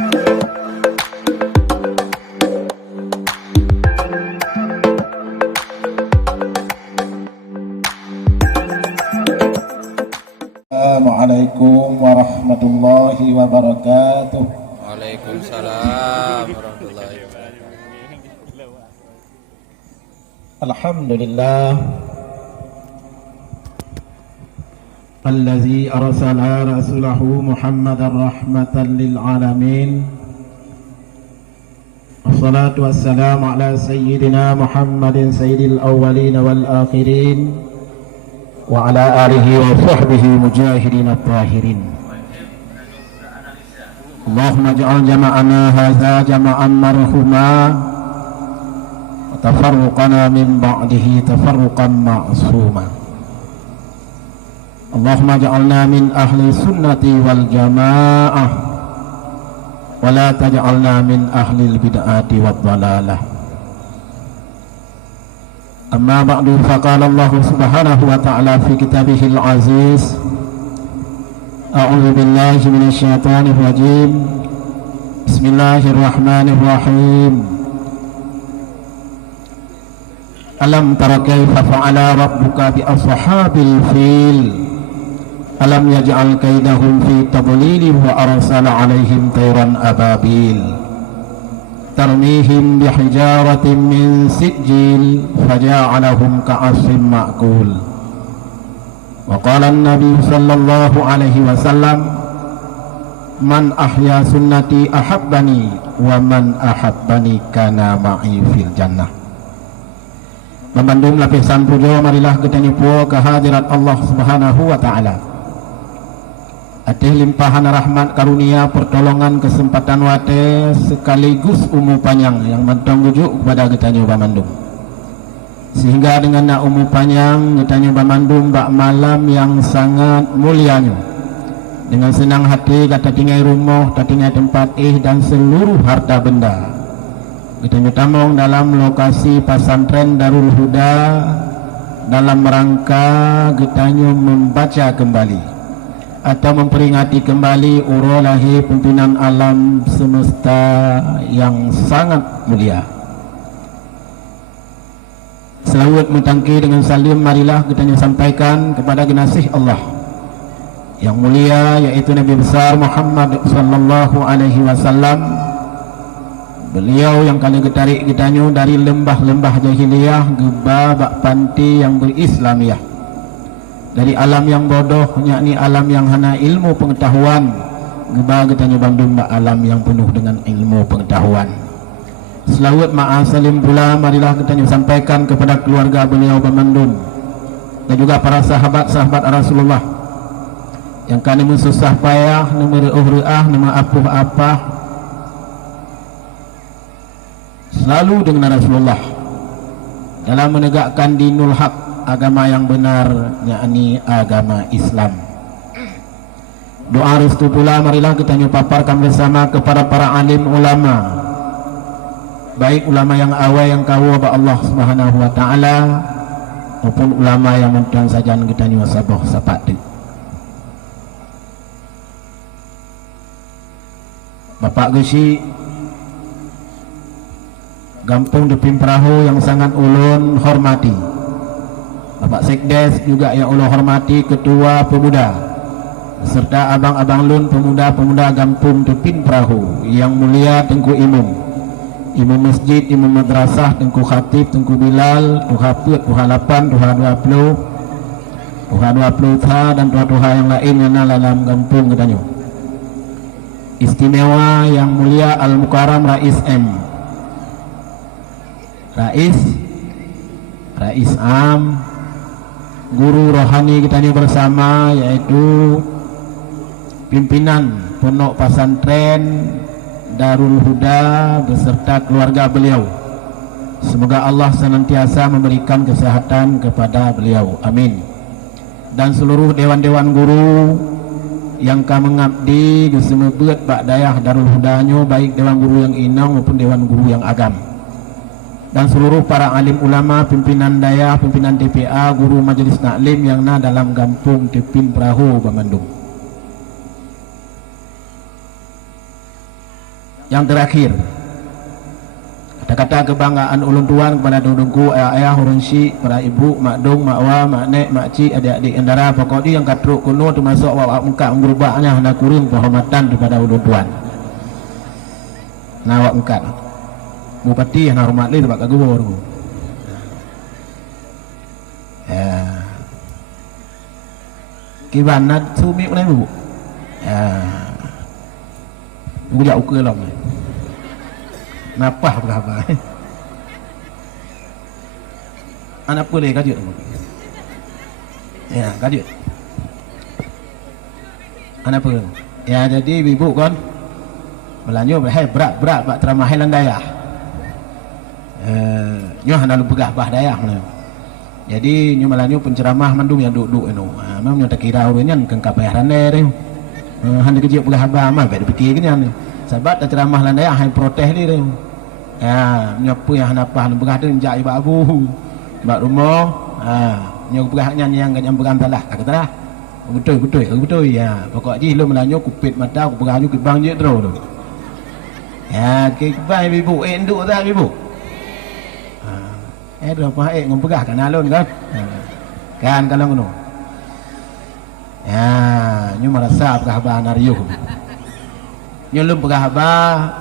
Assalamualaikum warahmatullahi wabarakatuh. Waalaikumsalam warahmatullahi wabarakatuh. Alhamdulillah Allazi arsala rasulahu Muhammadan rahmatan lil alamin. Wassalatu wassalamu ala sayyidina Muhammadin sayyidil awwalin wal akhirin wa ala alihi wa sahbihi mujahidin at-tahirin. Allahumma ja'al jama'ana hadza jama'an marhuma wa tafarruqana min ba'dihi tafarruqan ma'suma. Allahumma ja'alna min ahli sunnati wal jama'ah wa la taj'alna min ahli al-bid'ati wad dhalalah. Amma ba'du, faqala Allah subhanahu wa ta'ala fi kitabihil aziz, a'udzu billahi minasy syaithanir rajim. Bismillahirrahmanirrahim. Alam tara kaifa fa'ala rabbuka bi ashabil fil alam yaj'al kaidahum fi tadlil wa arsala 'alaihim tayran ababil tarmihim bihijaratin min sijil faja'alahum ka'asfin ma'kul. Wa qala an-nabi sallallahu alaihi wasallam, man ahya sunnati ahabbani wa man ahabbani kana ma'i fil jannah. Membandung lapisan puja, marilah kita nipu kehadirat Allah subhanahu wa ta'ala. Atih limpahan rahmat karunia pertolongan kesempatan wate sekaligus umu panjang yang mentong rujuk kepada kita nyoba mandung, sehingga dengan nak umu panjang kita nyoba mandung bak malam yang sangat mulianya. Dengan senang hati kita tinggal rumah, kita tinggal tempat dan seluruh harta benda kita nyotamong dalam lokasi pesantren Darul Huda dalam rangka kita membaca kembali atau memperingati kembali urolahi pimpinan alam semesta yang sangat mulia. Selawat mentangki dengan salim, marilah kita sampaikan kepada generasi Allah yang mulia, yaitu Nabi besar Muhammad sallallahu alaihi wasallam. Beliau yang kali getarik kita dari lembah-lembah jahiliyah geba bak panti yang berislamiyah, dari alam yang bodoh, yakni alam yang hana ilmu pengetahuan, geba kita Bandung bak alam yang penuh dengan ilmu pengetahuan. Selawat ma'a salim pula marilah kita sampaikan kepada keluarga beliau Bandung dan juga para sahabat-sahabat Rasulullah yang kami susah payah nama nama apa selalu dengan Rasulullah dalam menegakkan dinul haq, agama yang benar, yakni agama Islam. Doa restu pula marilah kita paparkan bersama kepada para alim ulama, baik ulama yang awal yang kawal ba Allah Subhanahu wa taala maupun ulama yang mentang saja kita sabah sapati. Bapak Gesi Gampung Depin Perahu yang sangat ulun hormati, Bapak Sekdes juga yang ulun hormati, Ketua Pemuda serta abang-abang lun pemuda-pemuda Gampung Depin Perahu yang mulia Tengku Imam masjid, imam madrasah, Tengku Khatib, Tengku Bilal, Tuha Put, Tuha 8, Tuha 20, Tuha 20 dan Tuha yang lain yang dalam Gampung katanya. Istimewa yang mulia Al-Mukarram Rais M, Rais Am, guru rohani kita ini bersama, yaitu pimpinan Pondok Pesantren Darul Huda beserta keluarga beliau. Semoga Allah senantiasa memberikan kesehatan kepada beliau, amin. Dan seluruh dewan-dewan guru yang kami mengabdi gesemebet bak dayah Darul Hudanyo, baik dewan guru yang inang maupun dewan guru yang agam, dan seluruh para alim ulama, pimpinan dayah, pimpinan TPA, guru majelis taklim yang dalam Gampung Depin Perahu Bandung. Yang terakhir, kata-kata kebanggaan ulun tuan kepada dudungku, ayah, urun syik, para ibu, mak dong, mak wa, mak nek, mak cik, adik-adik andara, pokok dia yang katruk kuno termasuk awak muka berubahnya hendak kurung penghormatan kepada ulun tuan. Nah awak muka bupati yang hormat li tempat kagubur. Ya. Kibana sumi mana bu? Ya. Budak ukur lah. Napah berapa? Anak apa dia kajut? Ya, kajut. Anak apa? Ya, jadi ibu kan melanjut berat bak teramahilan dayah. Nyo hendak pegah bah dayah mana. Jadi nyo melanjut penceramah mandum yang duduk anu. Memang nyo tak kira urunnya kan kabayaran dia. Hendak kerja pegah bah mah baik fikir kan. Sahabat tak ceramah lan dayah hai protes dia. Ya, nyopu yang henapa hendak pegah dia jak ibu abu. Mbak rumah, nyo pegah nyanyi yang kan yang salah. Kata lah. Betul ya. Pokok ji lu melanjut kupit mata aku pegah ju kibang je terus tu. Ya, kibang ibu enduk dah ibu. Dah apa ngom pegah kan alun kan. Kan kalau ngono. Ya, nyo merasa pegah bah nariuh. Nyo lum pegah bah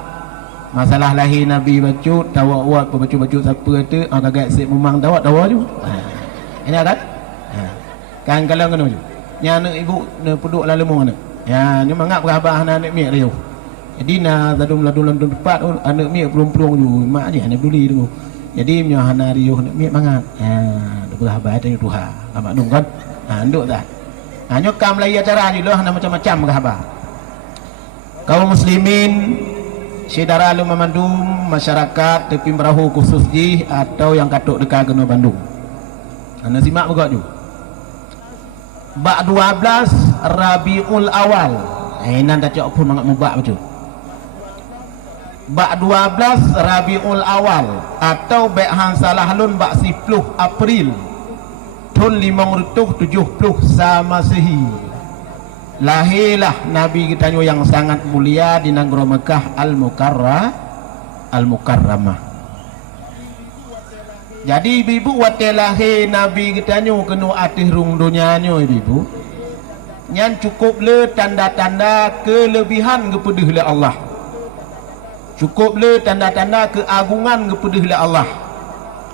masalah lahir Nabi bacut tawak bacut siapa tu agak sik memang tawak ju. Ini kan? Kan kalau ngono ju. Nya anak ibu ne puduk lalu mana? Ya, nyo mangap pegah bah anak mi riuh. Jadi na tadum tepat anak mi pelung-pelung ju mak je anak peduli tu. Jadi nyo hana riuh mi mangat. Pegah bah tadi Tuhan. Amak nung kan? Nduk dah. Nyo kam lai acara ni loh macam-macam pegah bah. Kaum muslimin saudara lu memandum masyarakat tepi perahu khusus ji atau yang katuk dekat kena Bandung. Anda simak begak ju. Bak 12 Rabiul Awal. Nan tak cak pun mangak mubak betul. Bak 12 Rabiul Awal atau bek han salah lun bak 10 April tahun 570 sama Masehi. Lahirlah Nabi kita yang sangat mulia di negeri Mekah Al-Mukarramah. Jadi ibu waktu lahir Nabi kita kena atis rung dunianya ibu. Yang cukup le tanda-tanda kelebihan kepada oleh Allah. Cukup le tanda-tanda keagungan kepada oleh Allah.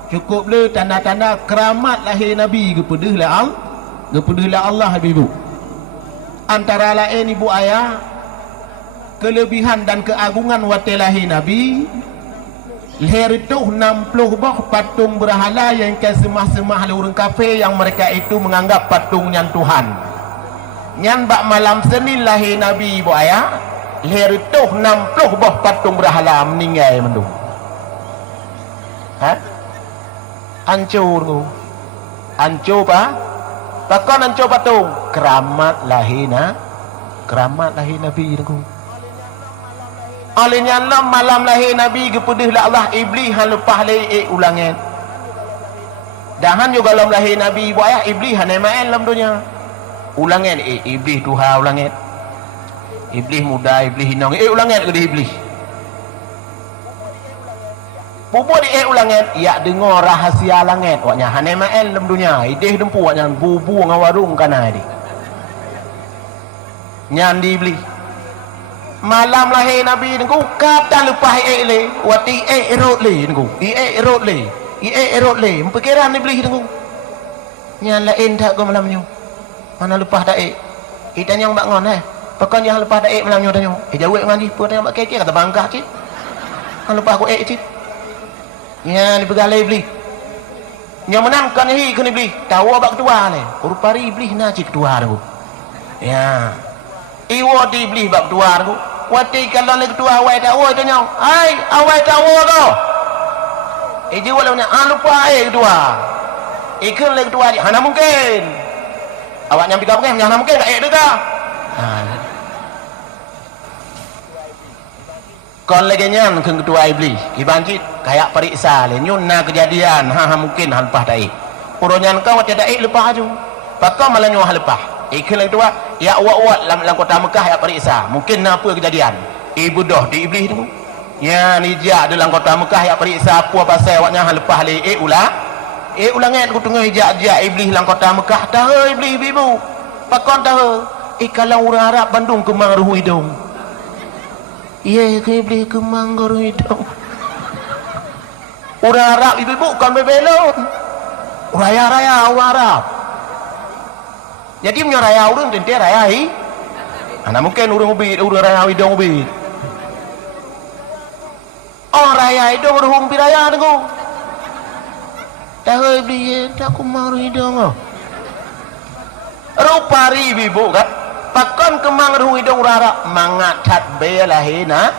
Cukup le tanda-tanda keramat lahir Nabi kepada oleh Allah ibu. Antara lain ibu ayah kelebihan dan keagungan waktu lahir Nabi, lahir itu 60 buah patung berhala yang kesemah-semah orang kafir yang mereka itu menganggap patungnya Tuhan. Nyan bak malam Senin lahir Nabi ibu ayah, lahir itu 60 buah patung berhala meninggal mendung. Hancur apa? Takkan hancur patung keramat lahir Nabi itu. Olehnya malam lahir Nabi kepada Allah iblis han lepas lai ulangan. Dan juga dalam lahir Nabi ibu ayah iblis han main dalam dunia. Ulangan iblis Tuhan ulangan. Iblis muda, iblis hinang, ulangan ke iblis. Bubur di ulangan, ya dengar rahasia langit. Waknya han main dalam dunia. Ideh dempu waknya bubu ngawarung kana di. Nyan di iblis. Malam lahir Nabi niku kata lepas le wati erot le niku erot le mempikiran iblis niku nyan lain tak go malam nyu mana lepas dak itan yang bak ngon pokon yang lepas dak malam nyu tanyo jawek ngandi pu tanya bak keke kata bangkah cit kan lepas ko cit nyan dipegang le iblis nyo menang kan hi kan iblis tahu bak ketua le rupari iblis na cit ketua niku ya iwo di iblis bak ketua niku wati kalau ni ketua awai tak awai tanya ai awai tak awai tu dia wala nya lupa ketua ikut le ketua dia hana mungkin awak nyampi kau mungkin hana mungkin tak dekat kon lagi nyan ke ketua iblis ibanjit kayak periksa le nyun na kejadian mungkin han lepas dai uronyan kau wati dai lepas aju pakau malah nyu lepas ikut lagi tua ya awak lam kota Mekah ya periksa mungkin apa kejadian ibu dah di iblis tu Ya ni hijab dalam kota Mekah ya periksa apa pasal awaknya hang lepas le ulangan aku tengah hijab iblis dalam kota Mekah tahu iblis ibu pakon tahu kalau orang Arab Bandung kemang ruh hidung iya ke iblis kemang ruh hidung orang Arab ibu kan bebelon raya orang Arab jadi punya raya orang tentu raya ana mungkin orang ubit orang raya hidung ubit oh raya hidung ruhum piraya tengku tahu iblis tak kemang ruh hidung rupa ribu kan pakon kemang ruh hidung rara mangat tatbe lahina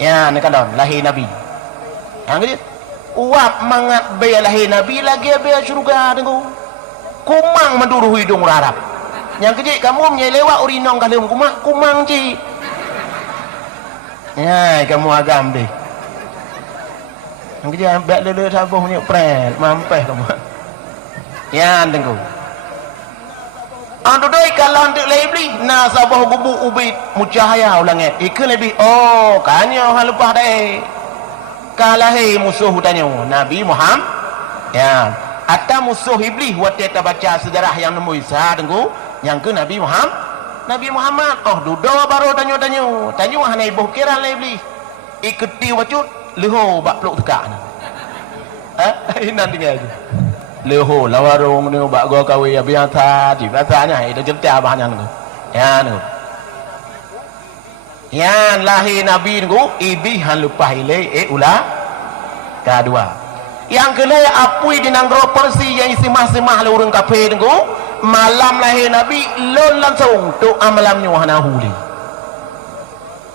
ya ni kan lahir nabi yang gitu uap mangat be lahir nabi lagi be syurga tengku kumang menduruh hidung rara yang kecil kamu menyelewak urinong kalem kumang cik ya kamu agam deh yang kecil ambek lele sabuh punya prel mampeh kamu ya tengku doi kalau untuk lebih na sabah gubuk ubit mucahaya ulangan ikut lebih oh kanya hal lepas deh kalahi musuh tanya Nabi Muhammad ya atau musuh iblis waktu kita baca sejarah yang nemu Isa tengku yang ke Nabi Muhammad oh duduk baru tanya hana ibu kira iblis ikuti wacut leho bak peluk tekak nanti aja leho lawarung ni bak go kawe ya biasa di biasanya itu cerita bahannya tu ya tu ya lahir nabi tu iblis han lupa ile ulah kedua yang kedua apui di nanggro persi yang simah-simah le urang kafir tu malam lahir nabi lon langsung tu amalam nyuhana huli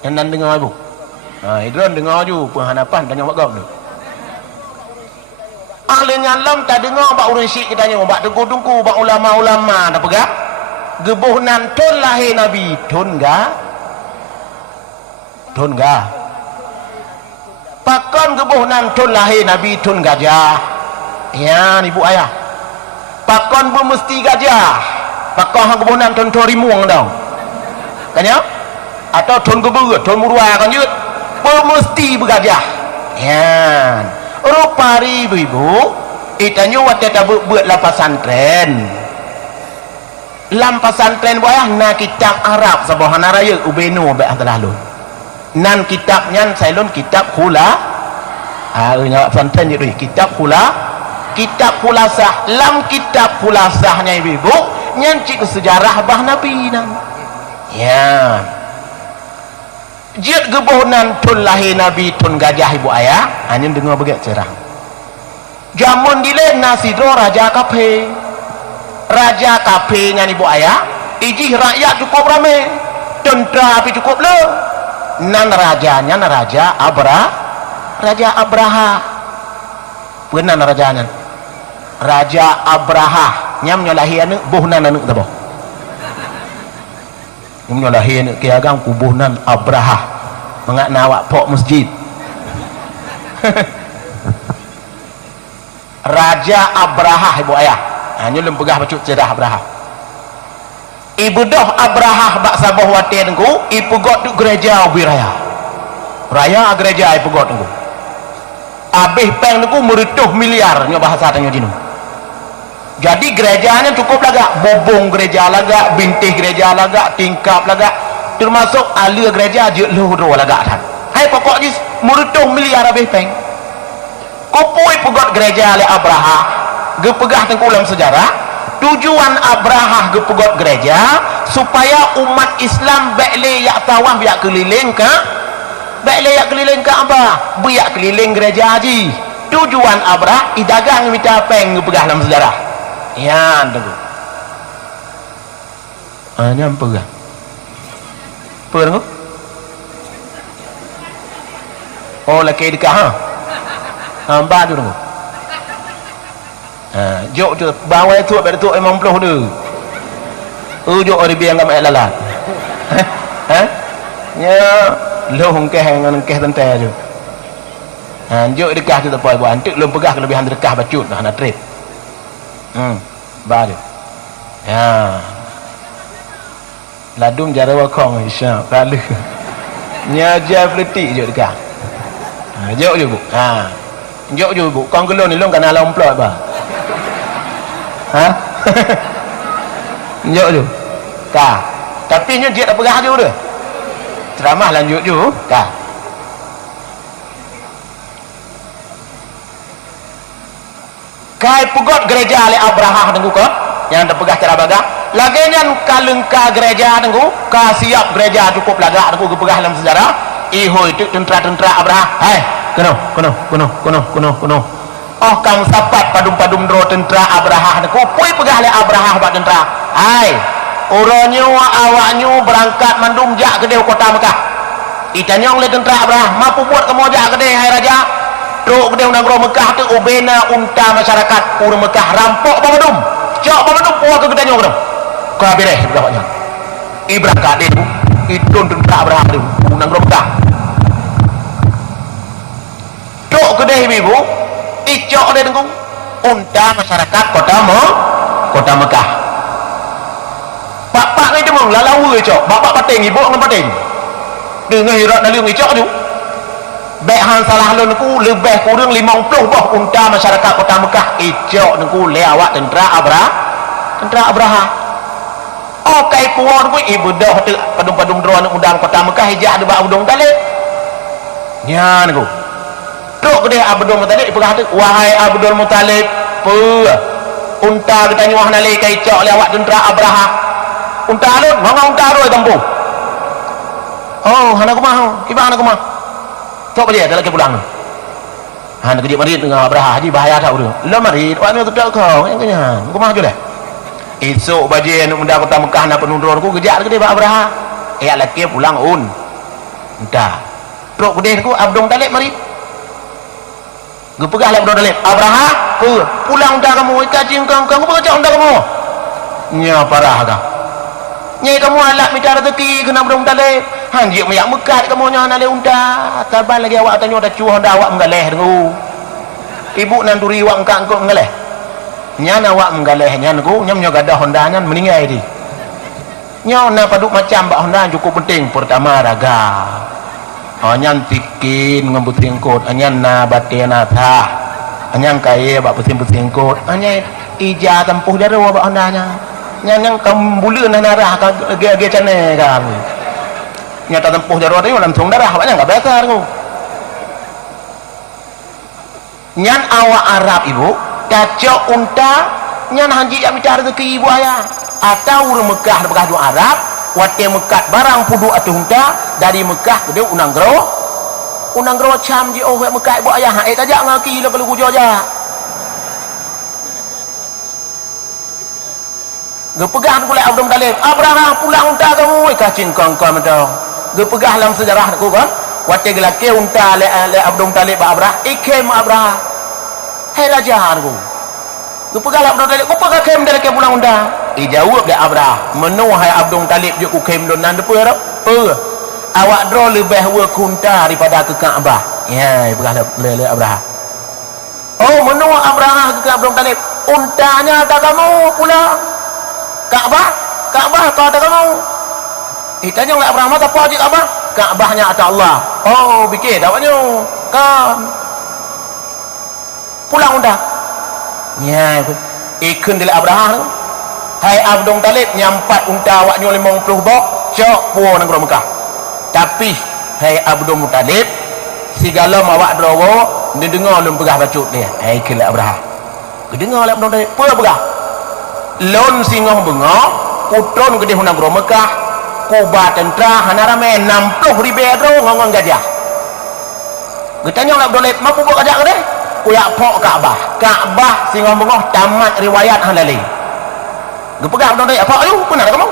yang nan dengar ibu itu dengar ju penghanapan tanya mak tu ahli ngalam tak dengar bak urang syik kita nyo bak tengku-tengku bak ulama-ulama dah pegak gebuh nan tun lahir nabi tun ga pakon gebuh nan tun lahir nabi tun gajah ya ibu ayah pakon bermesti gajah pakon hang gebuh nan tun rimuang dong kanya atau tun geberut tun murua kan yut bermesti bergajah ya rupa ibu itanyo waktu kita buat lapasan tren buayah na kitab Arab sabahan raya ubenu be antalalu nan kitabnya sailun kitab khula nya santen jadi kitab khulasah lam kitab khulasahnya ibu nyanci sejarah bah nabi nan ya jiat gebohnan tun lahir nabi tun gajah ibu ayah hanya dengar begitu cerah jamun dile nasidro raja kafe nya ibu ayah ijih rakyat cukup ramai tentera api cukup le nan rajanya raja Abraha benar rajanya raja Abraha nyam nyolahi anak bohnan anak tabo nyolahi anak kiagang kubuhnan Abraha mengak nawak pok masjid raja Abraha ibu ayah hanya lem pegah bacut cerah Abraha ibu doh Abraha bak sabah watin ku ibu got tu gereja ubiraya raya gereja ibu got tu abih peng tu merutuh miliar nyo bahasa tanya dinu jadi gerejanya cukup lagak bobong gereja lagak bintih gereja lagak tingkap lagak termasuk alia gereja je luhur lagak tan hai pokoknya merutuh miliar abih peng kupui pegot gereja oleh Abraha gepegah tengkulam sejarah tujuan Abraha gepegot gereja supaya umat Islam bekle yak tawaf yak keliling ke apa biak keliling gereja haji tujuan Abraha idagang minta peng gepegah dalam sejarah ya tengku hanya pegah tengku oh laki dekah hamba tu tengku jok tu bawai tu pada tu 50 tu jok ada biang ngam lalat nya lohong keh ngan keh tentai tu jok dekah tu tapai buat antik belum pegah kelebihan dekah bacut dah nak trip baru ya ladum jarawa kong isya kalau nya jafleti je dekah Jauh je bu. Jauh je bu. Kau gelon ni long kena lomplot ba. Jauh je. Ka. Tapi nya dia tak pegah je dah. Ceramah lanjut je. Ka. Kai pegot gereja le Abraha tengku ko yang terpegah cara bagak. Lagi nyan kalengka gereja tengku, ka siap gereja cukup lagak tengku kepegah dalam sejarah. Ihoi tu tentera-tentera Abraha. Hai, kuno. Oh kang sapat padum-padum dro tentera Abraha tengku, pui pegah le Abraha bak tentera. Hai, uronyo awaknyo berangkat mandum jak ke kota Mekah. Itanyong le tentera Abraha, mampu buat kamu jak ke hai raja. Truk ke undang Mekah tu ubena unta masyarakat urang Mekah rampok pamadum. Cok pamadum puak ke tanyong tu. Ka beres berapanya. Ibrahim ka dia itu tentera Abraha tu undang Mekah. Truk ke deh ibu, icok dia tengku unta masyarakat kota Mekah. Pak ni demong lalau cok, bapak pating ibu ngan pating. Dengan hirat nali icok tu. Baik hang salah lon ku lebih kurang 50 bah unta masyarakat kota Mekah icok nengku le awak tentera Abraha. Oh kai puan ku ibu dah tu padum-padum drone undang kota Mekah hijak de ba udong dalek. Nya nengku. Tok gede Abdul Muttalib pegah tu wahai Abdul Muttalib pe unta kita nyuah nale kai icok le awak tentera Abraha. Unta alun ngong unta roi tempuh. Oh hana ku mah kibang hana ku mah. Tok dia dah lagi pulang. Han kerja marit dengan Abraha haji bahaya tak urang. Lah marit wak ni tak kau yang kenya. Ku mah je dah. Esok baje nak menda kota Mekah nak penundur ku kerja ke dia Abraha. Laki pulang un. Entah. Tok gede ku Abdul Talib marit. Gu pegah lah Abdul Talib. Abraha, pulang dah kamu ikajing kau pegah dah kamu. Nya parah kah. Nyai kamu alak minta rezeki kena Abdul Talib. Hanjik mayak mekat kamu nya nale unta. Taban lagi awak tanya dah cuah dah awak mengaleh dengu. Ibu nanduri awak engkau mengaleh. Nya awak mengaleh nya dengu, nya menyo gadah Honda nya meninggal di. Nya na paduk macam bak Honda cukup penting pertama raga. Nyan tikin ngembut ringkot, nyan na batena tha. Nyan kaya bak pusing-pusing kot. Nyan ija tempuh dara bak Honda nya. Nyan kambuleun narah ge cane kan. Nyata tempuh darah dia langsung darah banyak enggak biasa aku. Nyan awak Arab ibu cacok unta nyan hanji jak bicara rezeki ibu ayah atau urang Mekah Mekah dua Arab wate Mekah barang pudu atuh unta dari Mekah ke dia unang gro cam ji oh Mekah ibu ayah hai tajak ngaki lo kalau kujo aja. Gepegang pula Abdul Talib Abraha pulang unta kamu kacing kong-kong mentong. Gepegah dalam sejarah aku kan wate gelake unta le Abdul Talib Abraha ikem Abraha hai raja aku gepegah Abdul Talib ku pegah kem dari ke pulang unta dijawab dia Abraha menu hai Abdul Talib je ku kem don nan depe awak dro lebih wa kunta daripada ke Kaabah ya pegah le Abraha oh menu Abraha ke Abdul Talib untanya tak kamu pulang Kaabah kau tak kamu tanya oleh Abraham apa je Kaabah? Kaabahnya atas Allah. Oh, fikir dawaknya. Kan. Pulang unta. Ya, ikun dari Abraham. Hai Abdul Talib nyampat unta awaknya 50 bok, cok puan nang Mekah. Tapi hai Abdul Talib segala awak drawo dengar lum pegah bacut dia. Hai ikun Abraham. Kedengar oleh Abdul Talib, apa pegah? Lon singong bengok, putron gede hunang Mekah. Kuba tentera hanarame 60 ribu euro ngongong gajah. Getanya nak boleh mampu buat gajah ke deh? Kuyak pok Kaabah singong bengoh tamat riwayat halali. Gepegang dong deh apa ayo benar kamu?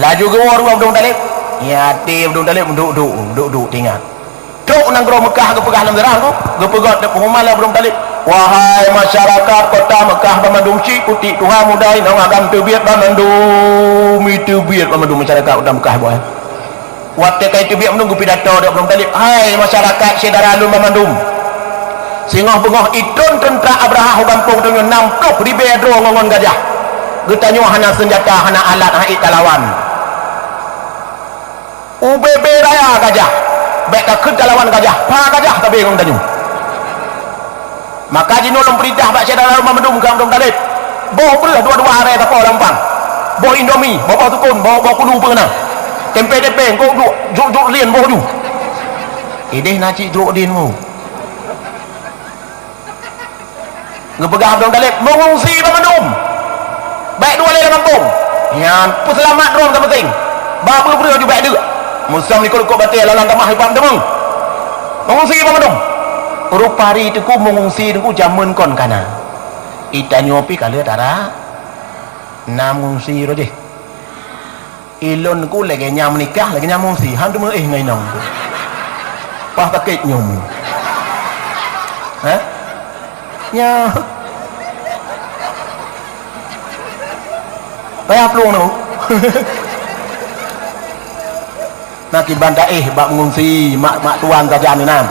Laju gewor Abdul Talib. Ya ti Abdul Talib duduk tinggal. Truk nang Mekah gepegah dalam sejarah tu. Gepegat de pengumuman Abdul Talib. Wahai masyarakat kota Mekah Pemandung Cikuti Tuhan mudai nang agam tebiat Pemandung tebiat Pemandung masyarakat kota Mekah boy. Waktu kai tebiat menunggu pidato dia belum talib. Hai masyarakat saudara alun Pemandung. Singoh bengoh itun tentera Abraha kampung tu 60 ribu euro ngongon gajah. Getanyo hana senjata hana alat hai kalawan. UBB raya gajah baik ke lawan gajah pa gajah tapi ngong tanyu maka jinolong peridah bak cedara rumah mendung kam dong dalip boh belah dua-dua are tapo lampang boh indomie boh tukun boh kudu pengena tempe kau duk lien boh ju ideh naci duk din mu ngepegah dong dalip mengungsi pemendum baik dua lele kampung yang puselamat dong tak penting bapak lu juga baik dia musam ni kok batil lalang tamah hibam demeng mengungsi pemendum rupari itu ku mengungsi itu jamun kon kana ita nyopi kali tara namungsi roje ilon ku lagi nyam nikah lagi nyam mengungsi ham tu ngai nong pah takik nyom ha nya bayar pelung tu nak banda bak mengungsi mak tuan saja ni nam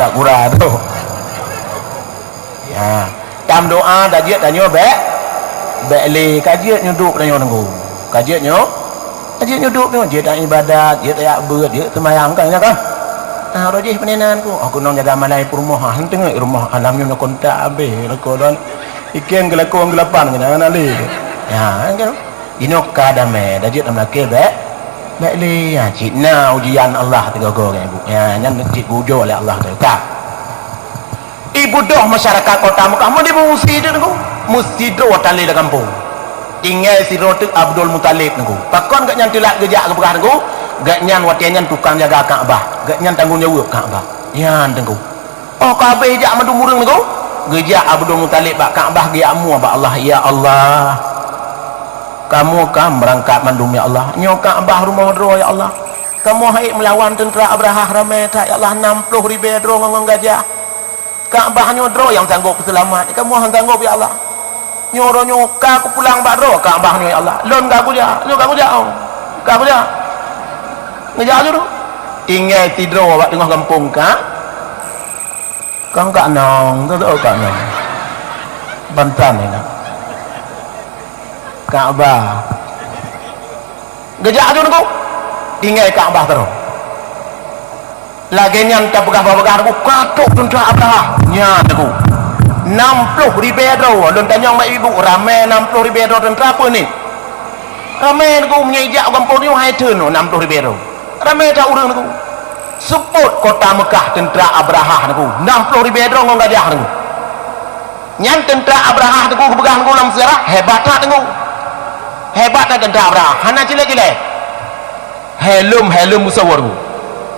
tak kura tu ya tam doa dajiat danyo bek le kajiat nyuduk danyo nanggu kajiat nyuduk nyo dia tak ibadat dia tak ber dia semayang kan kan rojih penenan ku aku nong jaga malai perumahan tengok rumah alamnya nak kontak habis lakodan ikan gelakon gelapan kan ali ya kan inokka dame dajiat am laki bek le ya cina ujian Allah tegago kan ibu ya nyan cik bujo oleh Allah tak ibu doh masyarakat kota Mekah mau dimusi tu nengku mesti doh tali di kampung tinggal si rotuk Abdul Muttalib nengku pakon gak nyan tilak gejak ke bekah nengku gak nyan watian tukang jaga Kaabah gak nyan tanggung jawab Kaabah ya nengku oh kabeh jak madu murung nengku gejak Abdul Muttalib bak Kaabah ge amu ba Allah ya Allah kamu kan berangkat mandum ya Allah nyoka abah rumah dro ya Allah kamu hai melawan tentera Abraha ramai tak ya Allah 60 ribu dro ngong gajah Kaabah nyodro yang sanggup selamat kamu hang sanggup ya Allah nyoro nyoka aku pulang badro Kaabah ya Allah lon gabu dia ngejak dulu tinggal tidur bak tengah kampung kang kak nong tu kak nong bantan ni nak Kaabah gejak tu nengku tinggal Kaabah terus lagi nyan tak begah-begah nengku katuk tentera Abraha nya nengku 60 ribu dro dan tanya mak ibu ramai 60 ribu dro tentera apa ni ramai nengku menyejak kampung ni hai turn 60 ribu dro ramai tak urang nengku support kota Mekah tentera Abraha nengku 60 ribu dro ngong gajah nengku nyan tentera Abraha nengku begah nengku dalam sejarah hebat tak nengku hebat dan tentera Abraha hana cile-cile helm besar tu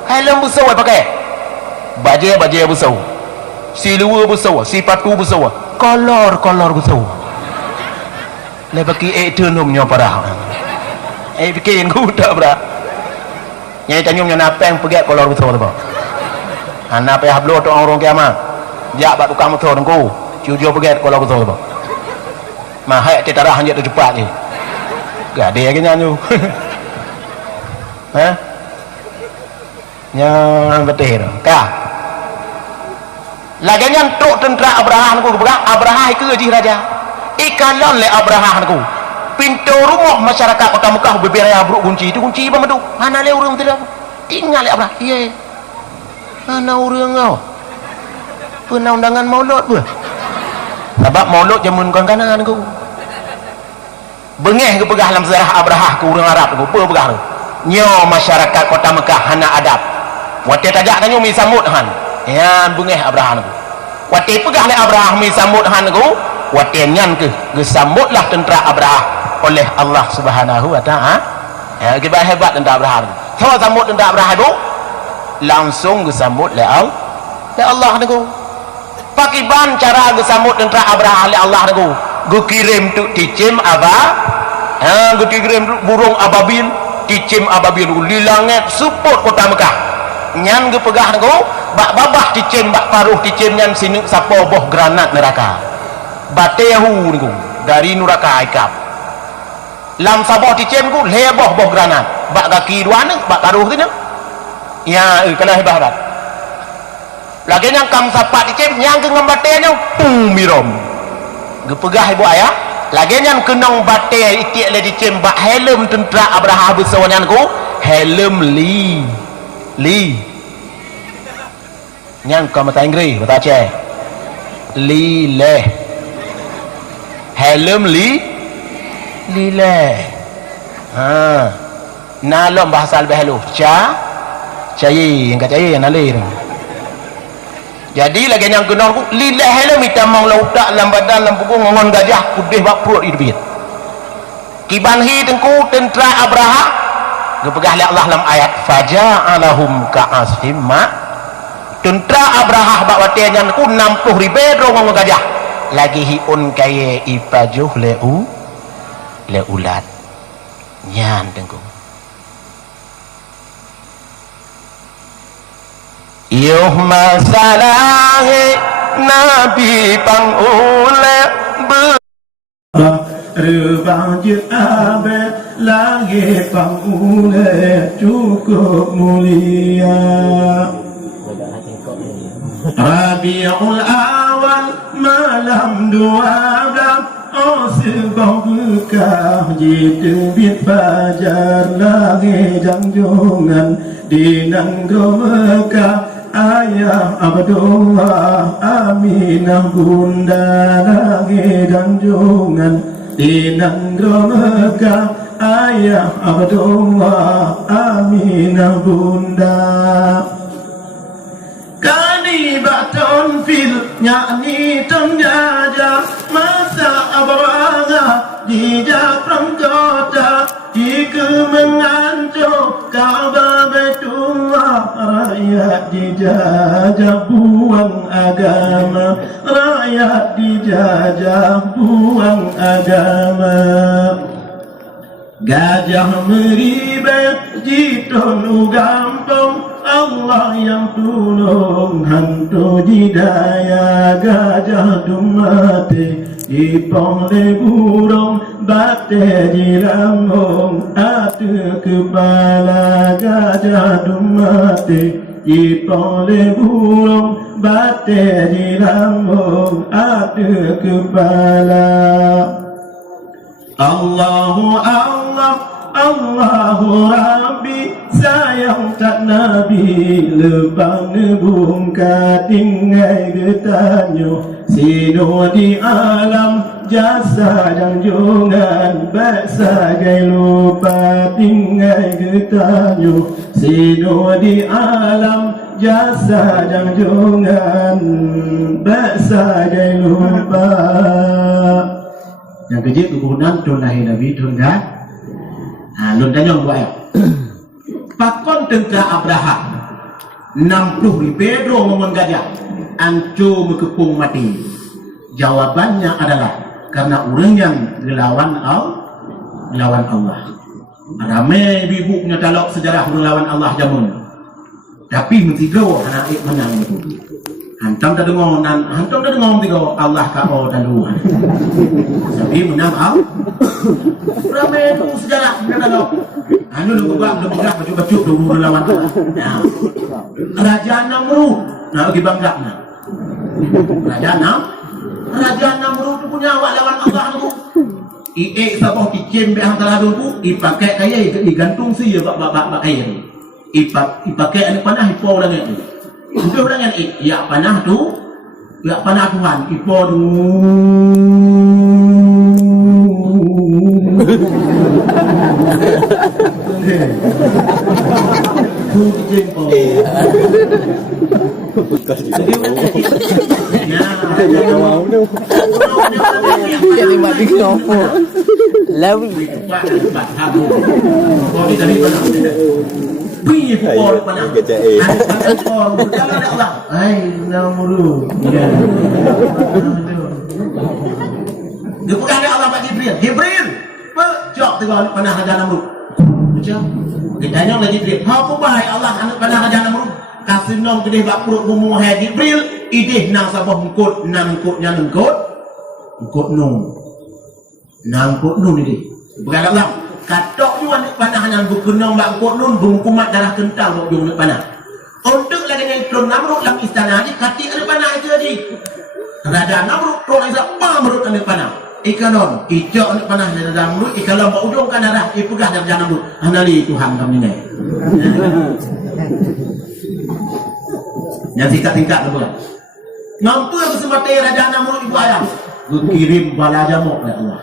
helm besar pakai baju besar silua besar sipatu besar kolor besar lebih eternum nyo parah bikin ku tak berat nyai tanyum nya napeng pergi kolor besar tu ba hana payah hablo tu orang kiamat jak bak tukang motor nengku cujo pergi kolor besar tu ba mahai tetarah hanya tu cepat ni gak ada lagi nyanyi ha yang betul kah lagi nyantuk tentera Abraha aku Abraha itu haji raja ikalon le Abraha aku pintu rumah masyarakat kota Mekah beberapa buruk kunci itu kunci apa tu mana le urang tidak tinggal le Abraha iya mana urang kau pernah undangan maulud pun sebab maulud jamun kanan aku bengeh ke pegah dalam sejarah Abraha ke orang Arab tu apa pegah tu nyo masyarakat kota Mekah hana adab wate tajak tanya mi samut han yan bengeh Abraha tu wate pegah le Abraha mi samut han tu wate nyan ke gesambutlah tentera Abraha oleh Allah Subhanahu wa taala ya hebat tentera Abraha tu sama sambut tentera Abraha tu langsung gesambut le Allah tu pakiban cara gesambut tentera Abraha le Allah tu gu kirim tu ticim gu kirim burung ababil ticim ababil di langit support kota Mekah nyan gu pegah gu bak babah ticim bak paruh ticim nyan sini sapo boh granat neraka batehu gu dari neraka ikap lam saboh ticim gu leboh boh granat bak kaki dua ni bak paruh tu ya kena hebat lagi yang kam sapat ticim yang ke ngambatenya mirom gepegah ibu ayah lagi yang kenong batai itik le dicem bak helm tentera Abraha besawanyan ku helm li nhang còn mà tay Inggris mà ta che li le helm li le nalom bahasa lebih halus cai yang kata yang nalir. Jadi lagi yang kena aku li le helm kita mau laudak dalam badan dalam punggung ngon gajah putih bak perut idbit kibanhi tengku tentera Abraha gepegah oleh Allah dalam ayat faja'alahum ka'asfim ma tentera Abraha bak wate yang ku 60,000 rong gajah lagi hiun kaye ipajuh le ulat nyan tengku yuh masalah nabi pangule Rebang je abad langit pangule cukup mulia Rabiul awal malam 12 oh sebab bekah jitubit fajar langit jangjungan di Nanggro Mekah ayah Abdullah Aminah bunda langit jangjungan di Nanggro Mekah ayah Abdullah Aminah bunda kani baton fil nyani ton jaja masa abraga di Japram kota di kemengancur Ka'bah Baitullah rakyat dijajah buang agama rakyat dijajah buang agama gajah meribet jiton gampang Allah yang tolong hantu jidaya gajah dumate ipong le burung bate di lambung atu kepala gajah dumate ipong le burung bate di lambung atu kepala Allahu Allah Allahu Rabbi sayang tak Nabi lebang nebung katingai getanyo sino di alam jasa jangjungan baksa gai lupa tinggai getanyo sino di alam jasa jangjungan baksa gai lupa yang kejip kebunan tun lahir Nabi tun dah lun tanyong buat pakon tentera Abraha 60,000 ngomong gajah ancu mekepung mati jawabannya adalah karena orang yang ngelawan Allah ramai ibu punya talok sejarah ngelawan Allah jamun tapi mentigo anak menang itu hantam dah dengar tiga Allah kau dalu tapi menang ramai itu sejarah kalau anu lu buat baju dulu lawan Raja Namrud nak bagi bangga Raja Namrud tu punya awak lawan Allah tu sabah kijem be antara tu ipakai kaya digantung sia bak air ipakai anak panah ipo orang itu itu orang yang ya panah tu ya panah Tuhan ipo tu tu jengkol jadi mati kenapa lawi Pi por panah. Por kalau ada Allah. Ai namuru. Ya. Dia bukan ada Allah Pak Jibril. Jibril. Pejok tengok panah Raja Namrud. Macam ditanya oleh Jibril. Apa bahai Allah anak panah Raja Namrud? Kasih nom gede bak perut bumu hai Jibril. Idih nang sabah ngkut nang ngkutnya ngkut. Ngkut nom. Nang ngkut nom ini. Bukan Allah. Katok juga nak panah yang berkenang bangkut nun berhukumat darah kental untuk jom nak panah. Untuk lagi yang Tuan Namrud dalam istana ni katik ada panah itu tadi. Raja Namrud Tuan Isa apa menurut anda panah. ikalon ijak ni panah dari dalam mulut ikalon bak ujung kan darah ipegah dari dalam mulut hanali Tuhan kami ni yang tingkat-tingkat tu mampu kesempatan raja namrud ibu ayam kirim bala jamuk oleh Allah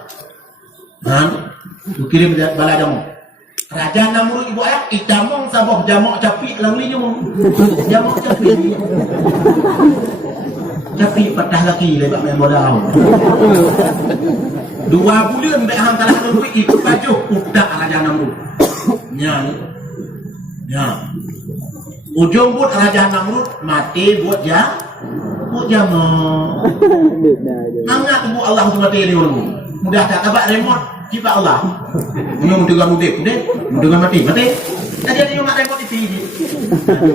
kirim bala jamuk raja namrud ibu ayam itamong sabah jamuk capik langli jamuk capik tapi patah lagi lebat main modal 2 bulan baik hang kalah duit itu baju udak raja namrud nya ujung buat raja namrud mati buat jamak hangat bu Allah SWT ni orang mudah tak abak remote cipta Allah dengan mati jadi dia nak remote TV ni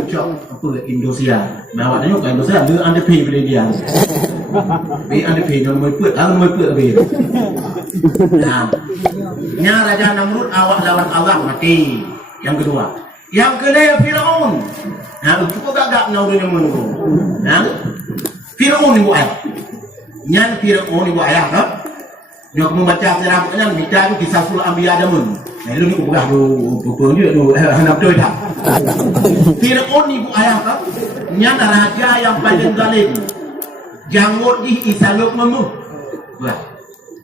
cok apa Indonesia bawa tengok kat Indonesia dia underpay pada dia underpay dia mau put lebih nya raja namrud awak lawan Allah mati yang kedua yang kedua Firaun cukup gagak nak dia menunggu Firaun ibu ayah nyan Firaun ibu ayah kan dia membaca sejarah kan minta tu kisah sul anbiya damun lu ni ubah tu dia tu hendak tu dah Firaun ibu ayah kan nyan raja yang paling zalim janggut di isaluk memu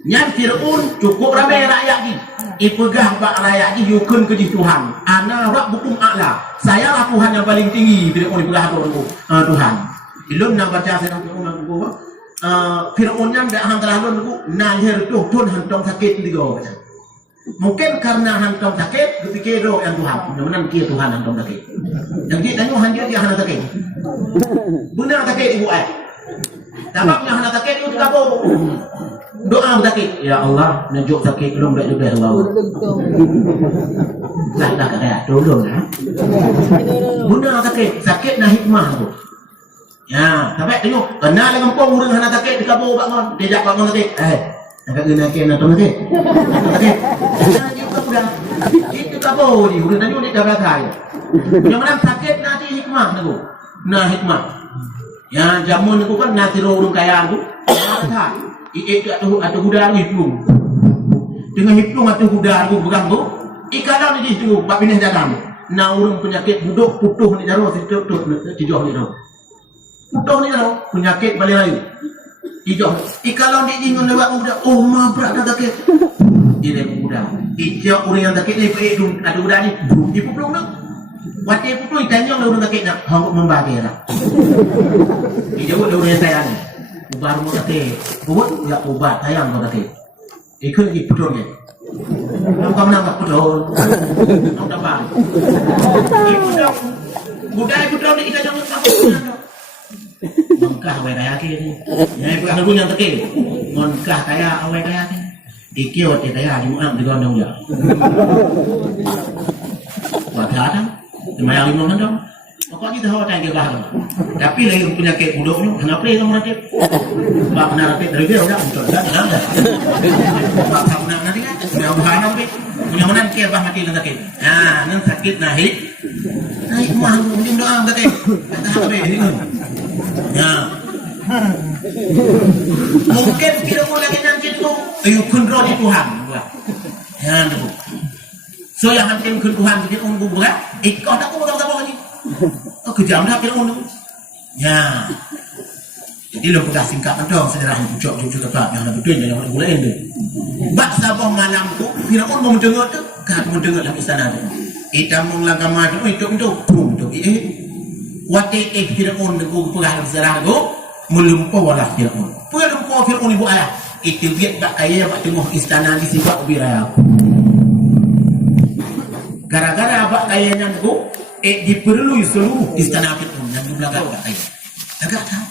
nyan Firaun cukup ramai rakyat ni ipegah bak rakyat ni yukun ke Tuhan ana rabbukum a'la saya lah Tuhan yang paling tinggi Firaun ipegah tu Tuhan ilun nak baca sejarah Firaun aku Firaun yang dak hang terlalu tu nahir tu tun hantong sakit digo mungkin karena hantong sakit berfikir do yang Tuhan mudah-mudahan kia Tuhan hantong sakit yang dia tanya hanya dia hana sakit benar sakit ibu ai tampaknya hana sakit itu kabur doa sakit ya Allah najuk sakit belum baik juga Allah lah kaya tolong benar sakit nah hikmah tu ya, tapi tengok, kenal dengan pong urang hana sakit di kabur bangun, diajak bangun sakit. Agak kena kena tu sakit. Sakit. Dia kabur. Itu kabur ni, urang tanya ni dah berkai. Yang mana sakit nanti hikmah tu. Nah hikmah. Ya jamun tu kan nanti urang kaya tu. Ada. Itu ada hudar hiplung. Dengan hiplung atau hudar tu pegang tu, ikalan ni tu bab pindah dalam. Nah urang penyakit buduk putuh ni darah situ tu tijoh ni tu. Putuh ni tau, penyakit balik lain hijau, kalau dia ingin lewat muda oh ma berat dah sakit dia lewat muda hijau orang yang sakit ni ada muda ni dia pun nak buat dia pun tanya orang sakit nak hangguk membagi lah dia jawab orang yang sayang ni ubat rumah sakit ya ubat sayang rumah sakit ikut lagi putuh ni kamu nampak putuh kamu nampak putuh budaya putuh ni kita jangan sampai mengkah awal kaya ni yang bukan aku yang terkini mengkah kaya awal kaya ni dikiot dia kaya dimuang di gondong dia wadah kan semayang lima gondong pokoknya tahu tak dia bahang tapi lagi penyakit budok ni kenapa dia kamu rakit bak benar rakit dari dia udah betul kan dah bak kamu nak nanti kan dia bahang apa punya mana dia bah mati dan sakit nan sakit naik mah mungkin doang sakit kata apa ini ya mungkin kita mau lagi nanti tu ayo kontrol di Tuhan ya tu so yang nanti kun Tuhan dia unggu berat ikut aku bakal apa ni kejam dah kita unggu ya jadi lo pegang singkat dong sejarah pucuk tepat yang betul yang boleh tu bak sabah malam tu Firaun mau mendengar tu kan mendengar dalam istana tu kita menglagama tu itu pum tu wati Firaun tu perang sejarah tu melumpah wala Firaun. Pelumpah Firaun ibu ayah. Itu dia tak kaya bak tengok istana di sifat ubiraya. Gara-gara bak kayanya tu diperlui seluruh istana Firaun yang belakang bak kaya. Agak tak.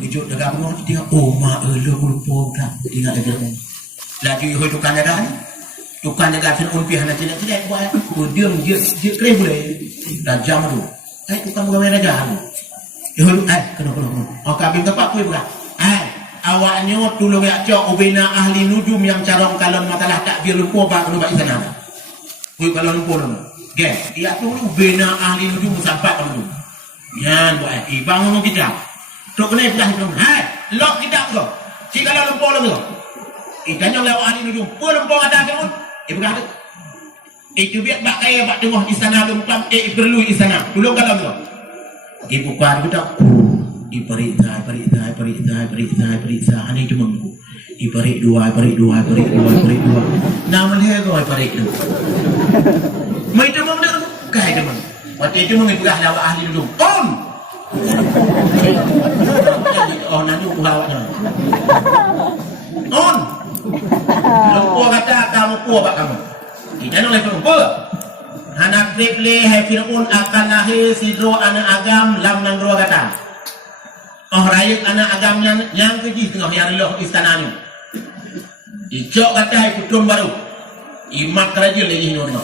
Dikejut dagang orang tengok oh mak elu lupa dah ingat dia Firaun. Laju hoi tukang jaga ni. Tukang jaga Firaun pi hana tidak buat. Dia keren boleh. Dah jam tu. Tukang pegawai raja tu. Kena. Kabin tempat kau bukan? Awaknya tolong ya cok ubina ahli nujum yang carong kalon matalah tak biar lupa bak kena bak sana. Kau kalau lupa tu. Geng, ia tu ubina ahli nujum sampai tu. Yan buat ibang ngomong kita. Tok kena dah tu. Lok kita tu. Si kalau lupa tu. Itanya lewat ahli nujum. Pelempong ada Fir'aun. Berkata. Itu biar bak kaya bak tengah istana gemukam. Perlu istana. Tolong kalau tu. Ibu kuat kita. Periksa. Ani cuma aku. Iparik dua. Nama dia kau iparik tu. Mereka memang dah kaya teman. Waktu itu mengibah lewat ahli nujum. On nanti buat apa? On. Lupa kata kamu puas pak kamu. Kita nak lepas lupa. Anak triple hai Fir'aun akan lahir sidro anak agam lam nang dua kata. Rakyat anak agam yang keji tengah yang loh istana ni. Ijok kata hai kutun baru. Imak kerajaan lagi ni orang.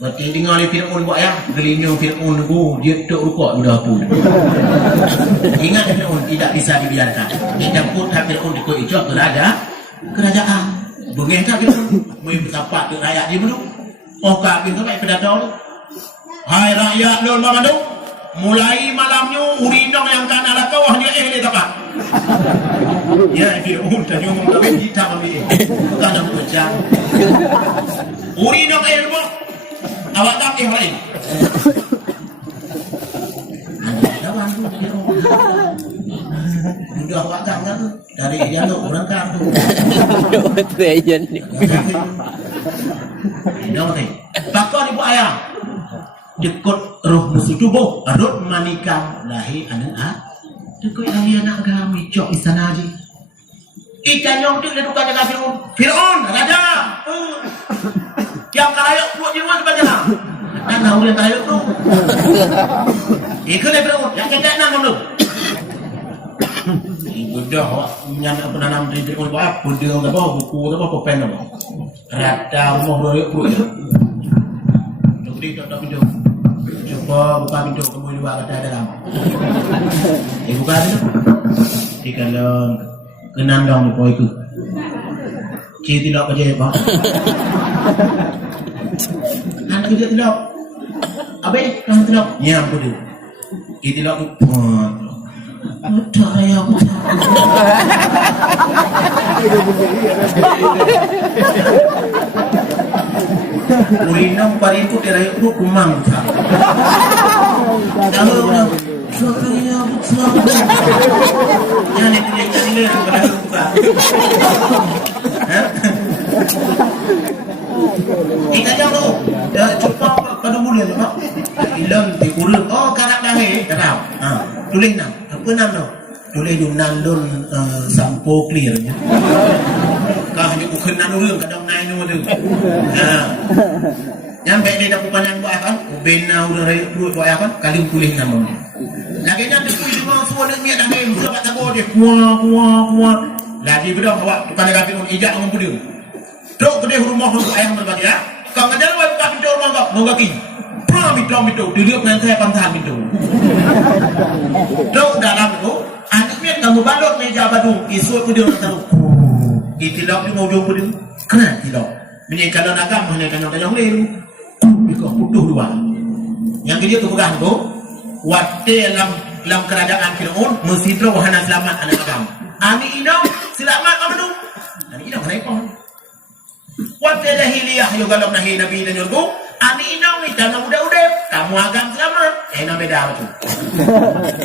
Berarti dengar oleh Fir'aun buat ya. Gelinyo Fir'aun tu dia tak rukuk sudah pun. Ingat Fir'aun tidak bisa dibiarkan. Dia campur Fir'aun ikut ijok kerajaan. Bengih tak Fir'aun. Mereka bersapat ke rakyat dia dulu. Kak Fir'aun sampai pedatang tu. Hai rakyat lul mamadu. Mulai malamnya urinong yang kanan lah kau hanya dia dapat. Ya Fir'aun tadi ngomong kawin kita ambil. Bukan nak berjang. Urinong rumah. Awak tak lain. Lawan tu sudah awak tak kan dari jalur orang kan tu. Betul aja ni. Pakar ibu ayah dekut roh musuh tubuh roh manikam lahir anak dekut lahir anak kami cok istana haji. Ikan yang tu dia tukar jaga Fir'aun raja. Yang kalayak buat jiwa sebagai lah. Nana udah kalayak tu. Ikut dia Fir'aun. Yang kata nana tu. Sudah menyanyi penanam dari Fir'aun buat apa? Dia apa? Buku apa? Pen apa? Rata rumah berayuk perut. Dia tak pintu. Cuba buka pintu kamu dua kata dalam. Buka tu. Dia kalau kenang dong di poiku. Cik tidak kerja apa? Anak kerja tidak. Abang kan tidak. Ya apa tu? Cik tidak tu. Tak ayah apa? Urinam pariku terakhir tu kumang. Tahu. Saya betul. Jangan dikira-kira kepada buka. Kita jauh. Dah cuba pada bulan apa? Ilam dikurung. Oh, karak dah kenal. Tulis nam. Apa nam tu? Tulis Yunandun sampo clear. Kah hanya bukan nanurung kadang naik nama tu. Yang baik dia dah bukan yang buat kan? Bena udah buat apa? Kali tulis nama. Lagi nanti kuih semua suara dia dah main sebab tak boleh kuah. Lagi bedah awak tukar dengan Fir'aun ijak dengan dia. Teruk ke dia rumah untuk ayam berbagi ya. Kau ngajar awak buka pintu rumah kau, mau kaki. Pernah pintu dia dengan saya pantahan pintu. Teruk dalam tu, anaknya kamu balot meja badung, isu tu dia taruh. Itilap dia mau jumpa dia. Kena tilap. Menyekal agam, menyekal yang lain. Ikut putuh dua. Yang dia tu pegang tu. Waktu dalam kerajaan Fir'aun mesti terus wahana selamat anak agam. Ani inau selamat kamu tu. Ani inau kenapa? Waktu jahiliyah juga dalam nahi Nabi dan Yurgu. Ani inau ni tanah udah kamu agam selamat. Nak beda tu.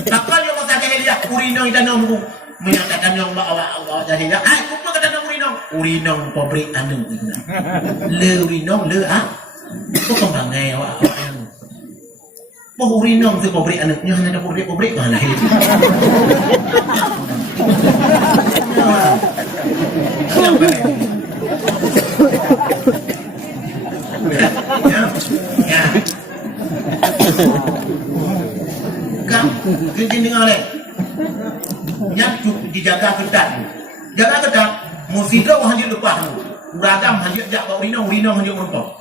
Takkan yang masa jahiliyah urinau tanah mu menyatakan yang awak jahiliyah. Kupa kata tanah urinau pabrik anu itu. Le urinau le Kau kembang gaya awak. Mau urinong tu pabrik anaknya hanya ada pabrik mana itu? Ya. Kan, kita dengar leh. Yang dijaga ketat. Jaga ketat. Musidah hanya lepas. Uragam hanya jak urinong hanya merumpok.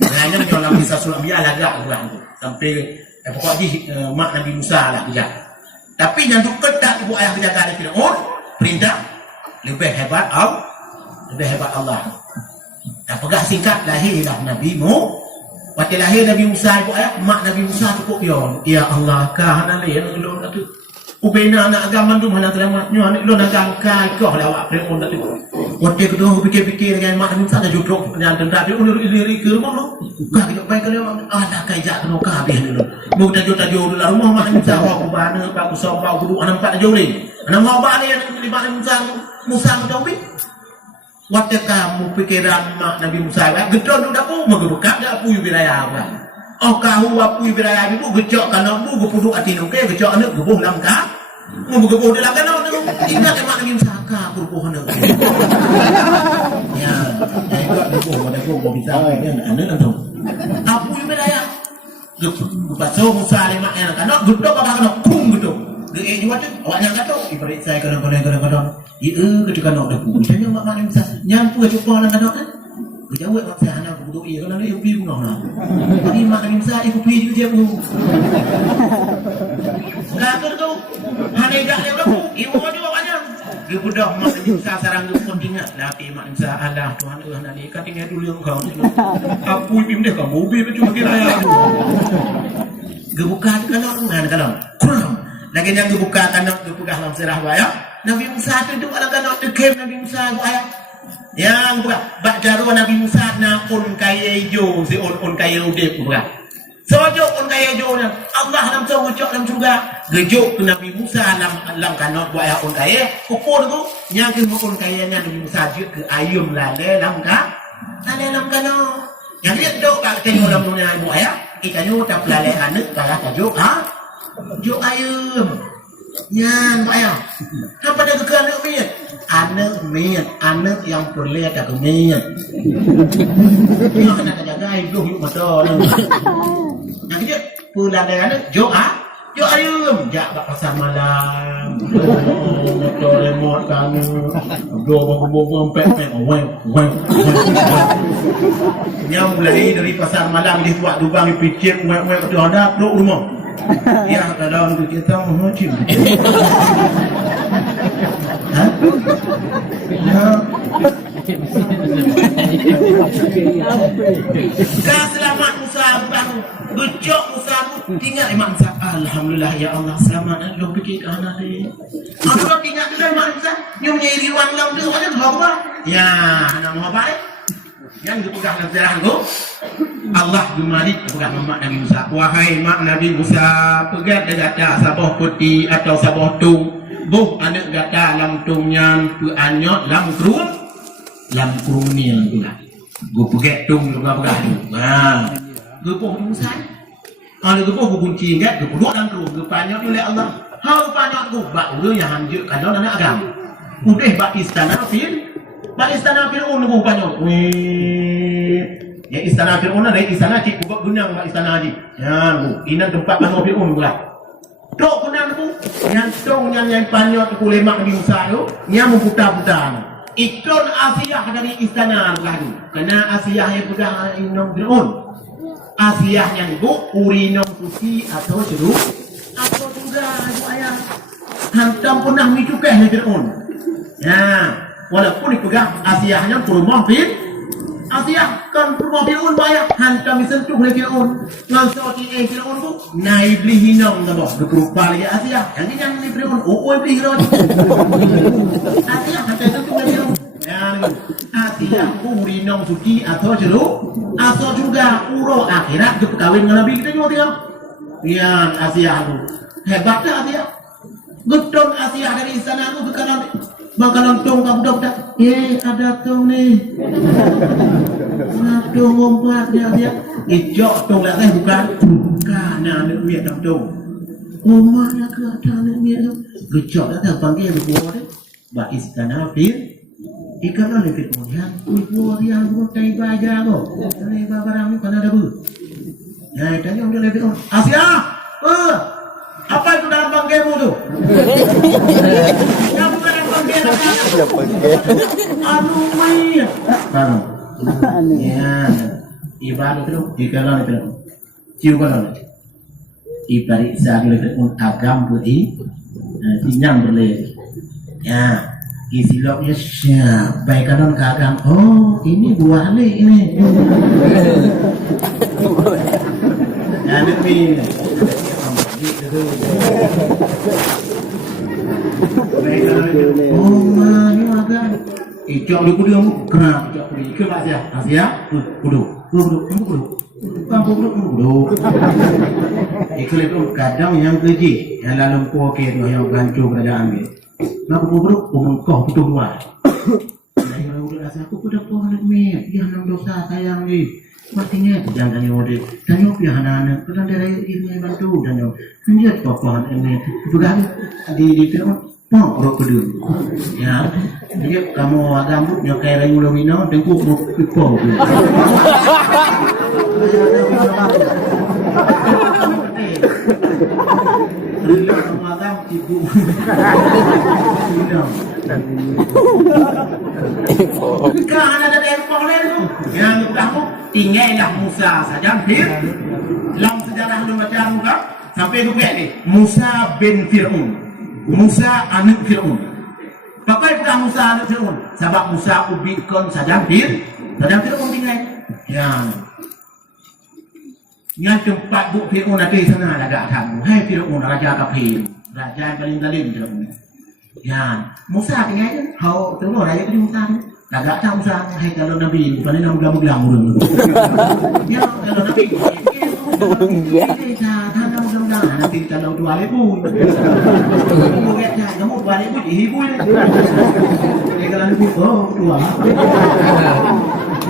Hanya dalam kisah Surah Anbiya lagak orang tu. Sampai pokoknya mak Nabi Musa lah kerja. Tapi yang tu ketat ibu ayah kerja dari Fir'aun perintah lebih hebat Allah. Dan pegang singkat lahirlah Nabi Mu. Waktu lahir Nabi Musa ibu ayah mak Nabi Musa cukup yon. Ya Allah kah nak lain ngelon tu. Ubena anak agama tu mana terima nyo anak lo nak angkai kau lah awak pre on tak tu. Waktu itu fikir-fikir dengan mak minta nak jodoh dengan tentang dia ulur iri ke rumah lo. Kah kita baik kalau ada kaijak tu kah dia dulu. Mu tajo lah rumah mak minta awak kubana pak usah pak guru anak pak jauh ni. Anak mau balik anak lima musang musang tahu bi. Waktu kamu pikiran mak Nabi Musa gedon tu dak pu magbuka dak pu wilayah apa. Oh kau apa wilayah ibu gejok kana bu gepuduk ati nu ke gejok anak gebuh lam ka. Mu gebuh dalam kana tu ingat mak Nabi Musa ka gebuh anak. Ya, ikut gebuh pada gebuh bisa anak tu. Apa wilayah? Gebuh baso Musa le mak yang kana gedok apa kana kum gedok. Ge juga tu awak yang kata ibarat saya kadang-kadang ketika nak debu saya mak Nabi Musa nyampu cuba lang kana kan. Kejauh mak saya anak aku doi kalau nak pergi guna lah. Tapi mak Nabi Musa ikut pergi juga dia tu. Latar tu hanya dak dia tu. Ibu dia awaknya. Dia budak mak Nabi Musa sarang tu pun ingat laki mak Nabi Musa Allah Tuhan Allah ni kan tinggal dulu kau. Aku pim dia kau mobil tu cuma kira ya. Gebuka kalau kurang. Lagi yang gebuka kan nak gebuka dalam serah ya. Nabi Musa tu duduk dalam kan dekat Nabi Musa ayat. Yang bukan bakjaru Nabi Musa na on kaya hijau si on kaya udip bukan. Sojo on kaya hijau nya Allah nam so ucok nam juga gejuk ke Nabi Musa lam kanot buat on kaya kupur tu yang ke on kaya nya Nabi Musa juk ke ayum lale lam kanot. Yang dia dok kat tengok dalam dunia ibu ayah ikannya tak lale anak kalah tajuk juk ayum. Yan ayah. Apa dah ke anak miat? Anak yang perlihat tak miat. Yang nak jaga hidup yuk mata. Yang dia pulang dengan anak jo ayam. Jak bak pasar malam. Motor remote kamu. Do bong pek. Yang mulai dari pasar malam di tuak Dubang dipikir tu ada duduk rumah. Ya kalau tu kita mau cim. Kau selamat Musa baru gejok Musa tinggal Imam Musa. Alhamdulillah ya Allah selamat lo fikir anak dia. Aku tinggal tu Imam Musa. Nyu nyeri wang lam tu ada apa? Ya, nak mau apa? Yang dipegang dalam sejarah tu Allah gemari pegang mak Nabi Musa. Wahai mak Nabi Musa, pegat dia gata sabah putih atau sabah tung. Buh anak gata lam tungnya peanyot lam kurung ni tu lah. Gu pegat tung lu pegang tu. Gu poh Musa. Kalau gu poh gu kunci ingat gu duduk dalam kurung gu peanyot oleh Allah. Hal peanyot gu bak ulu yang hanjuk kalau anak agam. Udah bak istana Fir'aun gu peanyot. Ya istana Fir'aun ada istana cik buat gunang mak istana haji. Ya bu, ini tempat mana Fir'aun pula. Tok gunang tu, yang tong yang panyot ku lemak Nabi Musa tu, yang memputar-putar. Ikon Asiyah dari istana lah tu. Kena Asiyah yang pegang inong Fir'aun. Asiyah yang bu urinong suci atau jeruk atau juga ibu ayah. Hantam pernah micukai Fir'aun. Ya, walaupun dipegang Asiyahnya ke rumah Asiyah kan rumah Fir'aun bayar hantam disentuh oleh Fir'aun. Ngansau Fir'aun tu naik beli hinang tak boh. Berupa lagi Asiyah. Yang ini yang beli Fir'aun. Beli Fir'aun. Asiyah hantam sentuh oleh Fir'aun. Asiyah urinong suci atau jeruk atau juga uro akhirat ke perkahwin dengan Nabi kita juga tengok. Yang Asiyah tu hebatnya Asiyah. Gedon Asiyah dari istana tu ke kanan. Makanan tong kamu dah ada tong ni. Tong ngompatnya dia. Ijok tong lah bukan nak miat tam tong. Mana ke ada miat tu? Gejok dah panggil buat dia. Ba istana ikan lah lebih kemudian. Buat yang mutai baja tu. Ni barang ni kan ada bu. Ya tanya dia lebih Asia. Apa itu dalam panggilmu tu? Yang bukan dalam panggil anu mai. Ya. Ibadah tu, ikalan itu. Ciukan. Ibari sahil itu agam putih. Tinyang boleh. Ya. Isiloknya siapa kanan ke agam. Oh, ini buah ini. Anak ni. Icok dia kudu mu kena icok kudu ke Asia kudu ikut itu kadang yang keji yang lalu poke tu yang bantu kerajaan ni nak kudu mengkoh betul luar saya udah rasa aku kudu pohon ni dia nang dosa sayang ni artinya jangan tanya dia tanya dia anak-anak kadang dari ini bantu dan dia pohon ini juga di itu orang kudu ya dia kamu rambut nyokai rayu lumino dengkuk mau pipo kan ada telefon tu yang kamu tinggallah Musa saja dalam sejarah lu macam muka sampai tu ni Musa bin Fir'aun Musa anak Fir'aun. Pakai bukan Musa anak Fir'aun. Sebab Musa ubikon saja Fir'aun tinggal. Yang tempat buk Fir'aun ada di sana agak kamu. Hai Fir'aun raja kafir. Raja yang paling zalim Fir'aun. Musa tinggal je. Hau tengok raja ke Musa ni. Agak tak Musa. Hai kalau Nabi bukan nama gelam-gelam dulu. Ya kalau Nabi. Nanti kalau 2,000 kamu lihat kamu 2,000 dihibur ni kalau lebih dua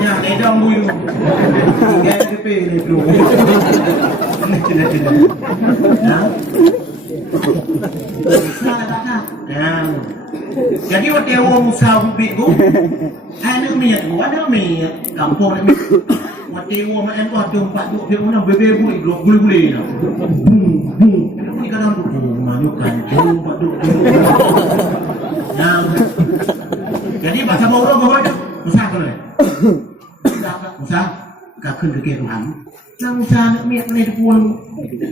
ya ledang dulu tinggal DP dulu jadi waktu orang Musa bubik tu ada mi kampung ni waktu orang main tu ada 4 duk dia mana bebe guli-guli nak ni kadang tu manukan empat duk jadi bahasa bawa tu Musa tu Musa kauขึ้นke Tuhan nang Musa nak miat ni pun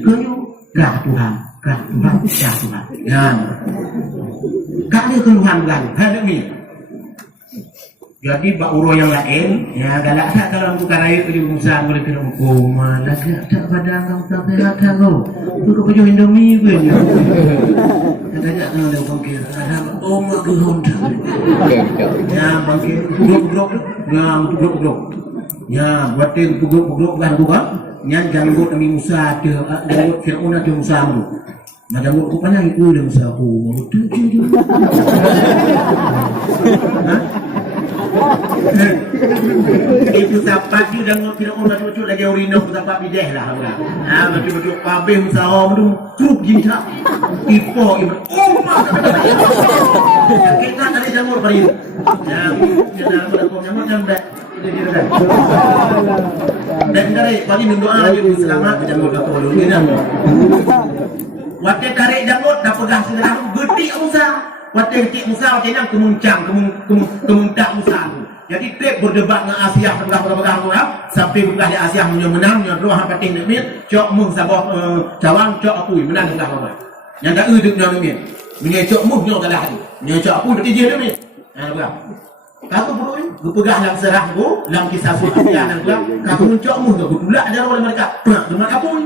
kenyu gah Tuhan gah Tuhan gak dia ke Tuhan kan ada mi jadi bak urus yang lain ya galak tak kalau bukan air pergi Musa boleh kena hukum malah tak pada kau tak sehat kau tu kau jual Indomie ke ni katanya kalau ada bangkit ada mak ke honda ya bangkit blok ya buat dia blok kan bukan yang janggut Nabi Musa ada janggut Fir'aun ada Musa tu macam rupanya itu dia Musa aku tu itu sapat dia dah ngopi orang macam-macam lagi urino sapat bideh lah macam-macam pabeh usaha tu truk jinta ipo kita tadi jamur pari jangan berapa nyamuk dan dari pagi mendoa dia selamat jamur dah tolong dia dah waktu tarik jamur dah pegang segera getik Musa waktu getik Musa waktu yang kemuncak Musa tu jadi trip berdebat dengan Asia pegang-pegang tu sampai bekas di Asia menang dua pating ni cok mung sabah cawang cok apui menang belah apa yang dah uduk dengan ni mengai cok mung nyo kalah ni mengai cok apui dekat dia ni belah kaku bro ni pegang dalam serah tu dalam kisah Sufyan dan belah kaku cok mung tu pula ada orang mereka pernah dengan apui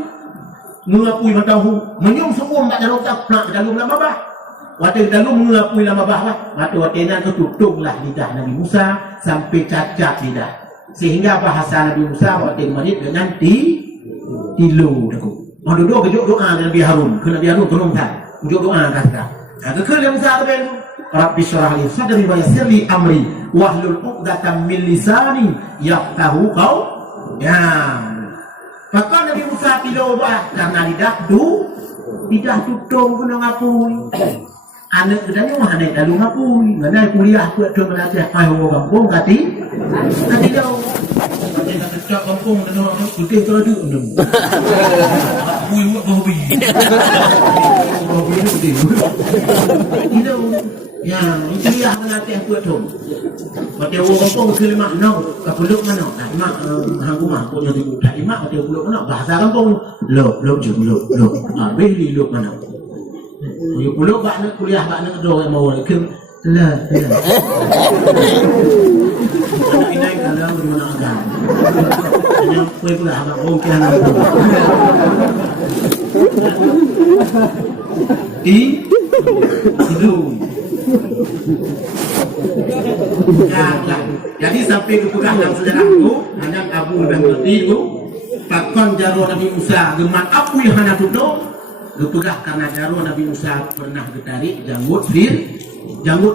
ngapui matahu menyum semua tak ada tak pernah dalam babah waktu dalam mengapui lama bahwa waktu nan tutuplah lidah Nabi Musa sampai cacat lidah sehingga bahasa Nabi Musa waktu menit dengan tilu aku mau duduk doa dengan Nabi Harun ke Nabi Harun penumpan duduk doa kata ke Nabi Musa tu Rabbi syrah li sadri wa yassir li amri wahlul 'uqdatam min lisani yafqahu qaul ya maka Nabi Musa tilu bah karena lidah tutung kena ngapui anak kedanya mah anak dalu ngapui mana kuliah aku tu menasihat ai orang kampung kati jauh kita kerja kampung dan orang putih tu ada undang bui buat hobi itu ya kuliah menasihat aku tu waktu orang kampung ke mak nau ke peluk mana mak hang rumah aku jadi budak mak waktu peluk mana bahasa kampung lok jum lok beli lok mana Pulau bak nak kuliah bak nak doa mau ke lah. Ini kalau mana agak. Yang kue pula agak mungkin ada. Itu Nah, jadi sampai ke pegah dalam sejarah itu, hanya Abu dan Berti itu, pakon jaro Nabi Musa gemat apa yang hana tutup, pegah karena jaro Nabi Musa pernah ditarik janggut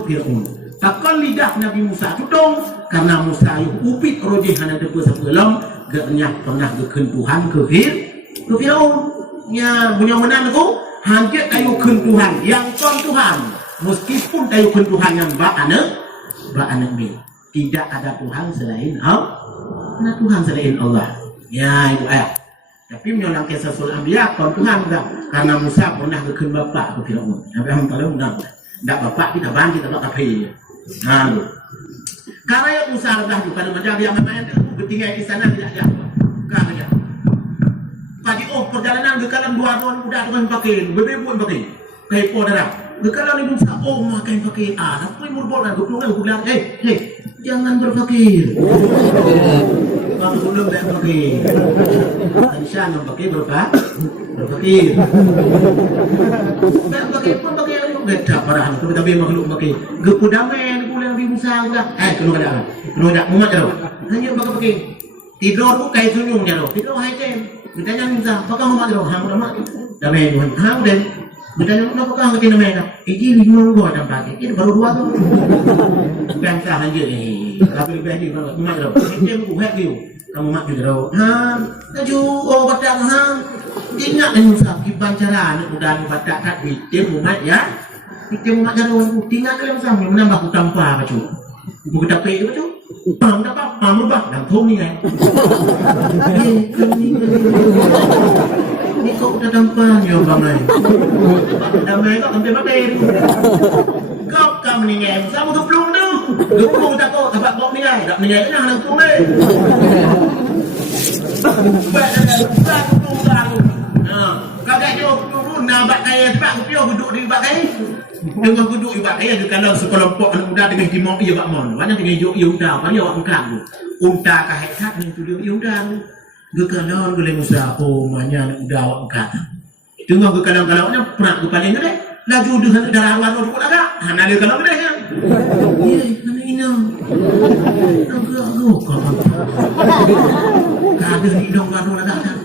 Fir'aun. Pakon lidah Nabi Musa tutup, karena Musa yang upit rojih hana depa sebelum gernya pernah kekentuhan ke Fir'aun. Nya punya menang itu, hanya kayu kentuhan yang ton Tuhan. Meskipun kayu kentuhan yang anak ni tidak ada Tuhan selain Allah. Ada Tuhan selain Allah. Ya ibu ayah. Tapi menyolang kisah sul anbiya kon Tuhan enggak. Karena Musa pernah ke bapak ke Firaun. Sampai hang kalau enggak. Enggak bapak kita bantu kita bapak api. Nah. Karena yang Musa dah pada macam dia main ketinggian di sana tidak ada. Karena pagi perjalanan ke kalam dua tahun udah dengan pakai bebebun pakai. Kayak podara. Kalau ni Musa, makan fakir. Apa yang merupakan aku bilang, jangan berfakir. Kamu belum dah fakir. Insya Allah fakir berfakir. Tak fakir pun fakir lagi. Beda parah. Tapi makhluk fakir. Gepu damai ni boleh Nabi Musa juga. Kena ada muat jauh. Hanya fakir. Tidur tu kayak sunyung jauh. Tidur hai jem. Bertanya Musa, apakah muat jauh? Hang muat. Damai Tuhan. Hang dan bertanya kenapa kau ngerti namanya? Ini 5 gua dan pakai. Ini baru 2 tu. Bangsa hanya tapi lebih ni kalau mak dah. Ini aku buat dia. Kamu mak juga dah. Kaju batak ingat ni Musa kiban cara nak udah batak kat bitim umat ya. Bitim umat cara aku tinggal ke Musa menambah aku tanpa baju. Aku tapi baju. Pam dapat pam rubah dan thong ni kan. Ni kau udah tampan ya bang ai. Damai kau sampai mati. Kau kamu ni ngem sama tu pelung tu. Pelung tak kau tempat kau ni ai. Tak ni ai nak nak pelung ni. Baik dah pelung dah. Kakak dia turun nampak kaya sebab dia duduk di bak kaya. Dengan duduk di bak kaya kalau sekelompok anak muda dengan timur ia bak mon. Mana dengan juk ia unta, mana awak engkang tu. Unta kahit hat ni tu dia unta tu. Gekalan boleh Musa mana nak muda awak engkang. Tengok gekalan-kalaunya pernah kepaling ke dek. Laju dengan darah luar tu pun agak. Hana dia kalau ke dek kan. Mana ini. Aku kagak hidung kado agak kan.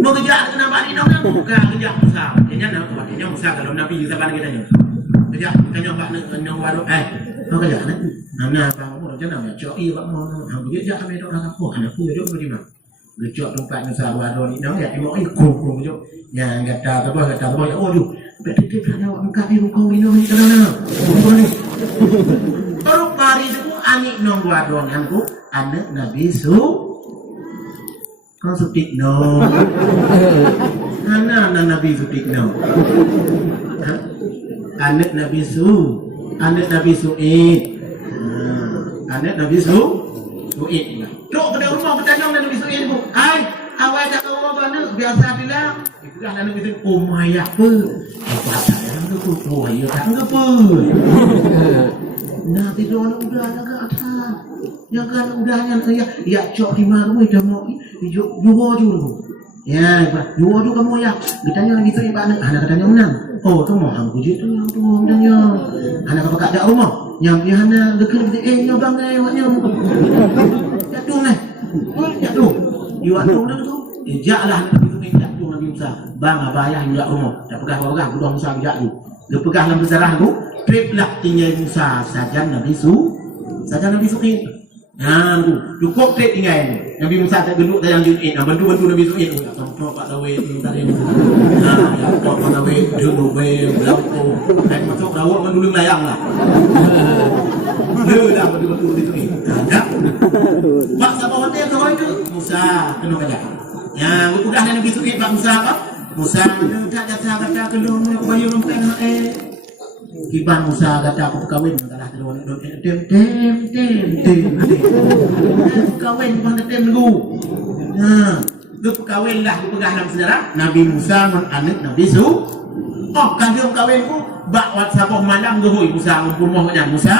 Mau kerja kenapa ni nak buka kerja Musa. Dia nak buat dia Musa kalau Nabi kita balik kita ni. Kerja kita nyoba nak waru mau kerja nak. Mana bang mau kerja nak cok i bak mau. Hang dia jak kami dok nak apa anak aku dok di mana. Kerja tempat Musa waru ni nak ya mau ikut jo. Yang kata apa ya oh ju. Betul ada awak muka ni kau minum ni kana. Baru pari tu anik nong waru aku anak Nabi kau sutik no, anak Nabi sutik no, anak Nabi Su'id, anak Nabi Su'id. Dok pada rumah bertanya Nabi Su'id bu, awak tak tahu apa mana biasa bilang, itulah Nabi Su'id, maya apa? Apa saya tu ya tak apa? Nah tidur anak udah agak atas, yang kan udahnya ya cok di maru itu mau jual dulu. Ya, jual dulu kamu ya. Ditanya lagi tu anak katanya menang. Oh, tu mau hang puji tu yang tu katanya. Anak apa kat rumah? Yang dia hana dekat yang bang awaknya. Ya tu nah. Ya tu. Iwak tu dah tu. Jaklah itu minta tu Nabi Musa. Bang abah ayah yang rumah. Tak pegang budak Musa jak tu. Dia pegang dalam sejarah tu. Trip lah tinggal Musa saja Nabi Su'id. Nah, cukup trip tinggal ni. Nabi Musa tak genduk dalam Su'id. Bantu Nabi Su'id. Contoh Pak Dawid ni tadi. Pak Dawid dulu berlaku. Masuk rawat kan dulu melayang lah. Dah betul Nabi Su'id. Dah. Pak siapa wanita yang kau itu? Musa kena kerja. Yang udah Nabi Su'id Pak Musa apa? Musa tak kata kelon bayu lempeng Kiban Musa kata aku kawin kalah telur tem kawin pada tem lu. Dia kawin lah dia pegah dalam sejarah Nabi Musa dengan anak Nabi kan dia kawin ku bak WhatsApp malam ke hoi Musa ngumpul rumah macam Musa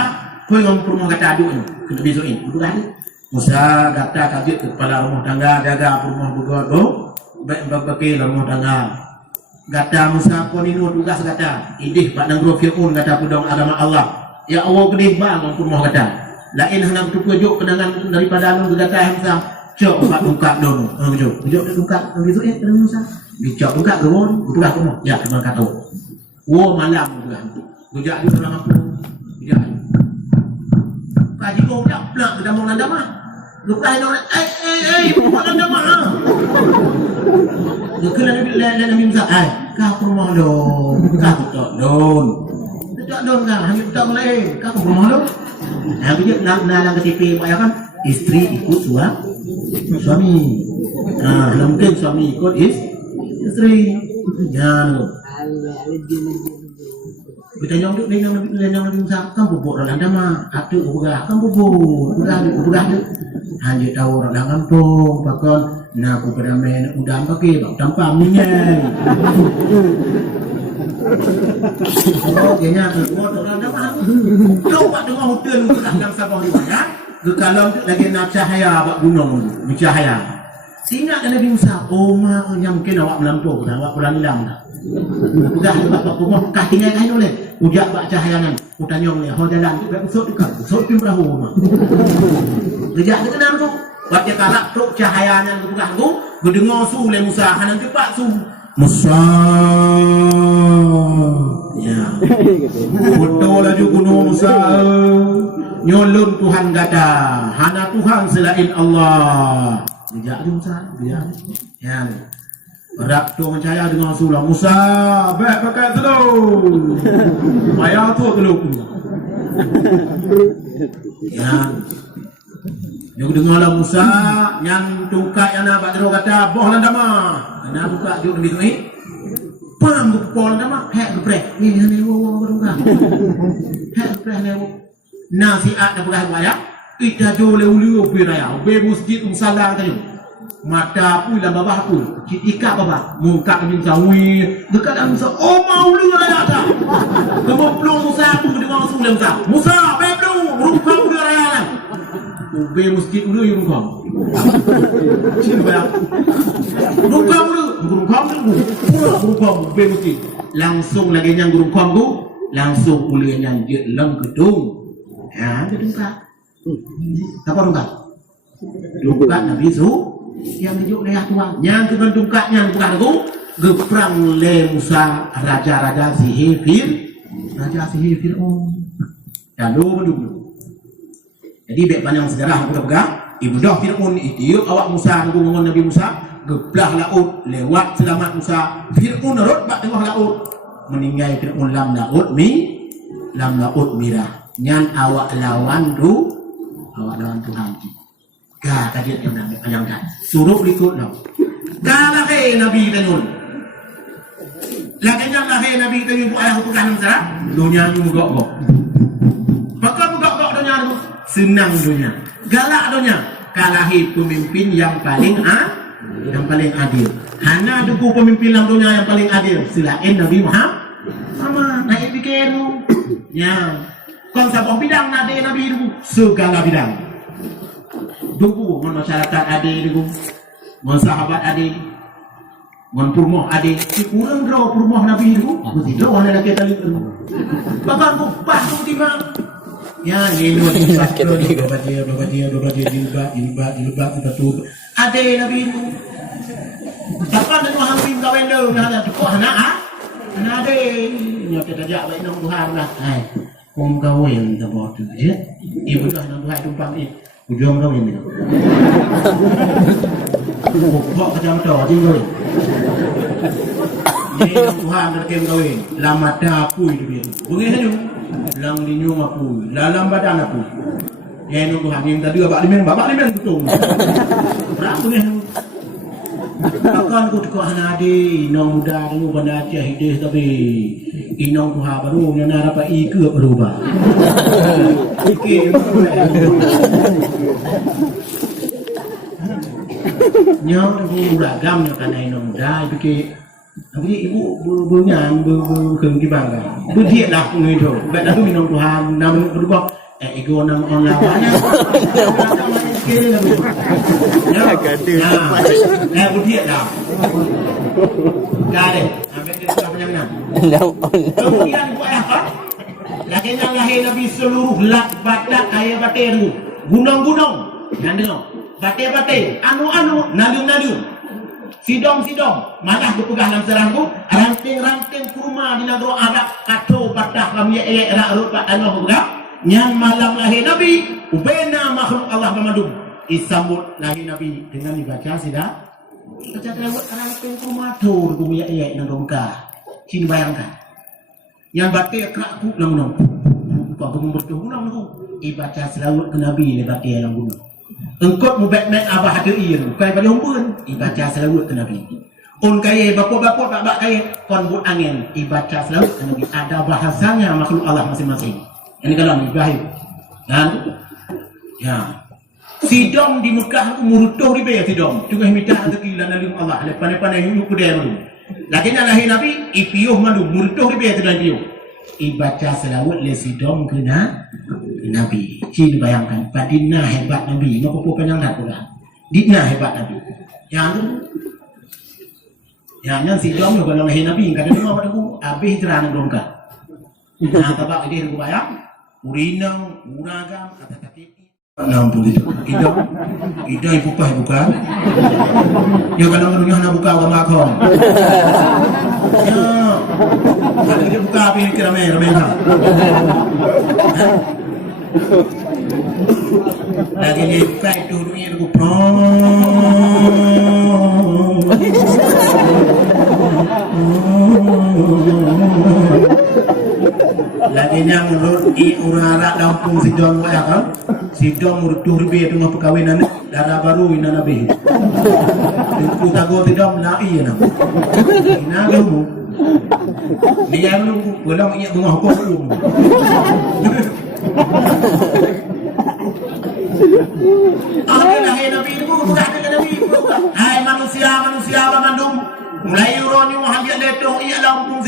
hoi ngumpul rumah kata aduk ni Nabi Su'id bukan Musa kata kaget kepala rumah tangga jaga rumah begodo baik rumah tangga. Kata Musa pun ini tugas kata idih Pak Nanggro Fir'aun kata pudong agama Allah Ya Allah gede bang pun mau kata. Lain hendak tu pujuk kenangan daripada anu gegata Hamzah. Cok buat tungkak dong. Pujuk tungkak besok kenangan Musa. Dicok tungkak gewon, pulang ke mau. Ya teman kata. Wo malam pulang. Gujak di dalam apa? Gujak. Kaji kau tak pelak ke dalam nanda mah. Lukai dong. Buat nanda mah. Kena Nabi Musa. Kau rumah dong. Kau tak dong. Tak dong kan. Hanya tak boleh. Kau rumah dong. Nah, dia nak KTP ayah kan isteri ikut suami. Nah, mungkin suami ikut isteri. Ya. Kita nyong duk lenang Musa kan bubuk orang dama. Atu ubah kan bubuk. Ubah tu. Hanya tahu orang kampung pakon nak aku beramen udang pakai bak tanpa minyak. Oh, kayaknya orang dama. Kau buat dengan hotel untuk dalam Sabah riwayat. Kalau lagi nak cahaya bak gunung, bercahaya. Sehingga Nabi Musa, mak yang mungkin awak melampau, awak pulang hilang dah. Udah bapak rumah kah tinggal kain oleh. Ujak bak cahayangan. Utanyong ni, hol jalan tu usut dekat, usut pun perahu rumah. Rejak dia kenal tu. Buat dia kalak tu cahayanya tu bukan tu. Berdengar su oleh Musa, hanang cepat su. Musa. Ya. Betul laju gunung Musa. Nyolun Tuhan gada. Hana Tuhan selain Allah. Rejak dia Musa, rejak. Ya. Berak tu percaya dengan Rasulullah. Musa, baik pakai telur. Payah tu telur. Yang yang dengarlah Musa, yang tungkat yang nak terus kata, boh lah dama. Nak buka juk lebih tu ni. Pam buka pol dama, hek geprek. Ni ni wo berungkang. Hek geprek ni wo. Nasihat dah bukan banyak. Kita jole uli ubi raya. Ubi masjid salah tadi. Mata pun lah babah pun. Cik ikat babah. Muka kami sawi. Dekat dalam Musa. Oh mau lu raya tak? Kamu peluk Musa aku dengar Rasulullah Musa. Musa, baik peluk. Rukam dia raya lah. Ubi masjid ulu yang rukam. Cik bayang. Rukam ulu. Rukam ulu. Rukam ubi masjid. Langsung lagi yang rukam tu. Langsung uli yang jelang gedung. Ya, gedung kak. Apa rukam? Rukam Nabi Su. Yang dijuk leah tuan yang kegan tungkat yang bukan aku geprang le Musa raja-raja sihir Fir'aun dan dulu jadi baik panjang sejarah aku dah pegang ibu dah Fir'aun itu awak Musa aku ngomong Nabi Musa geblah laut lewat selamat Musa Fir'aun rot bak tengah laut meninggal Fir'aun lam laut mirah nyan awak lawan Tuhan Gak tadi yang nak panjangkan. Suruh ikut lah. Kalau Nabi kita nyul. Lagi yang lahir Nabi kita nyul ayah hukuman Musa. Dunia nyul gok-gok. Bakal gok-gok dunia tu. Senang dunia. Galak dunia. Kalahi pemimpin yang paling adil. Hana duku pemimpin dalam dunia yang paling adil. Selain Nabi Muhammad. Sama naik fikir tu. Ya. Kau sabah bidang Nabi itu segala bidang. Dugu mon masyarakat ade dugu mon sahabat ade mon purmoh ade kurang draw purmoh Nabi dugu mesti draw ada lagi tali bakal kupah tu tiba ya ini dilbat betul ade Nabi dugu kapan dengan hampir kawan dah ada kok anak ade nyata tajak baik nang Tuhan lah kom kawan tak boleh je ibu dah nang Tuhan tumpang ni ujung kau ini. Kok kacang tu, jinggoy. Ini Tuhan terkem kau ini. Lama dah apui tu. Begini tu, lang dinyum apui, dalam badan apui. Ini Tuhan yang tadi bapak limen betul. Berapa ni? Akan ku tukar hanade, inong muda tu pada cahide tapi inong Tuhan baru yang nak dapat ikut berubah. Okey. Nyong tu beragam yang kan inong muda fikir. Tapi ibu bunyan berkeung di bangga. Berdiet lah ni tu. Baik tu inong Tuhan nama berubah. Ego nama online. Kira lah. Ya. Berdiet lah. Gade. Ambil dia tak panjang nak. Kemudian buat apa? Lagi yang lahir Nabi seluruh lak batak ayah batik tu. Gunung-gunung. Yang dengar. Batik-batik. Anu-anu. Nalium-nalium. Sidong-sidong. Malah berpegang dalam serangku. Ranting-ranting kurma di negara Arab. Kato patah kami rak-rak pak tanah berpegang. Yang malam lahir Nabi. Ubena makhluk Allah memadum. Disambut lahir Nabi dengan dibaca sudah. Baca lewat ranting kurma tu. Kumi-yak negara Mekah. Sini bayangkan. Yang batik kerakku dalam gunung. Kau bangun betul gunung tu. Ibaca selawat ke Nabi ni batik dalam gunung. Engkau mubek-mek abah ada ir. Kau pada humpun. Ibaca selawat ke Nabi. On kaya bapa-bapa bak kaya kon but angin. Ibaca selawat ke Nabi. Ada bahasanya makhluk Allah masing-masing. Ini kalau ni bahaya. Dan ya. Sidong di Mekah murutuh ribe sidong. Juga minta rezeki lan alim Allah. Lepas-lepas hidup kedai dulu. Lagi nak lahir Nabi, ipiuh malu, murutuh ribe tu dan ipiuh. Ibaca selawat le sidong ke Nabi. Cik bayangkan, padina hebat Nabi. Maka pun panjang dah pula. Dina hebat Nabi. Yang sidong kalau lahir Nabi, kata dengar pada aku, habis hijrah nak dongkak. Nah, tabak dia aku bayang, urinang, uragam, kata-kata. Nampun itu. Ida ibu pah bukan. Ya kadang-kadang nak buka agama kau. Ya. Kalau dia buka apa yang ramai lah. Lagi dia buka itu dunia aku lagi yang roti urara Lampung sidong ya kan sidong murutuh ribe tengah perkahwinan darah baru ina nabi ku tago sidong na iya na ina gamu dia lu pulang iya tengah hukum hai nabi itu bukan ada nabi hai manusia Bandung mulai uroni muhammad letong iya Lampung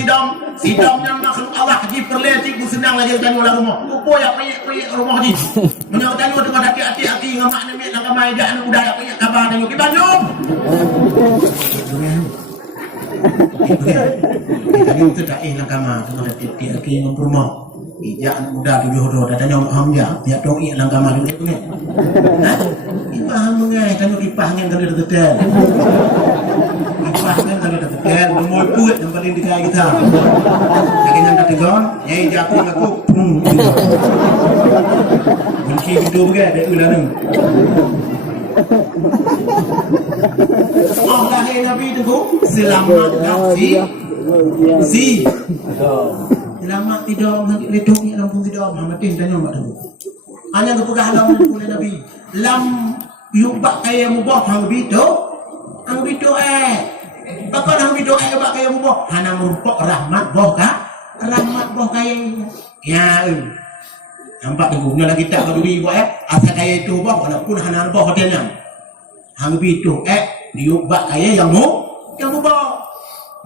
sidong yang makhluk Allah haji perletik ku senang lagi tanya orang rumah upo ya pergi rumah haji menyau tanya dengan hati-hati ngamak ni nak kamai dak udah ya pergi kabar tanya ke Bandung tadi itu dah nak kamar dengan hati-hati ngam rumah ijak muda tu jodoh dah tanya hamja dia dong iya lang kamar ni punya nah ipah mengai tanya ipah ngan kada tetel ipah ngan kada tetel moy put yang paling dikai kita lagi yang kata gon nyai japu aku mungkin hidup ke ada ulah ni Allah Nabi tu selamat si selamat tidak letung ni Lampung tidak Muhammadin dan Muhammad tu hanya kepegah Lampung oleh Nabi lam yubak kaya mubah hang bido apa hang bido yubak kaya mubah hana merupak rahmat boh kaya ya nampak tu guna lagi tak berduri buat asal kaya itu boh walaupun hana boh hotelnya hang bido yubak kaya yang mubah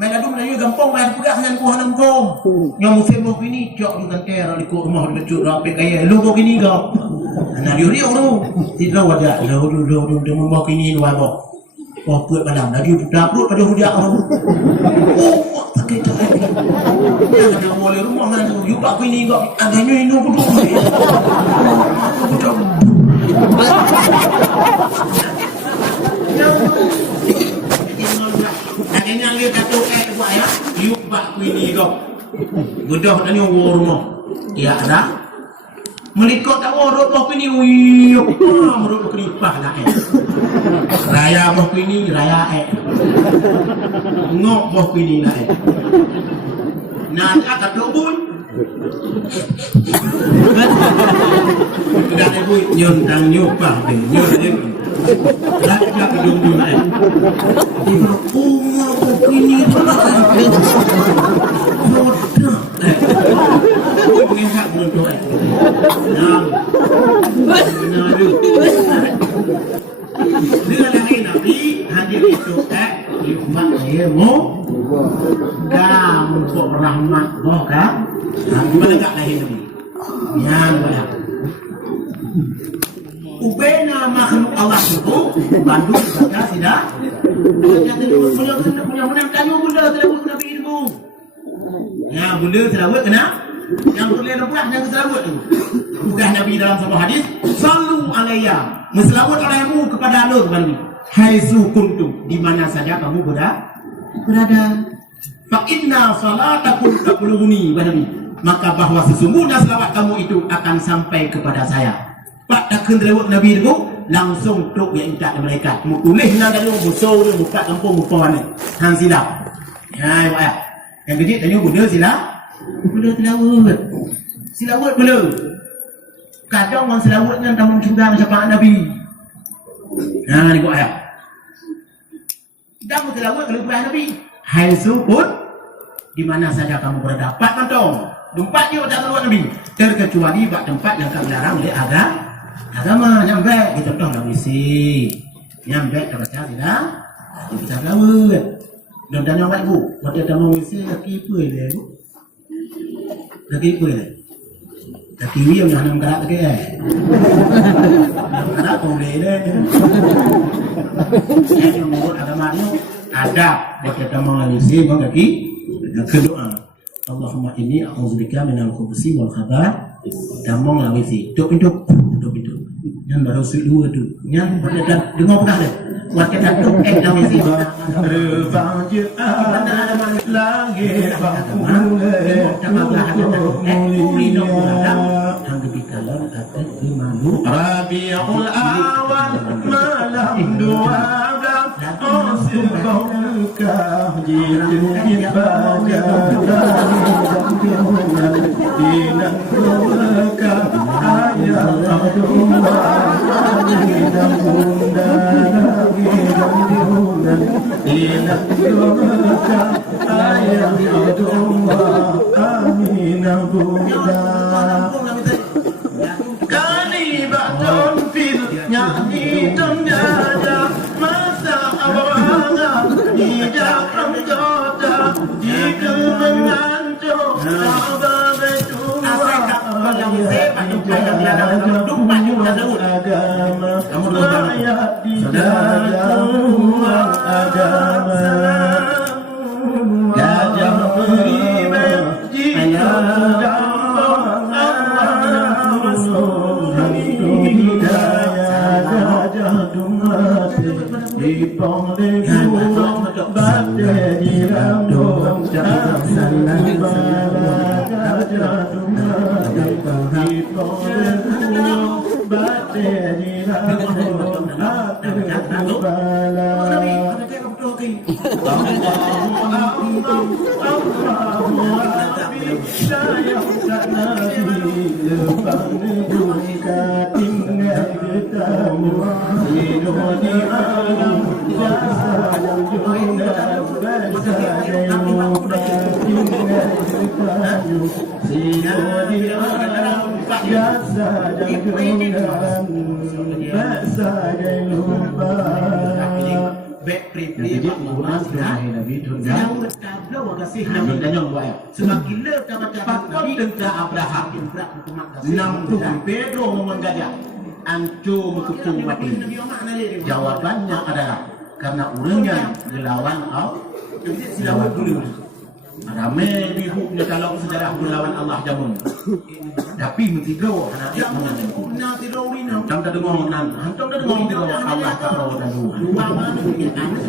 Main adu Melayu gampang main pegang dengan kuah nampung. Yang musim mau ini jok di kantor di rumah di kecuk rapi kaya lu kau gini kau. Nah dia orang tidak wajah lu mau kini lu apa? Wah puat malam lagi budak pada hujan orang. Oh tak kita. Jangan boleh rumah mana tu. You pak ini kau agaknya ini aku tu. Yang dia kata buat ya, you bak ini kau. Budak tanya rumah. Ya ada. Melikot tak rumah ini, menurut keripah lah Raya boh ini, raya ngok boh ini lah Nah, kata bun. Tidak ada bun, nyontang nyopah, nyot aja. Lagi hidung naik. Bunga ini pengen beruntung. Dengan yang Nabi hadir itu hikmah ilmu dan untuk rahmat boka gimana tak lahir Nabi yang banyak ubena makhluk Allah itu Bandung saja tidak punya menang kayu bunda telah Nabi ilmu ya bunda telah kena Yang boleh lepas yang selawat tu. Bukan Nabi dalam sebuah hadis, sallu alayya, berselawat olehmu kepada Nur Nabi. Haitsu kuntum, di mana saja kamu berada. Fa inna salatakum taquluni wa Nabi. Maka bahwa sesungguhnya selawat kamu itu akan sampai kepada saya. Pak dah kenderewak Nabi itu langsung tok yang ingat mereka. Mu tulis nang dalam musuh tu buka kampung muka ni. Hang silap. Ya, ya. Yang kecil tanya benda silap. Benda selawat. Selawat benda. Kadang orang selawatnya tamu cinta syafaat Nabi. Nah, ni buat ayat. Dan selawat kalau buat Nabi. Hai pun di mana saja kamu berada. Empat kantong. Tempat dia tak selawat Nabi. Terkecuali buat tempat yang tak dilarang oleh agama. Nyampe kita contoh nak isi. Nyampe tak baca tidak. Dia bisa selawat. Dan tanya awak ibu, waktu tamu isi laki apa dia? Laki apa dia? Laki dia yang nak gerak lagi ada boleh deh. Saya menurut agama ni ada waktu tamu isi kau laki berdoa. Allahumma inni a'udzubika minal khubuthi wal khabath. Tamu isi. Tok pintu. Yang baru dua tu. Yang pada dengar pedah dia. Waktu datuk dalam isi. Terbang je langit Rabiul awal malam 12 Osibau Mekah jitu baja Dinan Mekah ayat Abdullah Dinan bunda Dinan Mekah ayat Abdullah Aminah bunda Kalibatun fil nyanyi tunjada masa awalnya hijab ramjota jika mengancur sahabat betua agama ayat di dalam agama gajah beriman jika di pongdeng bate di rambut sana gajah di pongdeng bate di rambut semakin letak pakon tentang Abraham 60 Pedro menggajah ancu mekepung mati. Jawabannya adalah karena orangnya melawan lawan dulu. Ramai bihuknya kalau sejarah melawan Allah jamun. Tapi mentigo anak Hantam dah dengar hantam dah dengar mentigo Allah tak tahu dah dulu.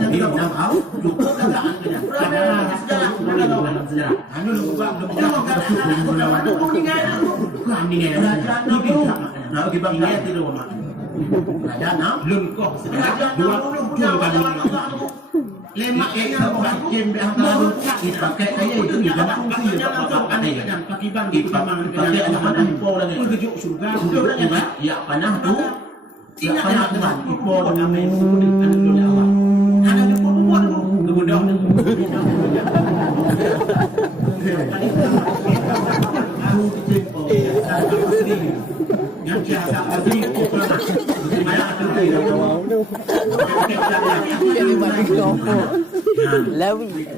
Dia nak tahu lupa keadaan dia. Ada sejarah melawan sejarah. Anu lupa melawan bukan ni nak bagi bangsa tidur mak. Kerajaan lengkap sejarah 20 kali. Lemak yang hakim antara dipakai saya itu di dalam fungsi apa ada pakai bang dipakai anak info dan kejuk surga ya panah tu ingat panah info dengan info dengan Allah ada di buat kemudian aku tempo yang biasa asli mana ada Lawi.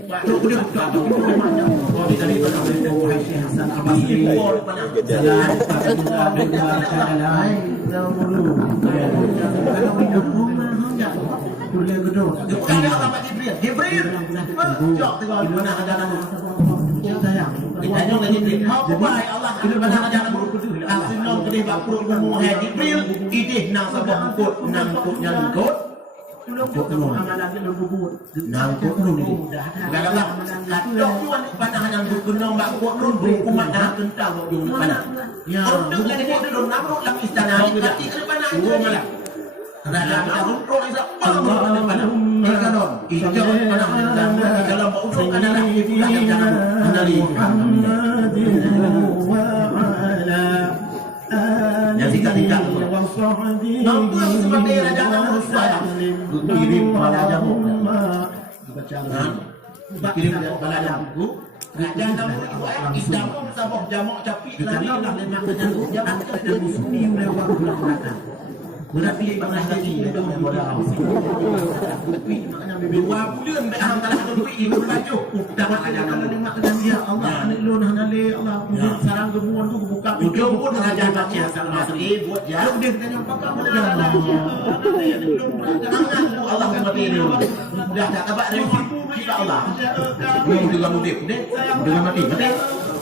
Kita jangan jadi kau baik Allah kita pada jangan buruk asinong gede bapur umum haji Jibril idih nang sabah kut nang kut nyangkut kut nu nang kut nu ni galak katok tuan panah nang gunung bak kut nu hukuman dah kentang di mana ya untuk lagi dulu namruk lak istana di kaki ke panah malah Raja Arun Pro Isa Allah mana ikanon ijo panah nang dalam bau adalah itulah yang jangan menari yang tingkat-tingkat nampak seperti Raja Arun saya kirim pada jamu kirim pada jamu Raja Arun Islam sabah jamak capi lagi dah lemak jamu jamak jamu sunni lewat belakang berarti pernah jadi itu modal tapi maknanya dua bulan be antara tu ibu baju dapat aja kalau di mak dan dia Allah anilun hanale Allah sarang gemuan tu buka ujung pun raja baca salam asri buat ya dia tanya pakar mana Allah mati ni dah tak abak dari kita Allah belum juga mudik dengan mati betul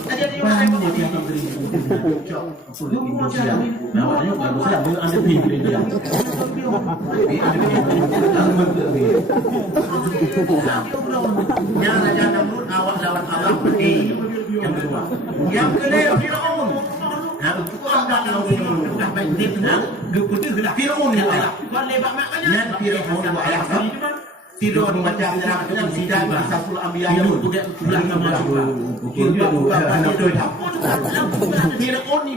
ada di mana ibu dia beri namanya kalau saya ada pilih dia yang Raja Namrud awak lawan Allah pergi yang kedua yang kedua Firaun untuk orang kalau bukan baik dia tenang geputu gelah Firaun ni Allah buat lebak makanya yang Firaun buat ayah Firaun macam dalam dalam sidang Sasul Anbiya itu dia belah sama dia bukan itu dah Firaun ni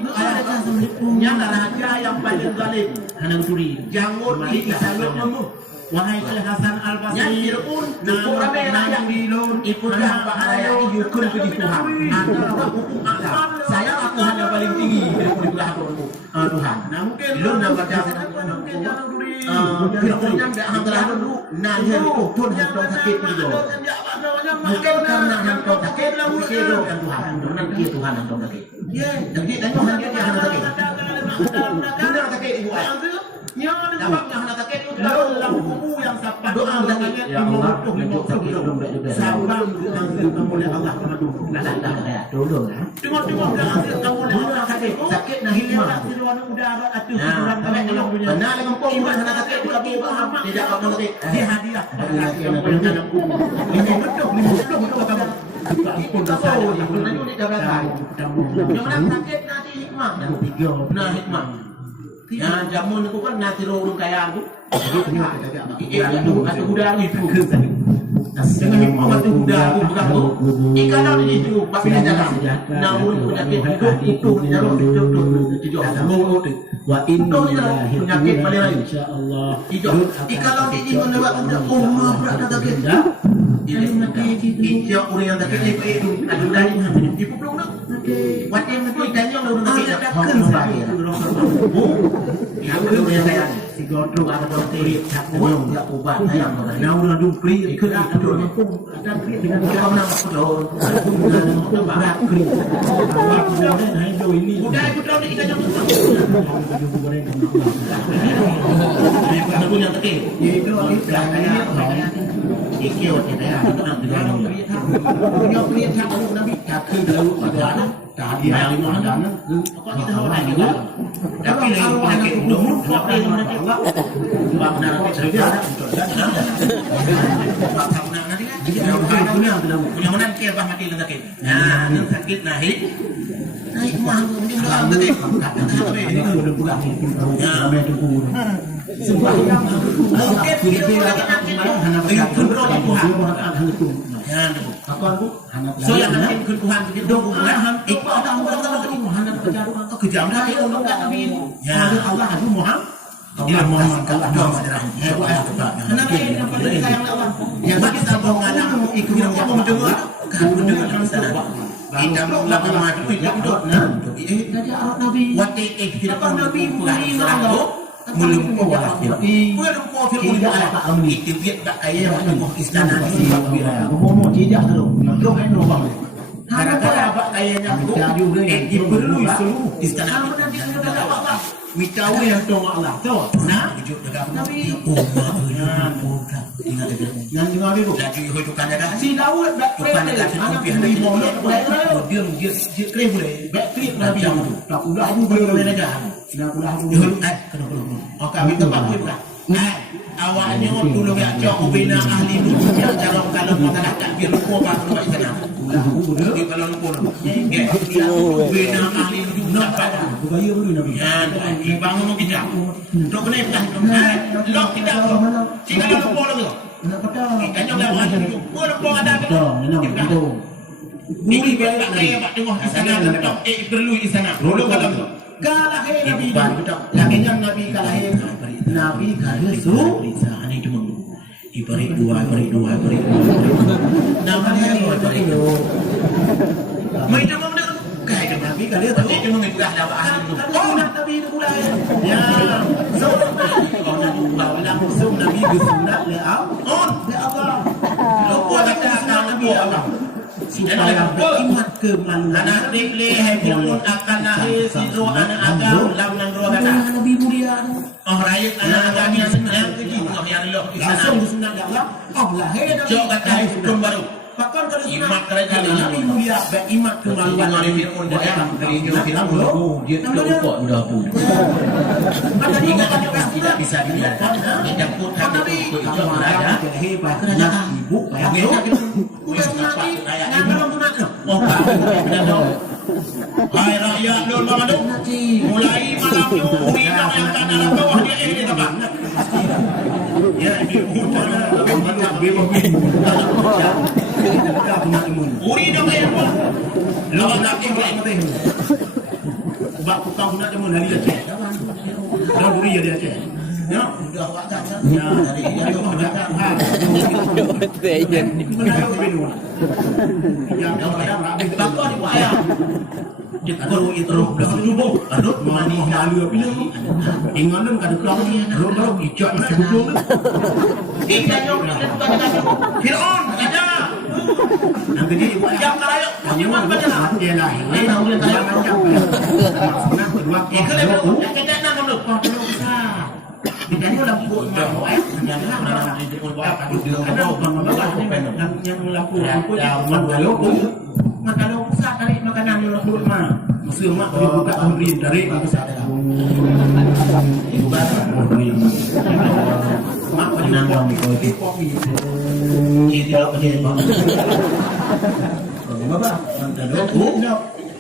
yang raja yang paling zalim hanang suri jangut di saluk lemu wahai Hasan Al-Basri yang Firaun nama yang bilun ikulah bahaya yukun ke di Tuhan antara hukum Allah saya aku hanya paling tinggi daripada Tuhan nah mungkin lu nak baca mungkin jangan suri Firaun yang dah antara dulu nanya pun hendak sakit itu mungkin karena hendak sakit lalu itu Tuhan nanti Tuhan hendak sakit jadi tanya hanya dia hendak sakit benar sakit ibu ayah ya dapatnya hendak sakit itu dalam kubu yang sabar doa sakit ya Allah untuk sakit sabar kamu oleh Allah madu nak ya tolong tengok kamu oleh Allah sakit nah hikmah siluan udara atuh orang dalam dunia benar lempung iman hendak sakit kamu tidak kamu sakit dia hadiah yang dalam kubu ini betul kamu ikut dosa yang menanyu di jabatan yang nak sakit nanti hikmah yang tiga nah hikmah yang jamun itu kan nanti orang kaya tu itu udara itu dengan hikmah itu udara itu bukan tu ikan ini itu pasti jalan namun penyakit itu jarum itu wa inna penyakit paling lain insyaallah ikan ini menebak Allah berada sakit Ijak orang yang tak kena itu ada dari ibu belum nak. Waktu yang itu ikannya belum nak kita takkan sahaja. Yang kedua yang saya si godro ada bakteri belum tak ubat ayam. Nah udah dukri ikut ada pun ada dengan kita nak betul. Berat kri. Udah ikut tahu ni ikannya belum. Ada pun yang tak itu ikan Ikut kita nak dengan punya perintah Nabi tak lalu ada tadi yang mana apa kita orang ini tapi penyakit umum apa yang mana Allah sebab nanti saja nanti kita punya mana kia bah mati dengan sakit nah dengan sakit naik mah mungkin doang tadi ini sudah bulan ya sebab yang mungkin kita lagi itu berdoa Tuhan ya aku so yang nanti Tuhan begitu Tuhan itu ada orang-orang Tuhan atau kejam dari orang Nabi ya Allah itu Muhammad dia Muhammad Allah kenapa ini apa dari sayang Allah yang bagi sabung anak ikut yang mendengar kan mendengar sana kita melakukan maju itu jadi Nabi waktu tidak Nabi melumpuh tidak ada itu biar tak kaya melumpuh istana ngomong tidak tu gara-gara abak kayanya diperlukan seluruh istana Mitawi yang tong Allah tu. Nah, Nabi yang juga itu. Lagi hidupan ada. Si Daud back Tukan ada anak kopi Nabi ada. Muhammad dia keren boleh. Back trip Nabi yang tu. Tak udah aku boleh dah. Nak udah aku boleh. Okey, kita pakai pula. Awaknya tolong ya cok bina ahli dunia kalau mengatakan takbir lupa apa kalau baca sana. Di kalau lupa. Bina ahli dunia pada. Budaya boleh Nabi. Bangun mau kita. Dok kena kan. Lok kita. Jika lupa lagi. Nak kata. Kanya lewat. Lupa ada. Itu. Ini bapak saya pak tengok di sana tok perlu di sana. Dulu kata Kalah Nabi lagi yang Nabi kalah Nabi kalah su ini cuma ibarat dua namanya ibarat dua mereka mau nak kayak Nabi kalah tu dia cuma menggah dapat ahli tu Nabi itu pula ya so langsung Nabi bersunat le Allah lupa kata Nabi Allah supaya beriman kemaluan anak dikle hai pun akan lahir sizo anak agam lam nang roh kata Nabi mulia oh rakyat anak agam yang senang keji yang loh di sana langsung bersunat Allah Allah lahir jok kata hukum baru bahkan kalau imat kerajaan Nabi mulia beriman kemaluan Nabi Fir'aun dia dia lupa sudah pun ingat tidak bisa dibiarkan yang pun Nabi itu berada hebat kerajaan ibu Hai rakyat Nur Mamadou mulai malam Nuri yang akan dalam bawah dia ini tempat ya ibu Uri dah bayar pun lawan nak ikut bak kau nak demo dari Aceh dah Uri dia Aceh ya sudah awak tak ya dari itu dah ha Betul ni. yang ada bakar ni ayah Jekro itu belum tubuh adut mani halu pilih ingalan kada kau ni ro ijak nak tubuh kita nyok Fir'aun ada yang gede yang kaya Bagaimana baca lah dia lah ini tahu dia tak macam nak kedua kalau kita nak dulu Kita ni lampu mau yang kalau pusat tarik makanan yang lampu mah musuh mak boleh buka amrin tarik pusat ibu bapa mak boleh nang kopi jadi tak boleh bapa mantan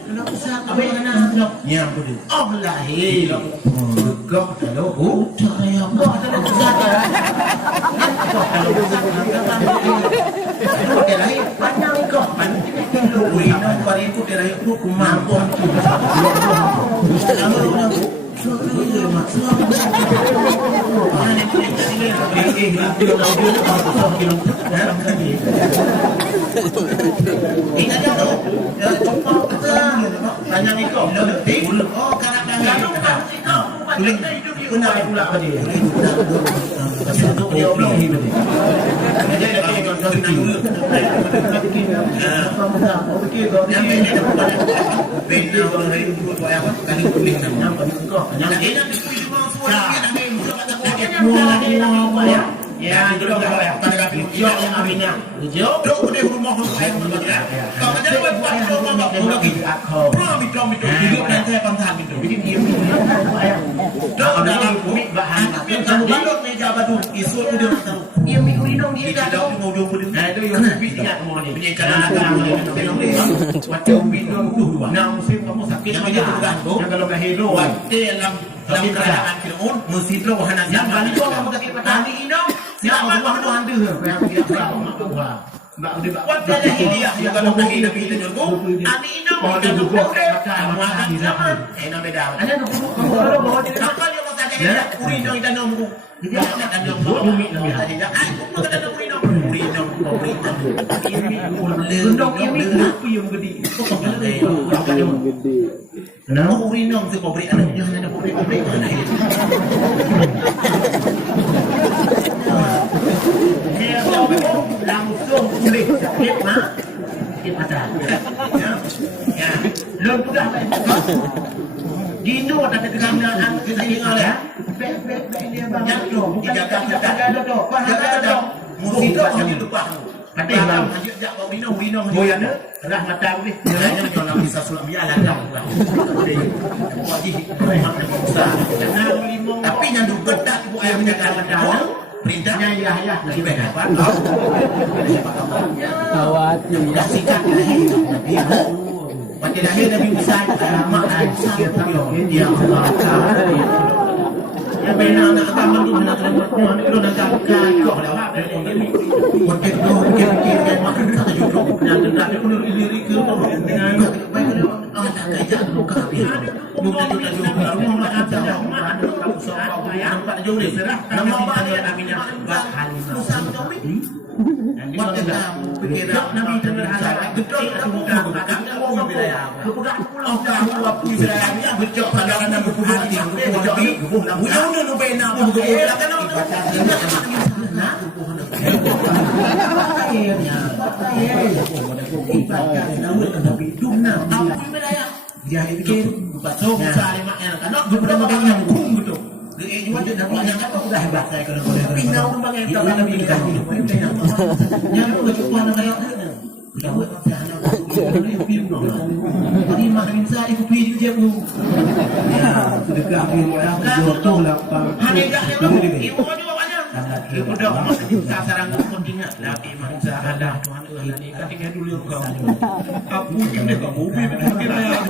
nak usah apa yang nak yang boleh oh lahir gok kalau saya gok kalau usah kalau lahir panjang gok panjang pada itu lahir itu kumampuan tanya ni kau oh kadang-kadang tuling kena pula pada dia pasal tu dia belum hidup jadi dah kau nak dulu okey kau ni benda orang lain buat apa kali tuling nampak kau yang dia nak pergi rumah semua dia nak main ya itu dah boleh pada kaki yo yang abinya yo dok di rumah saya ya kau kerja buat rumah bapak lagi pro hidup dan saya pantas itu bikin dia dok dalam bumi bahan kalau balut meja batu isu itu dia tahu dia mikir dong dia dah mau dong pun itu yang lebih ingat mau ni punya cara agama ni macam bidon dua nah musim kamu sakit aja kan kalau dah hero dalam keadaan Fir'aun mesti lo hana yang balik kau kamu sakit petani ini siapa orang tu anda yang dia tahu mak dia buat jadi dia kalau pergi Nabi kita jurgo ani ini kita jurgo makan sama enak beda ada kalau bawa dia kapal dia masa dia uri dong kita nunggu dia nak ada bumi Nabi ada aku kita nunggu uri dong ini dong ini apa yang gede kok gede kenapa uri dong tu kau beri anak dia ada beri mana ini langsung boleh sakit mak sakit mata ya belum sudah Dino tak ada kesinaan kesinaan ya. Baik dia bang. Yang tu bukan jaga tu. Jaga. Mesti tu hanya lupa. Ada yang hanya jak bau Dino yang dah mata ni. Hanya kalau bisa sulam ya lah dah. Wajib besar. Tapi yang juga tak ibu ayah menjaga dah. Perintahnya ya lebih baik apa? Khawatir. Kasihkan Nabi. Pada lahir Nabi Musa mak sikit dia ya benar nak agama tu nak Quran itu nak kau dah waktu tu kita makan tak juga dan tidak ada pun lirik ke dengan baik ada kerja buka pihak bukan kita juga rumah ada ada usaha nampak jauh ni nama dia Aminah bahan Musa waktu pikiran Nabi terhadap betul kamu kamu wilayah kepegang pulau kamu waktu wilayah ni berjok pandangan dan berkumpul di berjok ni bukan lu bena pun berkumpul kan dia bikin so besar maknya kan beberapa kali yang kum betul dia juga dia nak yang apa sudah hebat saya kalau boleh pinau membangai kalau Nabi kita yang lu cuba nak kayak kita buat apa anak jadi makin saya ikut pilih je lu ya sudah kami dah betul lah hanya dah ibu juga banyak ibu dah kita sarang pentingnya lagi mangsa ada Tuhan ini ketika dulu kau aku ini kau ubi benar ya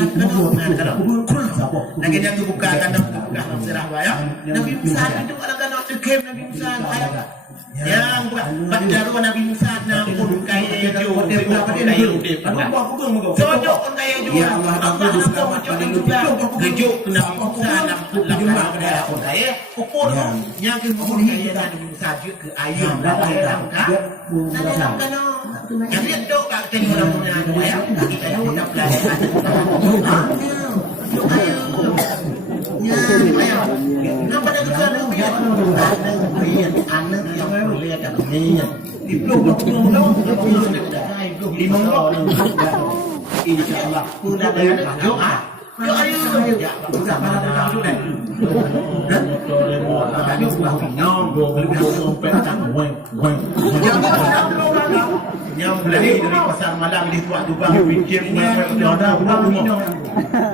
kebukaan kalau lagi yang kebukaan kan serah bayar Nabi Musa itu kadang-kadang terkem Nabi Musa yang baru Nabi Musa nampun kaya jo cocok pun kaya jo Allah cocok juga gejuk Nabi Musa nampun lah pada orang kaya ukur yang kemudian kaya Nabi Musa ke ayam dalam yang dia dok kat tengok orang punya ya kita nak belajar nampak ada kekan anak yang boleh ada ni di blok di mana insyaallah pun ada doa doa ya bukan pada tahu dah ada buah nyong lebih sampai tak yang beli dari pasar malam di Tuak Tubang fikir ada rumah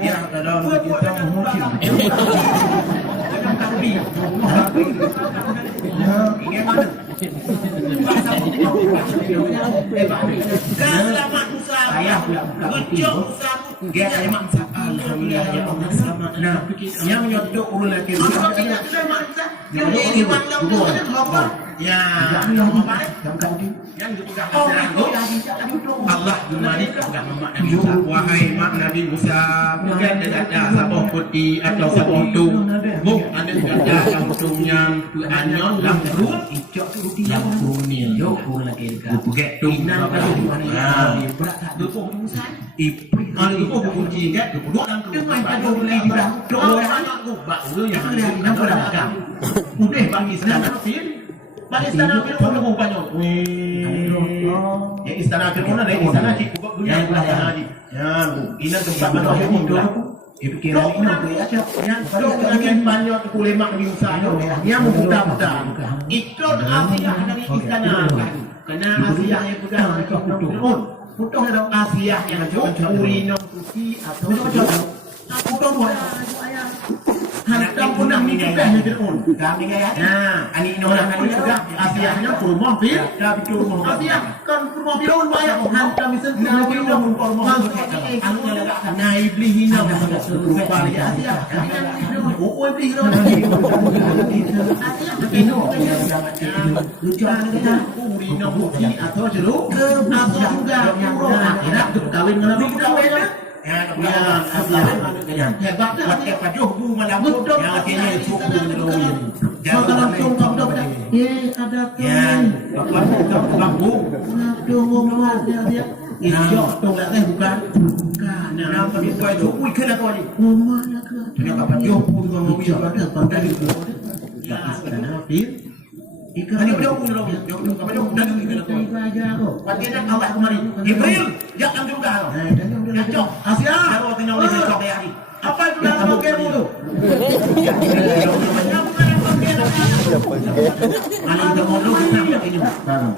ya kalau kita mungkin tapi selamat Musa ucap Musa dia selamat Musa alhamdulillah ya Allah selamat nah yang nyodok urun lagi selamat Musa yang ini malam tu apa ya yang juga Allah Jumani Musa wahai mak Nabi Musa bukan ada sabah putih atau sabah tu buk ada ada kampungnya anyon lambrut icok lambrunil yo lagi dekat buget tu nang berat tak dukung Musa kalau dukung kunci kan duduk dalam dengan pada boleh dah duk anak ku bak yang ada dalam agam udah bagi istana bagi istana Fir'aun lu banyak ya istana Fir'aun ada istana cik kubak dunia ya ini tempat mana yang hidup pikiran ini boleh aja yang bagian banyak ulama Nabi Musa yang membuka-buka ikut Asia dari istana karena Asia yang pegang Fir'aun putus dalam Asia yang Urino Tusi atau putus buat hantam pun nak minum teh ni Fir'aun kami gaya nah ani orang ini juga Asia-nya rumah Fir kami ke rumah Asia kan rumah Fir'aun banyak hantam itu nak minum rumah anu lega naib lihina rupa Asia oh iblis lo Asia Fir'aun lucu kita Urino Tusi atau jeruk atau juga akhirat kawin dengan Nabi kawin ya hebat buat apa juhu malam yang akhirnya suku melalui jangan tunggu ada kan bambu tunggu dia hijau tunggu lagi bukan nama dia itu ui kena kau ni mana ke kenapa juhu juga mau ada pandai itu ya kenapa ini jauh dulu, jauh dan itu aja kok. Pakai Allah kemarin. Jibril, jangan juga. Jauh. Asia. Kalau tinggal di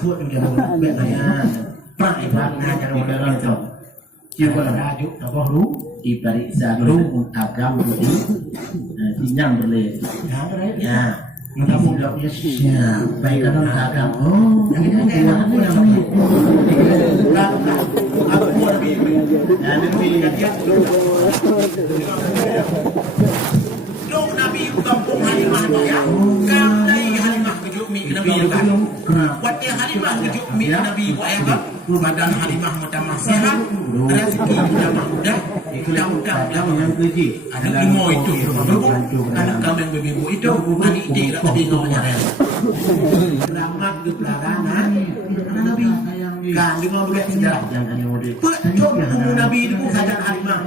Thua chúng ta một bên này phải phát na cho nó là rồi chưa có là đa chút nó có rú chỉ phải ra rú một thảo cao một tí thì nhang một lề tháng cái đấy nha nó ta một đọc như vậy là nó thảo cao những cái này là nó làm gì ra aku mau lebih lebih kajian dong Nabi kampung Halimah ya kamdai Halimah kejuk mi Nabi kan watnya Halimah kejuk mi Nabi wa ya kan badan Halimah mutamah sehat rezeki mudah mudah yang keji ada limo itu anak kami yang bebibu itu adik dia tadi ngomongnya selamat di pelarangan Nabi kan di mau lihat sejarah jangan nyuri betul Nabi itu sadar Halimah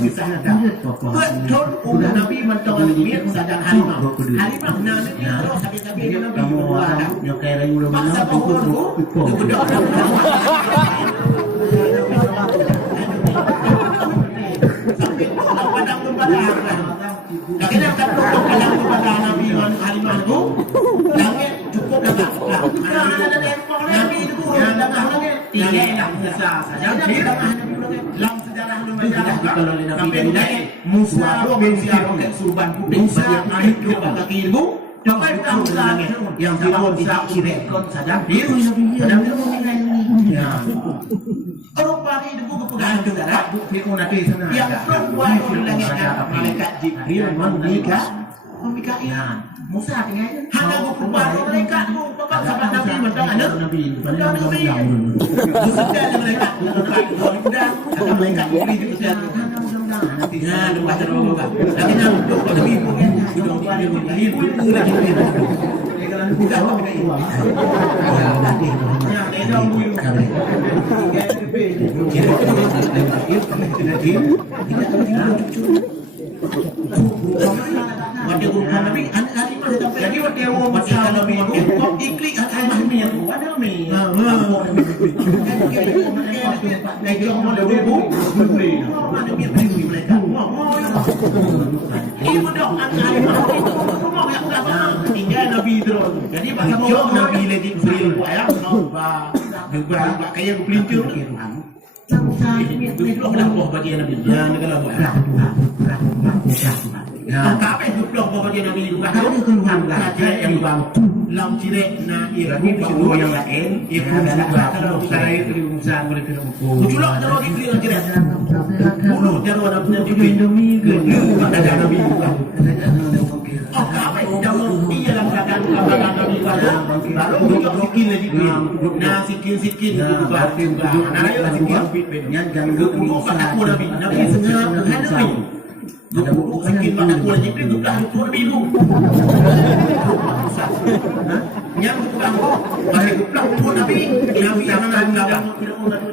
bisa ada betul Nabi mencoba lihat sadar Halimah Halimah nanti kalau sampai Nabi ada nyokai rayulah mana itu betul sampai padang berpadang lagi nak padang berpadang Nabi Halimah itu langit cukup dah Nabi itu yang dah tiga nak Musa saja dalam sejarah kalau Nabi ini Musa bin Fir'aun surban putih yang akhir juga kaki ilmu coba bukan Musa yang Fir'aun tidak kira kon saja dia sedang ya orang pagi itu kepegangan juga dah Fir'aun ada di sana yang perempuan di langit malaikat Jibril Mikail Musa dengan hanya perempuan malaikat tu bapak sahabat Nabi macam mana Nabi sudah malaikat dan malaikat Jibril itu sudah nanti lepas terlalu kan lagi nak untuk Nabi mungkin hidup dia pun lagi bukan apa ini nanti yang ada mulu Waktu bukan Nabi, hari mana jadi waktu masa Nabi kok iklik hari Nabi yang ada Nabi. Lagi orang dah bubu, mana dia pergi mereka. Ini budak hari Nabi. Semua yang dah tinggal Nabi terus. Jadi pasal Nabi lagi beri ayat beberapa kayak pelintir itu dah buah bagi Nabi. Ya, negara buah. Tapi duplok bagi Nabi bukan ada keluhan saja yang bang lam cirek na ibu bawa yang lain ibu juga kalau saya teruskan mereka mujulok kalau diberi cirek dulu jaro Nabi diberi ada Nabi bukan oh apa jaro dia dalam keadaan Nabi baru duduk sikit lagi nah sikit berarti nah ayo sikit yang jangan dulu pada Nabi sengaja Nabi ada buku sikit pada kulit Jibril tu dah tuan biru. Yang tukang balik pulang tuan Nabi yang jangan ada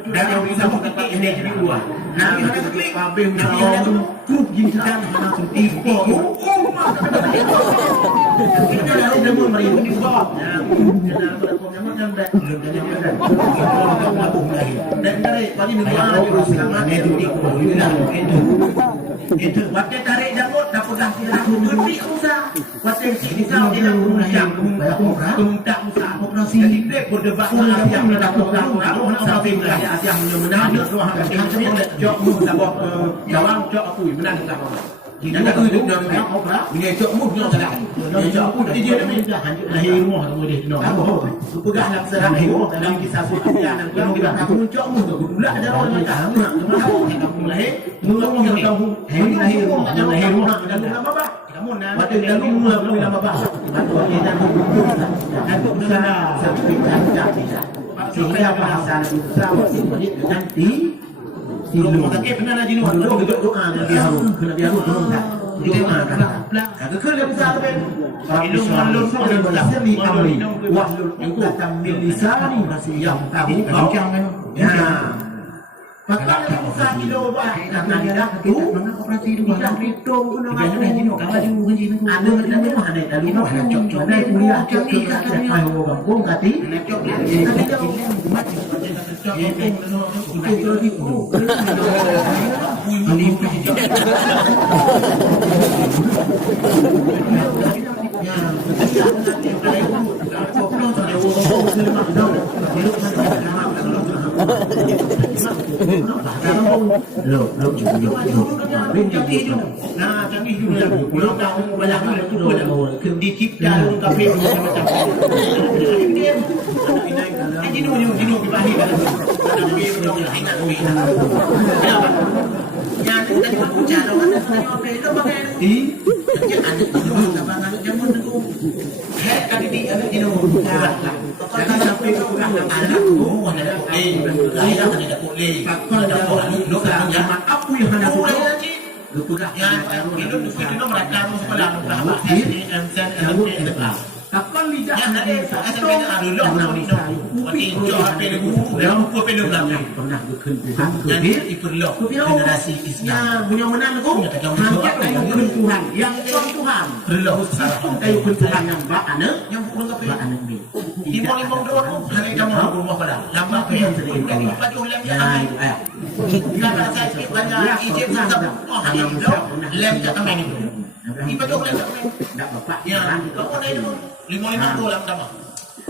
dan yang bisa mengkata ini jadi dua. Nabi ada klik, Nabi ada grup jintan mana tipu. Kita lalu demo meribu di bawah. Dan dari pagi minggu lalu selamat itu itu waktu tarik janggut dah pegang tidak gede Musa waktu di sana dia mengucap kemuntah Musa operasi jadi dia berdebat dengan yang dah pegang lalu sampai wilayah yang menang doa yang jok Musa bawa jawab jok aku menang tak tidak ada hidup dalam opera dia jok mu dia salah dia jok aku jadi dia minta hancur lahir rumah kemudian no pegang nak serang rumah dalam kisah sucian dan kalau kita aku jok mu tu pula ada orang macam kamu lahir ngomong yang tahu lahir rumah dan nama apa kamu nak waktu dalu mula nama apa atau dia dan untuk sana sertifikat tidak sehingga bahasa Musa nanti Silu sakit benar lagi ni. Duduk doa dia harus kena dia harus tolong tak. Doa kan. Agak kena Musa tu kan. Ilmu malun ada belasani amri. Wahlul uqdatam min lisani yang tahu kau. Ya. Maka Musa kilo buat nak dia tu mengapa operasi tu dah hitung guna apa ni no kalau dia mungkin ni ada mana lalu mana cok-cok naik kuliah cok mai bangkong kati cok kati jauh mati cok itu kalau itu ini ya Nah, canggih juga. Belum tahu banyak hal itu dah. Dicipta kafe macam-macam. Jinu bibahir kan. Tapi belum ingat ni. Yang tadi aku cakap apa itu pakai ni. Yang ada itu kabangan jamun tu. Head kali di ada jinu. Jangan sampai kurang anak tu ada boleh. Saya ada boleh. Ada boleh. Lu kan zaman apa yang ada tu? Lu pegang yang itu mereka sekolah berapa ini MSN MSN kapal lidah yang ada dulu mati jual pelu dan buku pelu belakang pernah berkenaan jadi diperlu generasi Islam punya menang tu hanya kayu Tuhan yang Tuhan perlu kayu Tuhan yang bakana yang bukan bakana ni di mau dua hari kamu rumah pada lama yang sedih baju lem yang kalau saya banyak ijib sama hari lem tak main itu di baju lem tak bapak ya kau ada itu 5 tu lah sama.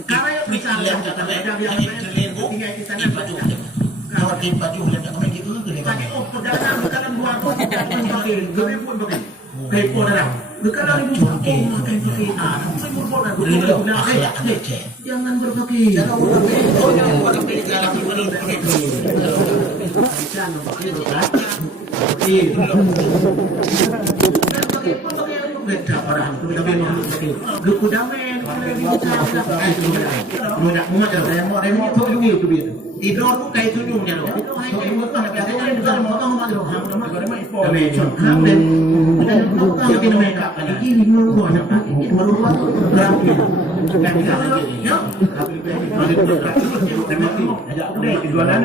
Kalau yang bisa lihat kata ada yang terlenggu ini baju. Kalau di baju lihat kata gitu tu dia. Pakai dalam buat tu gede pun pakai. Kayak pun ada. Kalau ibu makan pakai semua pun ada. Jangan berpakai. Jangan berpakai. Oh jangan berpakai dalam ini pakai. Jangan berpakai. Beda orang tu tapi luku damai mudah remo tu tu biar idol tu kayak tu nyum jalo so ibu tu nak ada orang tu mau tahu macam ham nama mai po kami ham dan kita kena mereka lagi lima orang nak ini baru tu berapa kan ya tapi tu ada update jualan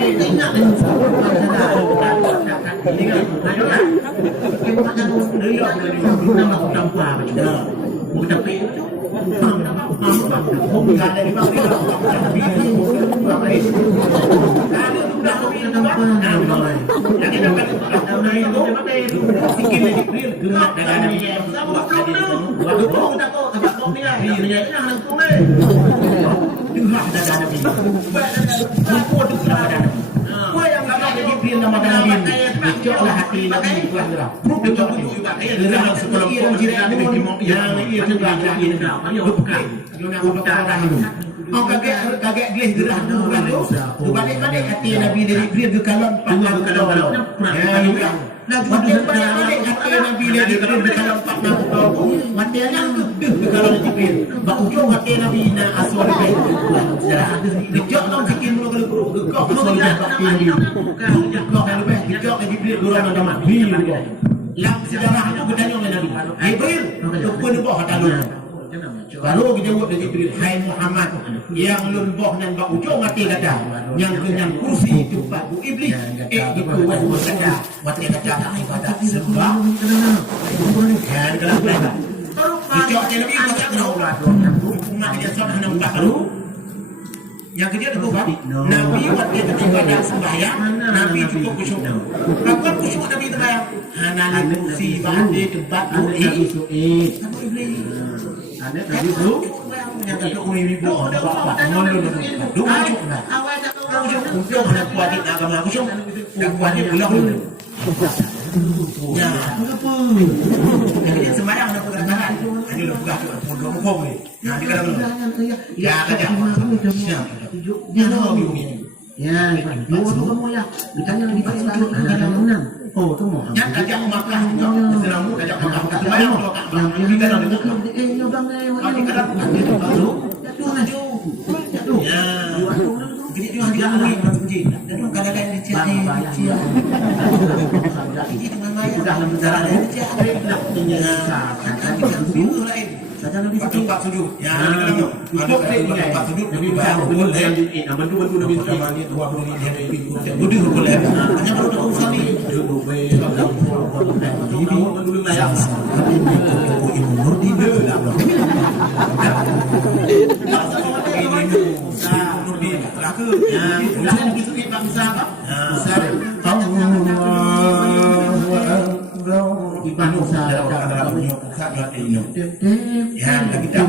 ingat kita makan dulu nama tanpa macam kita pergi bukan dari bang dia tapi apa itu ada sudah kami tanpa yang kita dapat itu sikit lagi real gerak dengan dia buat tadi waktu tu kita tahu tempat kau ni dia yang tu ni gerak dengan nabi aku tu gerak dengan kau yang gerak jadi real nama nabi dicoklah hati nabi buat gerak betul gerak sekolah pun jiran yang itu belajar ini dia bukan oh kaget gelis gerah tu kan tu balik-balik hati nabi dari real ke kalam pandang kalau lagu balik hati nabi dari real ke kalam pandang mati yang tu kalau Jibril bak ujung hati nabi na asal baik dijak dong sikit mula kau asal baik nabi kau kan lebih dijak Jibril gurau nama nabi lam sejarah itu bertanya dengan nabi Jibril tu pun buat hadalu baru kita buat dari Jibril hai Muhammad yang lembah dan bak ujung hati kata yang kenyang kursi tempat bu iblis itu buat kata mati kata tak ibadat sebab kan kalau berapa dijak nabi kata tahu lah umat dia sama nampak baru yang kedua tu nabi waktu ketika sembahyang nabi cukup khusyuk apa khusyuk nabi sembahyang hanal kursi bandi tempat bu iblis ada tadi tu yang kata umi ibu bapa ngolong tu cukup dah awal tak tahu cukup nak kuat agama cukup nak kuat pulang ya apa yang sembarang nak perkataan ada lu buka pun dua ni nanti kalau ya kata dia tahu ya dua kamu ya ditanya di pasal ada menang oh tu mau yang kajak makan selamu kajak makan bayang yang kita nak nyobang ni kalau ada baru jatuh jatuh ya jadi jual dia ni macam jatuh kadang-kadang dia cari ini dengan maya sudah lembaran dia cari nak punya lain saja Nabi tempat sujud ya cukup tempat sujud Nabi baru boleh bantu Nabi sama ni 20 ni dia ikut budi boleh hanya baru nak usaha ni dulu bae ini dulu layak ibu murdi laku ya jangan disukit bangsa apa besar Allah di Panusa ada punya pusat yang ini yang kita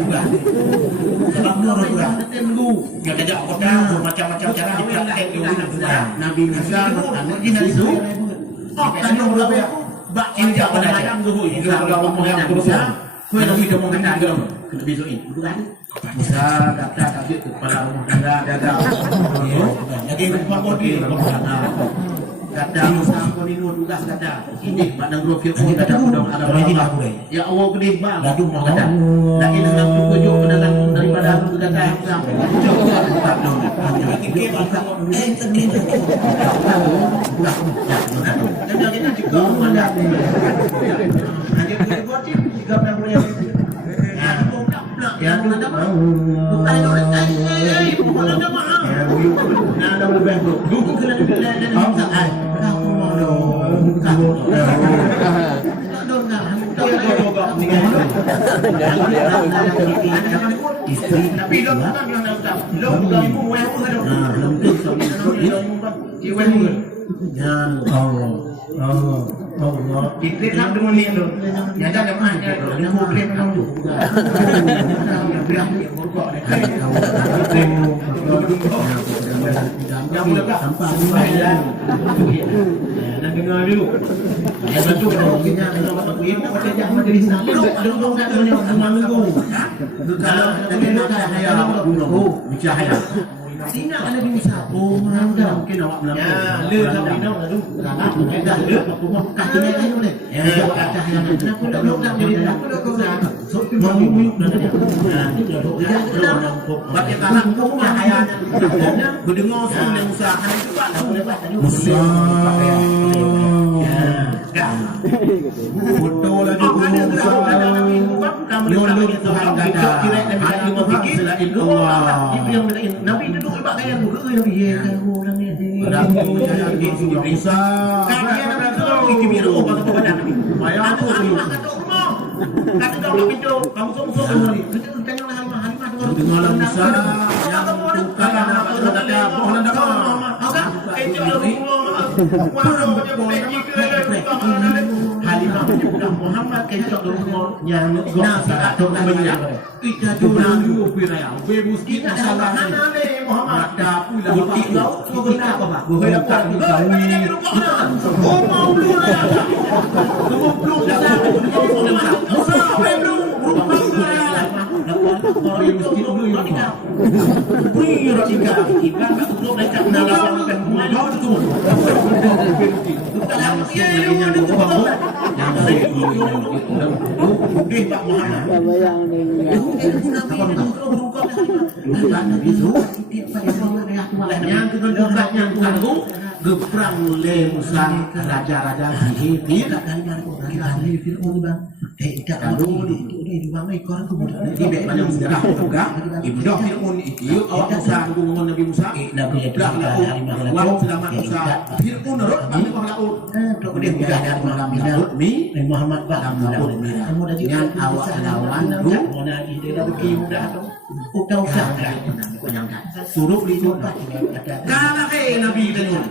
Sebab orang orang tunggu dia kajak kota macam-macam cara dipraktek dulu Nabi Musa anak di situ. Oh, tanya orang ya. Bak injak pada ayam dulu. Dia orang Muhammad Musa. Kau lebih demo kata dia. Kena besok ini. Musa kata takut kepala rumah tangga dadah. Lagi rumah bodi. Kata Musa kau ni tugas kata. Ini pada grup Fir'aun kata udang ada Allah. Ya Allah gede bang. Gaduh mau kata. Lagi dengan tujuh pendalam daripada aku kata sampai. Coba tak dong. Jadi kita juga mana. Hanya buat juga dah boleh. Ya tu ada apa? Bukan orang saya. Bukan ada apa? Nah, ada lebih tu. Bukan kena ada. Aku mau dong. Isteri tapi lo bukan yang nak lo bukan ibu wewe kan lo belum sampai ibu wewe Allah isteri nak dengan dia lo yang ada mana dia mau beli memang tu yang mudah sampai dan dengar dulu yang satu kita kalau aku ini pada jangan jadi sampai ada orang tak punya minggu kalau kita hayal dulu bicara hayal sini ada di Musa ada mungkin awak bilang ya le kalau ini lalu kita le aku mau kasih mereka ni boleh ya kata hayal kenapa tak belum tak jadi aku dah kau dah mau minggu dah buat yang kalah kau punya hayal berdengar suara Musa hari itu tak boleh baca Musa foto lagi Musa Nyolong Tuhan kata hati memfikir selain Allah Nabi itu duduk ibadah yang buka Nabi ya orang ni Nabi Musa kaki Nabi itu ikimir obat atau badan Nabi bayar tu kata rumah kata kau nak pintu kamu semua ni tanya Halimah dengar Musa yang tukar anak kata pohon dah apa kecil Halimah budak Muhammad kecok rumah yang guna saat tu banyak kita jual dulu piraya bebus kita salah Muhammad dah pula bukti tu guna apa pak guna apa oh mau dulu lah belum dah Musa belum orang yang mesti dulu yang kita beri rotika ikan tak tutup mereka menalakan mau tu dalam dia yang ada tu yang dari itu Pak Muhammad Bayang ni. yang kedua-duanya tanggung geprang lemusan raja-raja Sihir kali Fir'aun bang tak tahu di bang ekor tu di bek banyak sejarah juga ibnu Fir'aun itu awak Musa hubungan Nabi Musa Nabi laut selamat Musa Fir'aun rot bang laut tok dia mudah dari malam laut mi Muhammad bang laut dengan awak lawan tu mana dia dah pergi mudah tu utau sangat suruh dicoba kalau Nabi tanya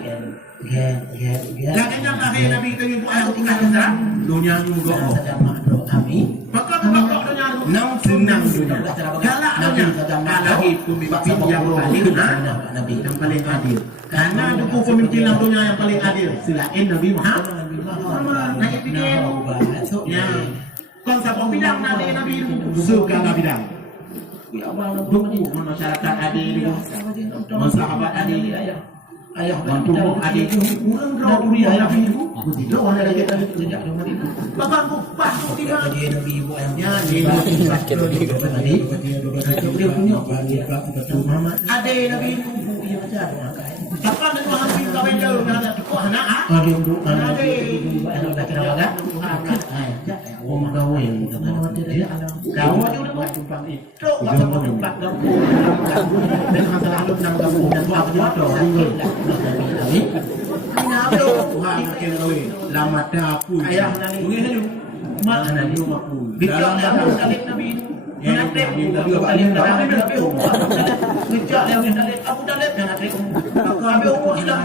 jangan kahai Nabi tanya buat ayat tinggal sekarang dunia juga kami maka dunia nam senang dunia galak dunia kalau itu pemimpin yang paling yang paling adil karena itu pemimpin dunia yang paling adil selain Nabi Muhammad naik pikir ya konsep bidang Nabi suka bidang dukung masyarakat adil masyarakat adil ayah bantu adik kurang draw dunia Nabi itu tidak ada lagi sejak zaman itu bahkan pas ketika dia Nabi ibu ayahnya dia punya Muhammad ada Nabi itu dia baca apa dan Tuhan Nabi kawin jauh ada kok anak ada ibu anak dah kena bagat om kawin kau udah mau tumpang itu apa mau tumpang dong dan masalah lu nang kamu dan tua kerja ini kenapa Tuhan akan kawin lama dapu ayah begini mana dia mampu dalam talib Nabi nanti talib kerja yang talib Abu Talib yang nanti kami umur Islam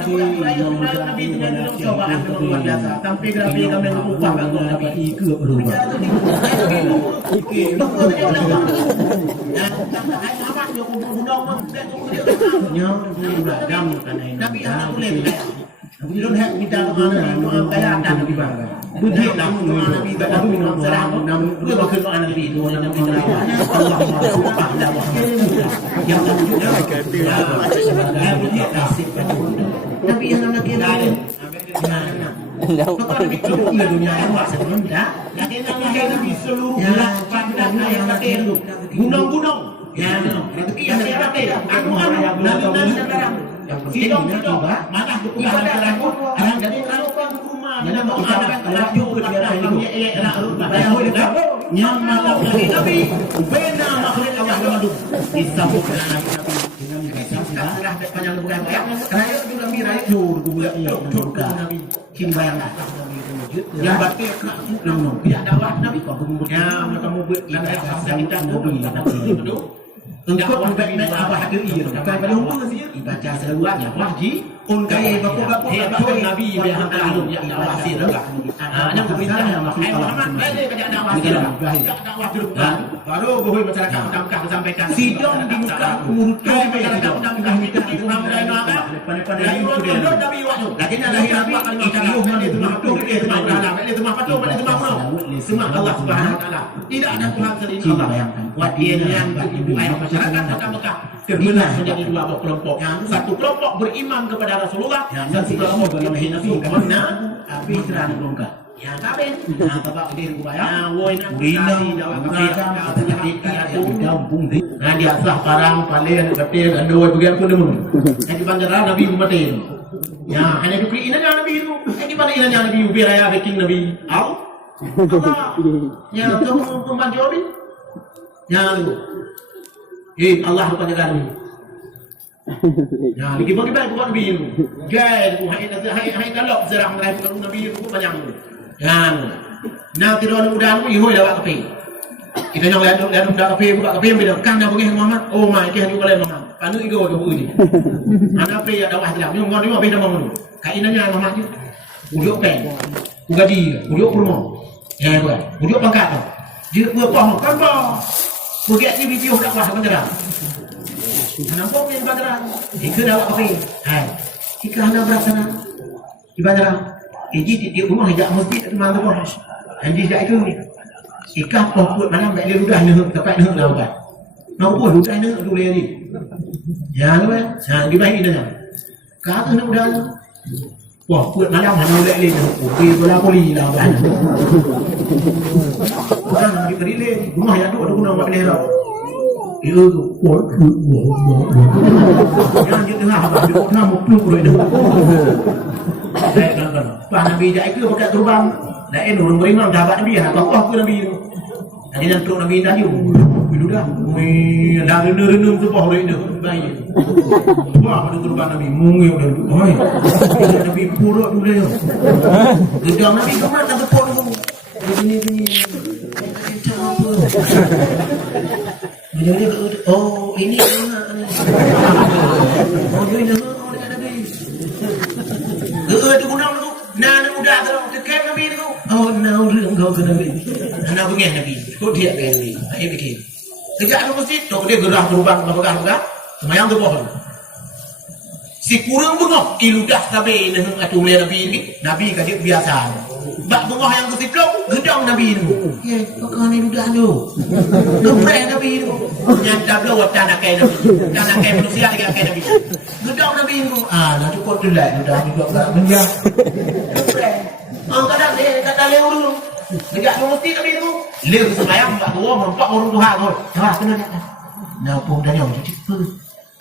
Nabi dengan cobaan luar biasa sampai kami lupa Nabi itu perlu Muhammad dia gunung dia nya dia dam kan ai nabi anak boleh belum hak kita mana kaya akan nabi bang budi nak nabi nabi minum serah dia bakal nabi itu nabi Allah subhanahu wa taala yang budi nasib nabi yang nak kira Đâu Maka Nabi seluruh dunia yang buat sebelum dah. Nabi Nabi seluruh pada yang Nabi gunung-gunung. Ya, rezeki yang dia pakai. Anu-anu Nabi sekarang. Sidang mana ibadah aku orang jadi kalau kan rumah ada mau ada laju dia itu. Yang malam Nabi benar makhluk Allah madu. Disambut Nabi sekarang panjang bukan kerana itu Nabi rayu bulan Nabi kimbayang yang batik nak nang tidak dakwah Nabi kau yang kamu buat kita tu engkau baik-baik apa hadir ia kan pada umur saja baca seluruhnya wahji unkai baku-baku Nabi yang alim yang dakwah sih dah yang berbicara Muhammad ada kerja dakwah terbuka baru boleh masyarakat undang-undang disampaikan sidang di muka urutkan masyarakat undang-undang itu ramai nak pada itu dia Nabi waktu lagi lahir Nabi itu mana itu mah itu mah dalam itu mah patuh itu mah semua Allah Subhanahu wa taala tidak ada Tuhan selain Allah buat dia yang ibu ayah masyarakat Mekah terbelah menjadi dua kelompok. Satu kelompok beriman kepada Rasulullah dan satu kelompok menghina Rasulullah. Tapi serang bongkar. Yang kabin, bapak dia buaya. Woi nak bina dalam kerajaan jadi itu gabung di. Nah dia sah parang palen katil dan dua bagian pun demu. Yang di bandara Nabi mati. Ya, hanya itu keinginan Nabi itu. Yang di mana inanya Nabi biar raya baking Nabi. Au. Ya, kamu pembantu Nabi. Ya. Allah bukan jaga Nabi. Ya, lagi bagi baik bukan Nabi itu. Gay, hai kalau serang mereka bukan Nabi itu banyak. Ya, nah tiada mudah Nabi hoi dah kafe. Kita yang lain dah kafe buka kafe bila kan dah pergi Muhammad. Oh my, kita juga lain Muhammad. Panu ego ke buku ni. Anak pe ya dakwah Islam. Ni orang ni apa dah bangun. Kainannya Muhammad tu. Ujuk pen. Ugaji, ujuk rumah. Ya, ujuk pangkat tu. Dia buat kan apa? Pergi ni video dakwah bandara. Nampak ni bandara. Ikut dakwah kafe. Hai. Jika anda berasana di bandara, jadi di rumah hijab masjid tu mana tu? Andi dah itu. Ikah pokok mana tak dia ludah ni tempat ni lah buat. Nak pun ludah ni tu dia ni. Ya tu kan. Nah, di baik dah. Kata nak ludah. Wah, kuat malam mana boleh ni. Okey, bola poli lah kan. Bukan di Kerile, rumah yang ada guna buat bendera. Itu yang dia tengah apa? Dia tengah mukul kulit dah. Kan. Pas Nabi dah itu pakai turban. Dah orang beriman sahabat Nabi lah. Tokoh ke Nabi tu. Jadi nanti Nabi dah jum. Bila dah. Dah renung tu bawah dia bayi. Wah, pada turban Nabi mungil dah. Oi. Nabi puruk dulu dia. Gedang Nabi kemana tak tepuk tu. Begini. Jadi oh ini mana? Oh ini nama orang Nabi. Tu guna tu. Nah muda tu dekat Nabi tu. Oh nah orang kau ke Nabi. Anak pengen Nabi. Kau dia pengen ni. Ai bikin. Kerja tu mesti tu dia gerah terbang pegang. Semayang tu pohon. Si kurang bengok iludah sampai dengan atu mulai Nabi ni. Nabi kaji biasa. Bak bengok yang kesiplok gedang Nabi tu. Ya, kau ni ludah tu. Geprek Nabi tu. Yang dah belum tanah kain Nabi. Tanah kain manusia dengan kain Nabi. Gedang Nabi tu. Dah cukup tu lah. Dah juga tak menjak. Geprek. Kadang dia kata lewat dulu. Sejak mesti Nabi tu. Lewat semayang tak tua merempak orang Tuhan tu. Kena tak. Nah, pun dah yang cepat.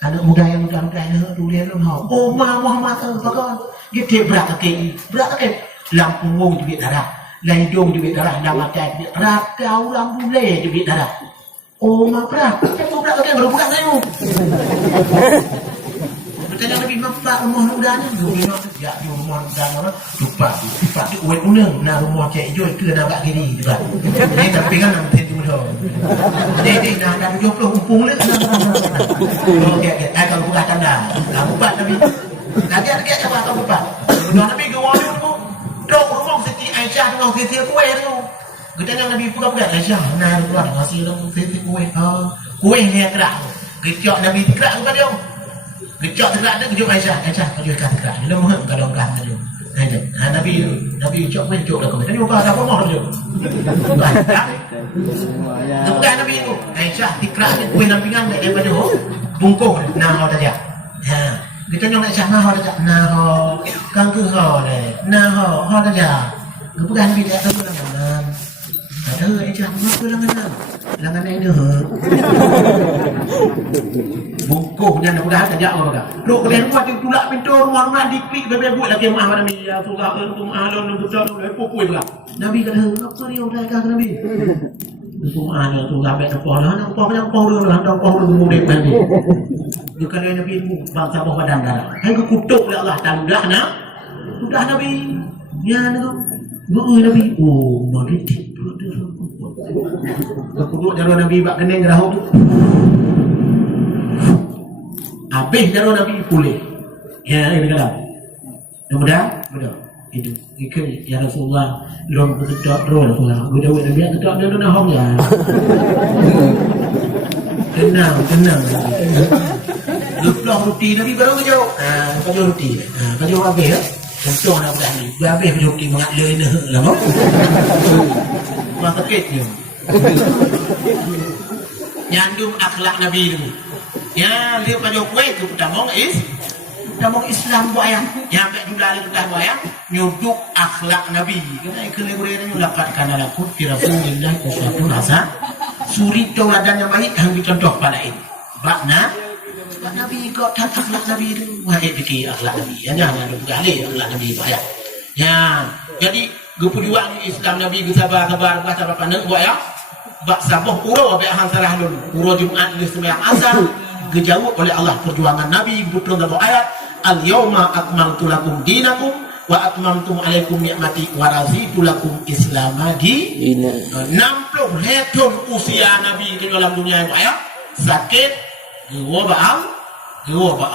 Anak muda yang muda-muda ni tu dia tu. Oh, Muhammad tu bagus. Dia berat kaki. Lampu ngong jubit darah. Laidung jubit darah. Nama cai jubit darah. Kau lampu le jubit darah. Oh, mak berat. Itu berat kaki baru bukan saya. Bertanya Nabi, mampak rumah muda ni? Rumah ya, di rumah muda mana? Lupa di uat unang. Nah, rumah cai hijau itu nak bak kiri. Ini tak pegang nak tentu dah. Jadi nak 70 umpung le. Okey. Kalau bukan tanda. Bukan Nabi. Lagi apa kau bukan? Nabi gawang tu. Dok rumah Siti Aisyah dengan Siti Kuih tu. Kita yang Nabi buka-buka Aisyah, nah tuan masih orang fitih kuih ni kerak. Kecok Nabi kerak kepada dia. Kecok kerak dia kejut Aisyah kau jual kerak. Dia mohon kalau kan dia. Nabi cok kuih cok dah kau. Tadi buka apa mau dia. Bukan Nabi tu. Aisyah dikerak dia kuih nampingan daripada bungkus nah dah dia. Ha, kita nyong Aisyah nah dah dia. Nah kan ke nah dah dia. Bukan Nabi dia tu lah. Ada Aisyah apa langan ini bungkuhnya nak dah tak jauh dah. Duk kena buat tulak pintu rumah diklik bebebut lagi Muhammad Nabi ya Rasulullah antum ahlun betul pupui pula. Nabi kata apa dia udah kah Nabi. Antum ahlun tu sampai depan nak apa yang pau dulu nak pau dulu dia Nabi. Dia kata Nabi bangsa bawah badan dah. Hai ku kutuk oleh Allah Taala nak. Sudah Nabi. Ya Nabi. Oh mari Kepuduk darah Nabi bak kening gerahuk tu. Habis darah Nabi pulih. Ya ini kalau. Mudah. Itu. Ikut ya Rasulullah lom ketok roh Rasulullah. Budak Nabi ketok dia nak hong ya. Tenang. Lepas roti Nabi baru kejauh. Kejauh roti. Kejauh habis ya. Contoh nak budak ni. Habis roti mengat lena lama. Masa sakit dia. Nyandung akhlak Nabi dulu. Ya, dia pada kuih tu pertama Islam buat ayam. Yang baik dulu dah buat ayam. Nyuduk akhlak Nabi. Kena boleh lafazkan ala kutbi Rasulullah uswatun hasanah. Suri tauladan yang baik yang dicontoh pada ini. Makna Nabi kau tak akhlak Nabi tu. Wahai fikir akhlak Nabi. Jangan ada bergalih akhlak Nabi buat ayam. Ya, jadi perjuangan Islam Nabi sabar buat pandang buat ya. Bak sabah uro be hang salah dulu. Uro Jumaat di sembahyang asar dijawab oleh Allah perjuangan Nabi betul dalam ayat al yauma akmaltu lakum dinakum wa atmamtu alaikum ni'mati wa raditu lakum islamagi 60 tahun usia Nabi di dalam dunia buat ya. Sakit gewa ba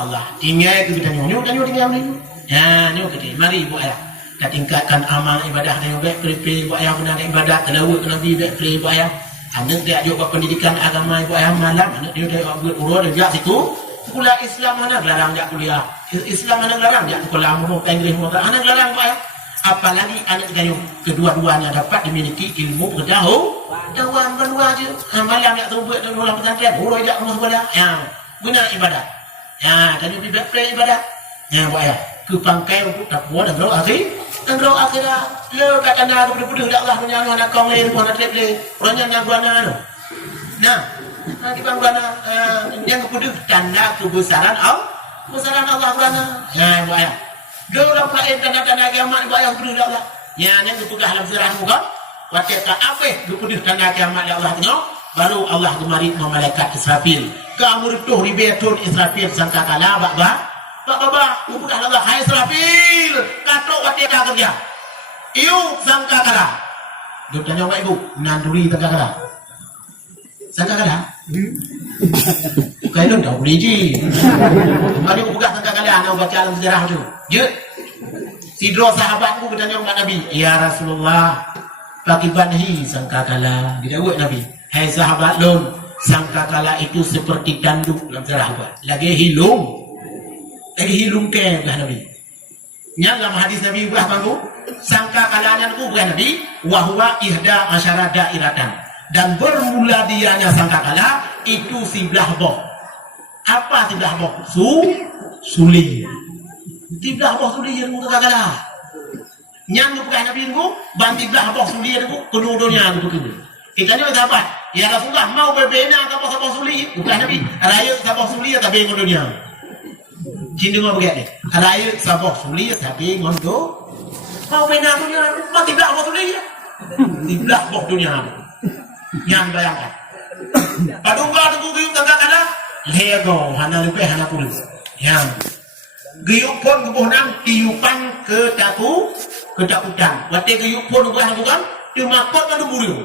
Allah. Tinggal kita tinggal ni. Ya, ni kita mari buat ya. Kita tingkatkan amal ibadah dan baik prepare buat yang benar ibadah kelawat Nabi baik prepare buat yang anak dia ajak pendidikan agama buat yang malam anak dia buat urut dia situ sekolah Islam mana larang dia kuliah Islam mana larang dia sekolah umum Inggris anak larang buat yang apalagi anak kita kedua-duanya dapat dimiliki ilmu pengetahuan berdua je malam dia tu buat dalam pesantren urut dia rumah sekolah yang benar ibadah ya tadi baik prepare ibadah ya buat yang ke pangkai untuk takwa dan roh akhirat le kat anda kepada Allah punya anak kau lain pun nak boleh orangnya yang guana tu nah di guana yang kepada tanda kebesaran Allah guana ya buat ya dia orang lain tanda-tanda kiamat buat yang kepada Allah ya yang kepada dalam sirah muka waktu apa kepada tanda kiamat Allah tengok baru Allah gemari malaikat Israfil kamu itu ribetul Israfil sangka kala Baba, udah Allah hai Israfil, katok waktu dah kerja. Iu sangka kala. Dia tanya awak ibu, nanduri sangka kala. Sangka kala? Kau itu dah boleh je. Kali aku buka sangka kala, anak baca dalam sejarah tu. Je, sidro sahabatku bertanya kepada Nabi, ya Rasulullah, pakai banhi sangka kala. Dia jawab Nabi, hai sahabat lon, sangka kala itu seperti tanduk dalam sejarah buat. Lagi hilung. Hilung ke belah Nabi. Yang dalam hadis Nabi belah bangku sangka kalanya ku belah Nabi wahwa ihda masyara dairatan dan bermula dianya sangka kala itu si belah boh. Apa si belah boh? Suli. Si belah boh suli yang ku kala. Yang belah Nabi ku banti belah boh suli yang ku kedua-duanya tu tu. Kita ni sahabat. Ya Rasulullah mau berbena apa sabah suli belah Nabi. Raya sabah suli atau bengok dunia. Cinta ngomong begini, raya sabah suli tapi ngondo mau bina dunia, mati belah bawah suli ya, di belah bawah dunia, yang bayangkan. Padungga tu guyup tangga kana, lego, hana lebih hana pulis, yang guyup pun kebunan tiupan ketakutan, waktu guyup pun bukan, dimakot kan buru,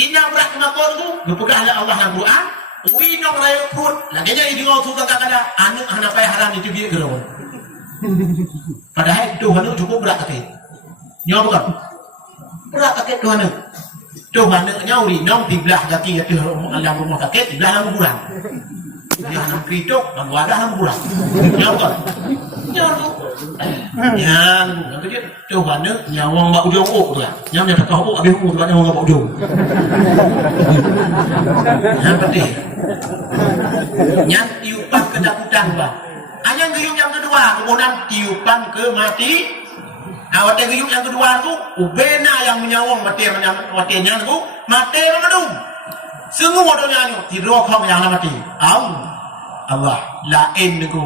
dinabrak makot tu, berpegahlah Allah yang Quran. Winong raya pun lagi jadi dengar tu kata-kata anak anak payah haram itu dia gerau. Padahal Tuhan itu cukup berat kaki. Nyawa bukan? Berat kaki Tuhan itu. Tuhan nak nyauri nong di belah kaki itu alam rumah sakit di belah kuburan. Dia nak kritok, nak wadah nak kuburan. Nyawang. Nyawang. Yang dia Tuhan nak nyawang bak ujung tu lah. Yang tak tahu habis umur sebab nyawang bak ujung. Yang penting. Yang tiupan ketakutan bah. Yang gayung yang kedua kemudian tiupan ke mati. Awak gayung yang kedua tu ubena yang menyawang matinya tu mati mengandung. Semua dunia ni tidur kau yang mati. Allah lain tu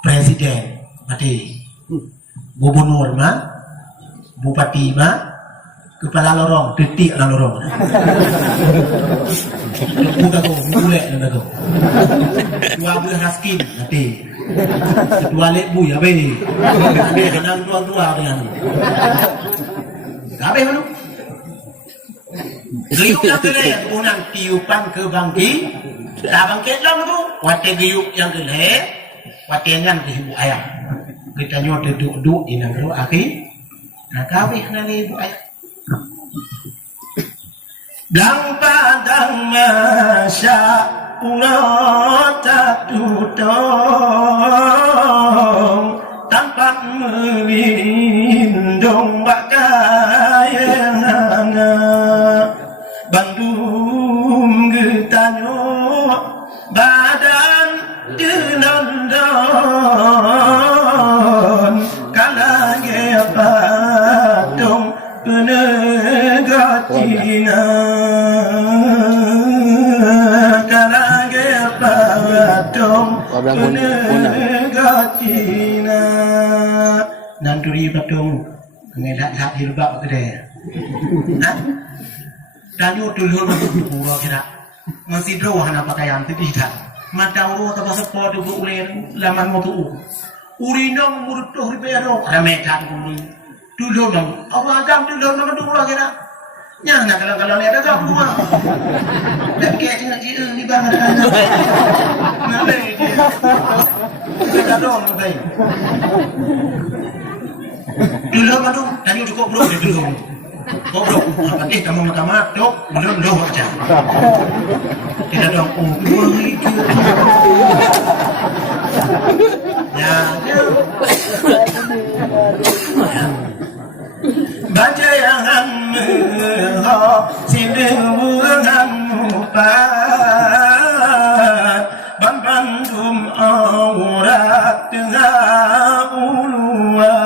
presiden mati, gubernur mah, bupati mah, kepala lorong detik lah lorong. Bukan kau mulai nak kau. Dua belah raskin mati. Dua lebu ya be. Dia kenal dua dengan. Apa yang gayung yang keleh kemudian tiupan ke bangki. Tak bangkit lah tu. Watai gayung yang keleh, watengan ke ibu ayah. Kita nyo duduk di negara akhir. Nak kawin dengan ibu ayah. Blang padang masya Allah tak tutong tanpa melindung bakayana bandung getanyo badan denondon kalage patung penegatina penegatina nanturi patung ngedak hak hilbak kedai. Tanya dulu pura kira masih dro hana pakaian tu tidak. Mata uru tak sepo tu ulen laman mo tu. Urinong murutuh ribero rametan kuni. Dulu nang apa agam dulu nang dulu kira. Nya nak kalau ni ada tak buat. Dak ke ingat di bang ada. Nanti dia. Kita dong nanti. Dulu madu tadi cukup bro dulu. Oh bro, nanti kamu makamat dok, belum aja. Kita dong ya. Baca yang amho sindengang mupat ban bandum aurat dengan ulua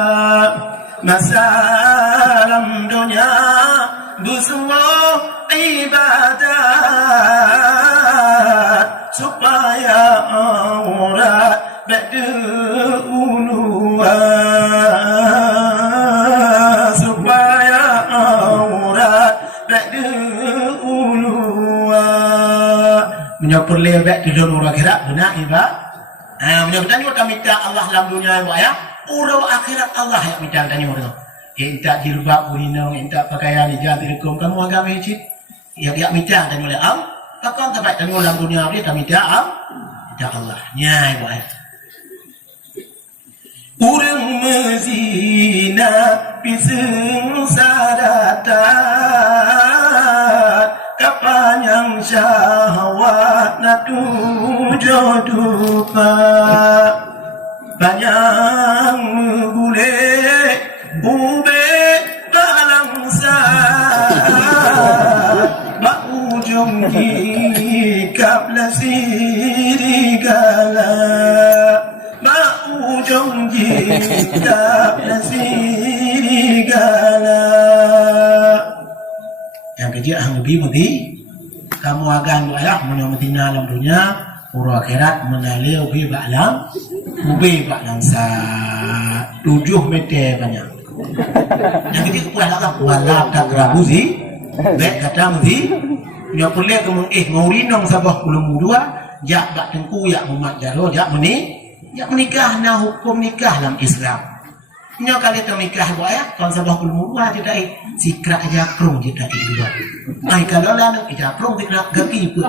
masalam dunia bersemua ibadat supaya aurat berulua menyapur lebek di dalam akhirat benar iba. Menyapur kami minta Allah dalam dunia ya. Urau akhirat Allah yang minta tanya orang. Minta jilbab buhinong, minta pakaian hijab direkom kamu agama hijab. Ya minta tanya oleh Allah. Takkan dapat tanya dalam dunia dia kami minta Allah. Ya ibu ya. Urang mezina pisang sadatat kapanyang syahwat na tujuh dupa banyak gule ube balangsa bak ujung hikap la sirigala bak ujung hikap la sirigala. Yang kerja hang lebih mesti kamu agan ayah menyamatina alam dunia ura akhirat menalih ubi baklang sa 7 meter banyak. Yang kerja kuat tak wala tak rabu si baik kata mesti punya pelak kemung ngaurinong sabah kulum dua jak bak tengku yak mumat jaro jak menikah na hukum nikah dalam Islam. Nya kali tu nikah buat ya, kalau sabah kulum dua je dah sikra aja krung je dah dua. Ai kalau lah nak aja krung dia nak gaki pun.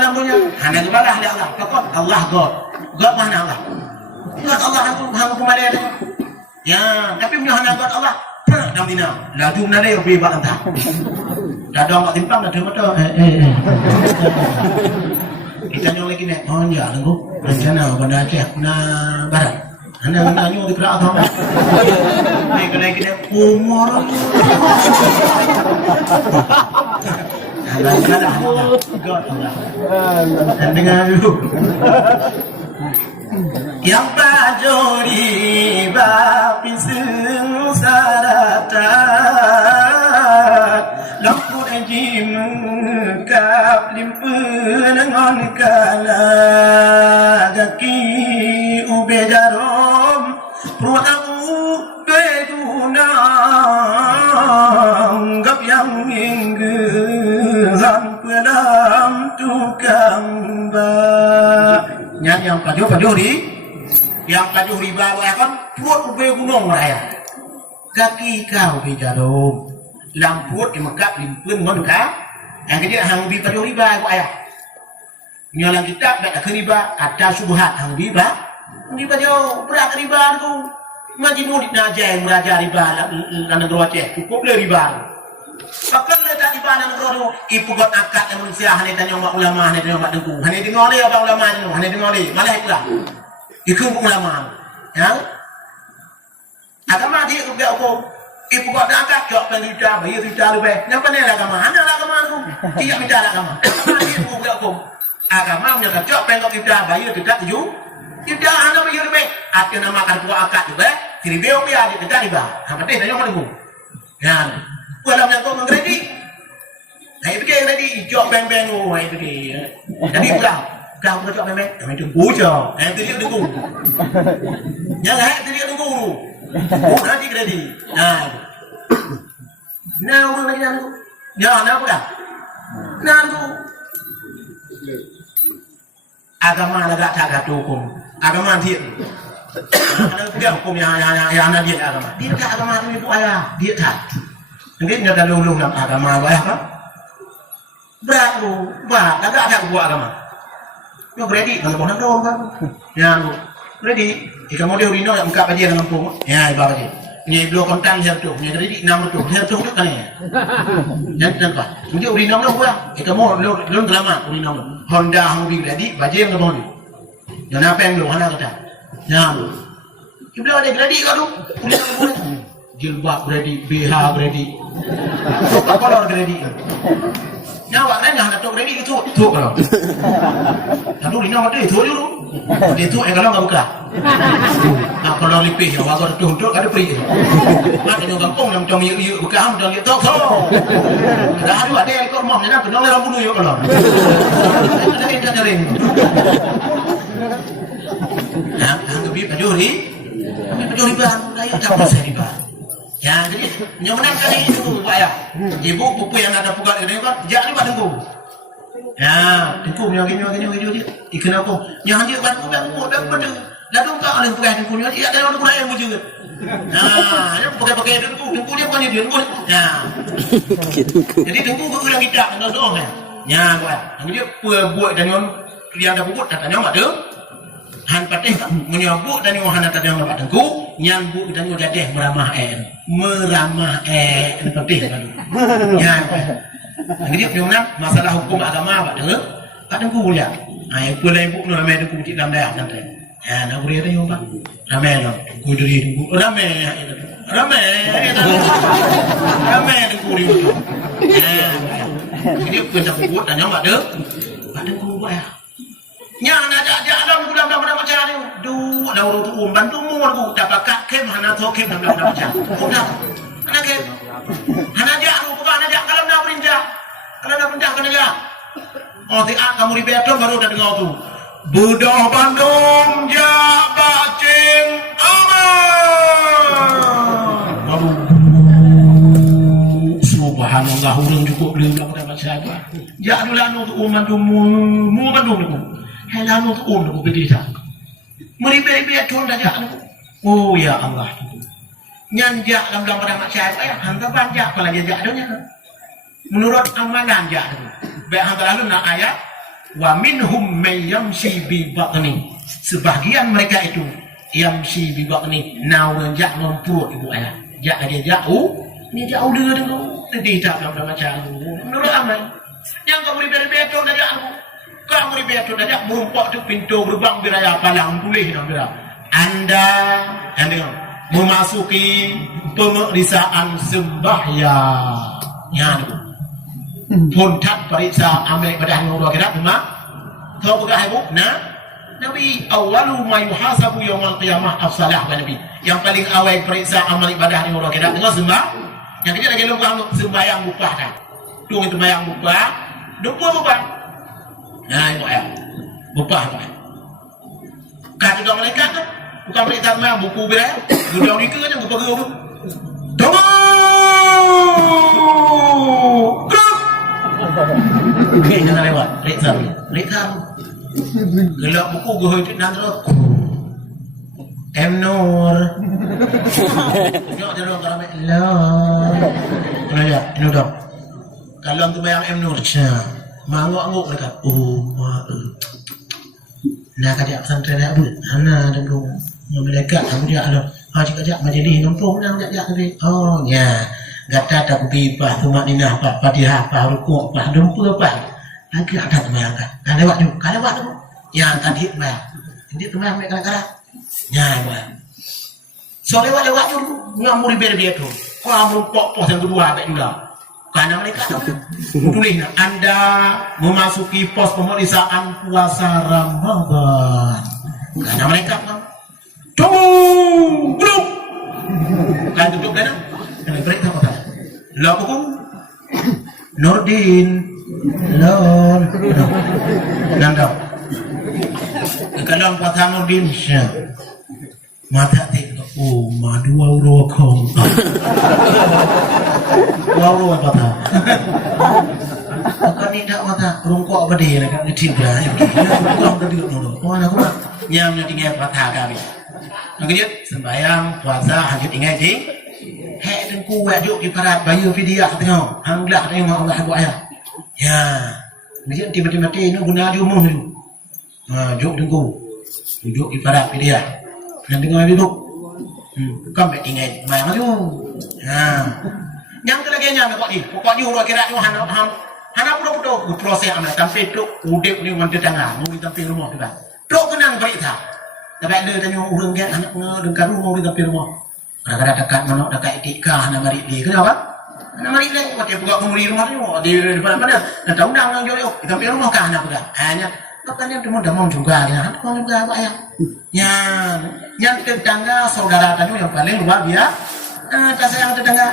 alam dunia. Hana ibadah dia Allah. Takut Allah God. God mana Allah? God Allah hang kemana dia? Ya, tapi punya hana God Allah. Dalam dina. Laju mana dia bebas entah. Dah dong kat timpang dah terima tu. Kita nyong lagi ni. Oh ya, tunggu. Rencana bandar Aceh na barat. Hana nyong di Perak tu. Ni kena lagi ni umur. Allah God Allah. Dan dengar dulu. Yang pajori bapi sengsarata lampu eji mengkap limpenangon kala gaki ube jarom ruang beduna gap yang inggehan pelam tukang ba yang pajuri yang kajuh riba kan puut ube gunung raya kaki kau bijarum lamput di Mekah limpun ngon ka yang kejadian hang bi kajuh riba bu ayah nyalang kitab dak riba ada subhat hang riba jauh berak riba tu maji murid najai meraja riba lan negara Aceh cukup le riba pakal le tak riba lan negara ipu got akad yang manusia hanya tanya ulama hanya tanya mak dengku hanya dengar le apa ulama ni hanya dengar le malah itulah ikut ulama ya agama dia juga hukum ibu buat angkat jawab pendidikan bayi cerita lebih yang pandai agama hanya agama tu tidak bicara agama dia juga hukum agama punya jawab pendidikan bayi dekat tuju tidak hanya bayi lebih ada nama akan buat angkat juga jadi dia dia ada dekat riba apa teh tanya mana ya dalam yang kau mengerti saya fikir tadi jawab beng-beng itu dia jadi pulang kau bercakap memang kami tunggu je. Yang dia tunggu. Yang dia tunggu. Oh nanti ready. Nah orang lagi nak. Ya nak apa dah? Nak tu. Agama agak tak hukum. Agama dia. Ada juga hukum yang ada dia agama. Dia tak agama ni buat ayah. Dia tak. Mungkin dia dah lulus dalam agama ayah kan? Berat tu. Berat. Agak tak buat agama. Yo ready kalau kau nak dong kan ya lu ready jika mau dia urino yang buka bajian dengan pung ya ibarat je ni blok kontan dia tu ni ready 6 tu dia tu kan ya dan apa mungkin urino lu pula jika mau lu lama urino Honda hang bi ready bajian dengan pung dan apa yang lu hana kata ya lu sudah ada ready kan lu urino jilbab ready BH ready apa ready nyawa kan dah tok ready itu tu kalau lalu ini nama dia tu dulu dia tu kalau enggak buka nah kalau lipih awak kalau tu untuk ada free nak ini gampang yang macam yuk buka ham dan tok dah ada ekor mah nak kena orang bunuh yuk kalau ada yang jaring nah lebih pajuri bang layak tak bisa riba. Ya, jadi yang menang kali itu, Pak ya. Ibu pupu yang ada pukat ini kan, jangan lupa tunggu. Ya, tunggu gini. Ikan aku, yang dia bantu dan pada. Lalu tak ada pukat tunggunya, dia ada orang pukat yang juga. Nah, dia pakai tunggu dia bukan dia tunggu. Ya. Jadi tunggu ke orang kita, kan doang kan. Ya, Pak. Yang dia buat dan yang ada puput, katanya enggak ada. Han patih menyebut dan yang han tadi yang dapat tengku yang bu dan yang jadeh meramah patih kan ya jadi punya masalah hukum agama pak dengar pak tengku boleh ai pula ibu nu ramai tengku di dalam daerah nanti ya nak boleh tanya pak ramai lah tengku dari tengku ramai tengku di itu jadi punya tengku dan yang pak tengku pak ya yang ada dalam bulan-bulan macam ni, dua orang tu bantu mu aku dapat kem hana tu kem dalam macam. Udah, hana kem, hana dia aku bukan hana dia kalau nak perintah kan dia. Oh tiap kamu ribet baru dah dengar tu. Budak Bandung jabak cing aman. Subhanallah orang cukup belum dapat siapa. Ya dulu anu tu bantu mu Bandung tu. Helanu tu aku berdiri. Meribet-ribet tuan dah jak. Oh ya Allah. Nyanjak dalam pada masyarakat ya, hantar banjak kalau dia jak adanya. Menurut amalan jak tu. Baik hantar lalu nak ayat wa minhum man yamshi bi batni, sebahagian mereka itu yamshi bi batni, nawajak mempurut ibu ayah, jak dia jauh, ni jauh dengan tidak dalam macam menurut amal yang kamu diberi betul dah aku, kamu diberi betul dah merumpak tu pintu gerbang biraya palang tulis nak bira anda memasuki pemeriksaan sembahyang ya pun tak periksa amal ibadah yang kira cuma tahu bukan ibu nah Nabi awalu ma yuhasabu yaumul qiyamah as-salah Nabi yang paling awal periksa amal ibadah yang kira dengan sembah yang kecil lagi lupa sembahyang upah dah tu itu sembahyang upah 20 upah nah ibu ayah upah kata dong mereka tu bukan periksa sembahyang buku beraya gudang ni ke je buku tu tunggu okey jangan lewat periksa gelap buku gue itu nanti Nur Tengok dia orang ramai Allah Kenapa? Ini dong kalau tu bayang Nur manguk-anguk mereka nak kajak pesantren nak buat mana ada belum mereka kamu dia ada kajak majlis nombong nang kajak tadi ya gata tak bibah tu maknina apa Fatihah apa rukuk apa dumpa apa lagi ada temayangkan kan lewat tu yang tadi bayang jadi temayang mereka kadang ya bayang so lewat tu ngamur ber-ber tu ngamur pok-pok yang kedua baik juga karena mereka tulis anda memasuki pos pemeriksaan puasa Ramadan karena mereka tunggu kan tutup kan mereka kata lo buku Nurdin Lor nanda kalau puasa Nurdin mata tengok madu rokong wow apa tak bukan tidak mata rungkok apa dia nak kecil dah rungkok tadi dulu aku nyamnya tinggal patah kami yang kedua sembahyang puasa hajat ingat je hek tengku wajib di parat bayu fidyah tengok alhamdulillah tengok Allah buat ya dia tiba-tiba ni guna di umum tu juk tengku duduk di parat fidyah dan tengok duduk bukan baik ingat sembahyang tu yang kelaganya nak buat ni pokoknya orang kira tu hana pulau proses amal sampai tu udep ni mantu tengah mau di sampai rumah tu kan tu kenang berita tapi ada tanya orang dia anak dengan rumah di sampai rumah kadang-kadang dekat manok dekat etika hana mari dia kenapa hana mari dia dia buka pemberi rumah tu di depan mana dan tahu undang orang jauh di sampai rumah kan apa dah hanya kan yang temu damang juga ya kan juga apa ya yang tetangga saudara tanya yang paling luar biasa kasih yang tetangga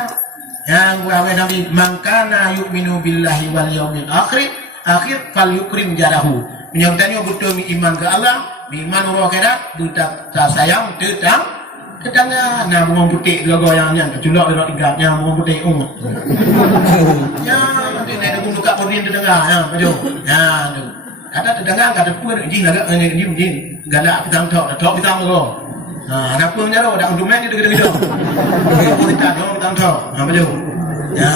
yang wahai Nabi mangkana yu'minu billahi wal yaumil akhir fal yukrim jarahu menyangkanya betul iman ke Allah iman Allah kena tak sayang tetangga nah mengong putih dua goyangnya keculak dia tinggalnya mengong putih ya nanti ada buka pordin tetangga ya maju ya kata tetangga kata pun jing agak jing galak pitang tok pitang lo anak pun nyaro dak undum ni deg-deg dong. Kita dong pitang tok. Apa tu? Ya.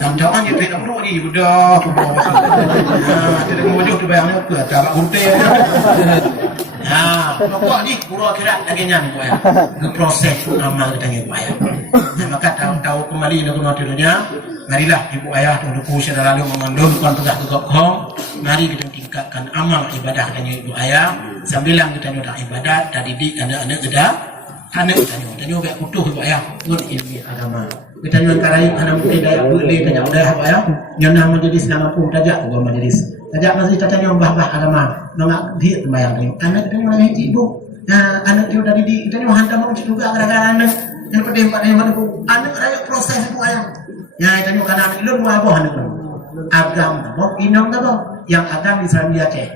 Tang-tang ni pek perlu ni budak. Kita maju tu bayang apa? Cara unte. Pokok ni pura kira lagi nyan buaya. Proses amal kita ni buaya. Maka tahu kembali nak dunia. Marilah ibu ayah dan duku saudara lalu mengandungkan tugas kong. Mari kita tingkatkan amal ibadah dan ibu ayah. Sambilan kita nyudah ibadat, dan didik anak-anak kita. Anak kita nyudah baik kutuh ibu ayah pun ilmu agama. Kita nyudah karai anak mungkin daya boleh tanya udah ibu ayah. Nyudah majelis nama pun tajak juga majelis. Tajak masih tanya bah agama. Nggak dia bayang ni. Anak kita nyudah ngaji ibu. Anak kita nyudah didik. Kita nyudah hantar mau juga gara-gara anak. Yang pertama yang mana bu? Anak raya proses ibu ayah. Ya kita nyudah anak ilmu apa anak pun. Agam apa? Inam apa? Yang agam Islam dia cek.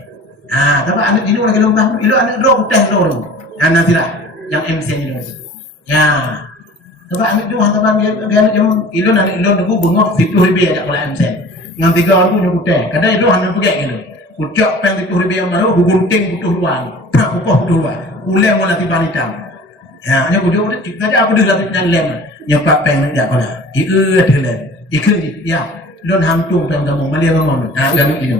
Tapi anak ini lagi lomba. Itu anak dua teh dulu. Anak tidak yang MC ini. Ya. Tapi anak itu hantar dia anak yang itu anak itu nunggu bengok situ ribu aja oleh MC. Yang tiga orang tu nunggu teh. Kadang itu anak pergi gitu. Ucap pen situ ribu yang mana? Gunting butuh luar. Kukuh butuh luar. Ulang wala tiba hitam. Ya, hanya butuh. Kadang apa dia lagi lem. Yang pak pen ni tak pernah. Itu ada lem. Ikut ya. Lon hantung pen kamu malia kamu. Anak ini.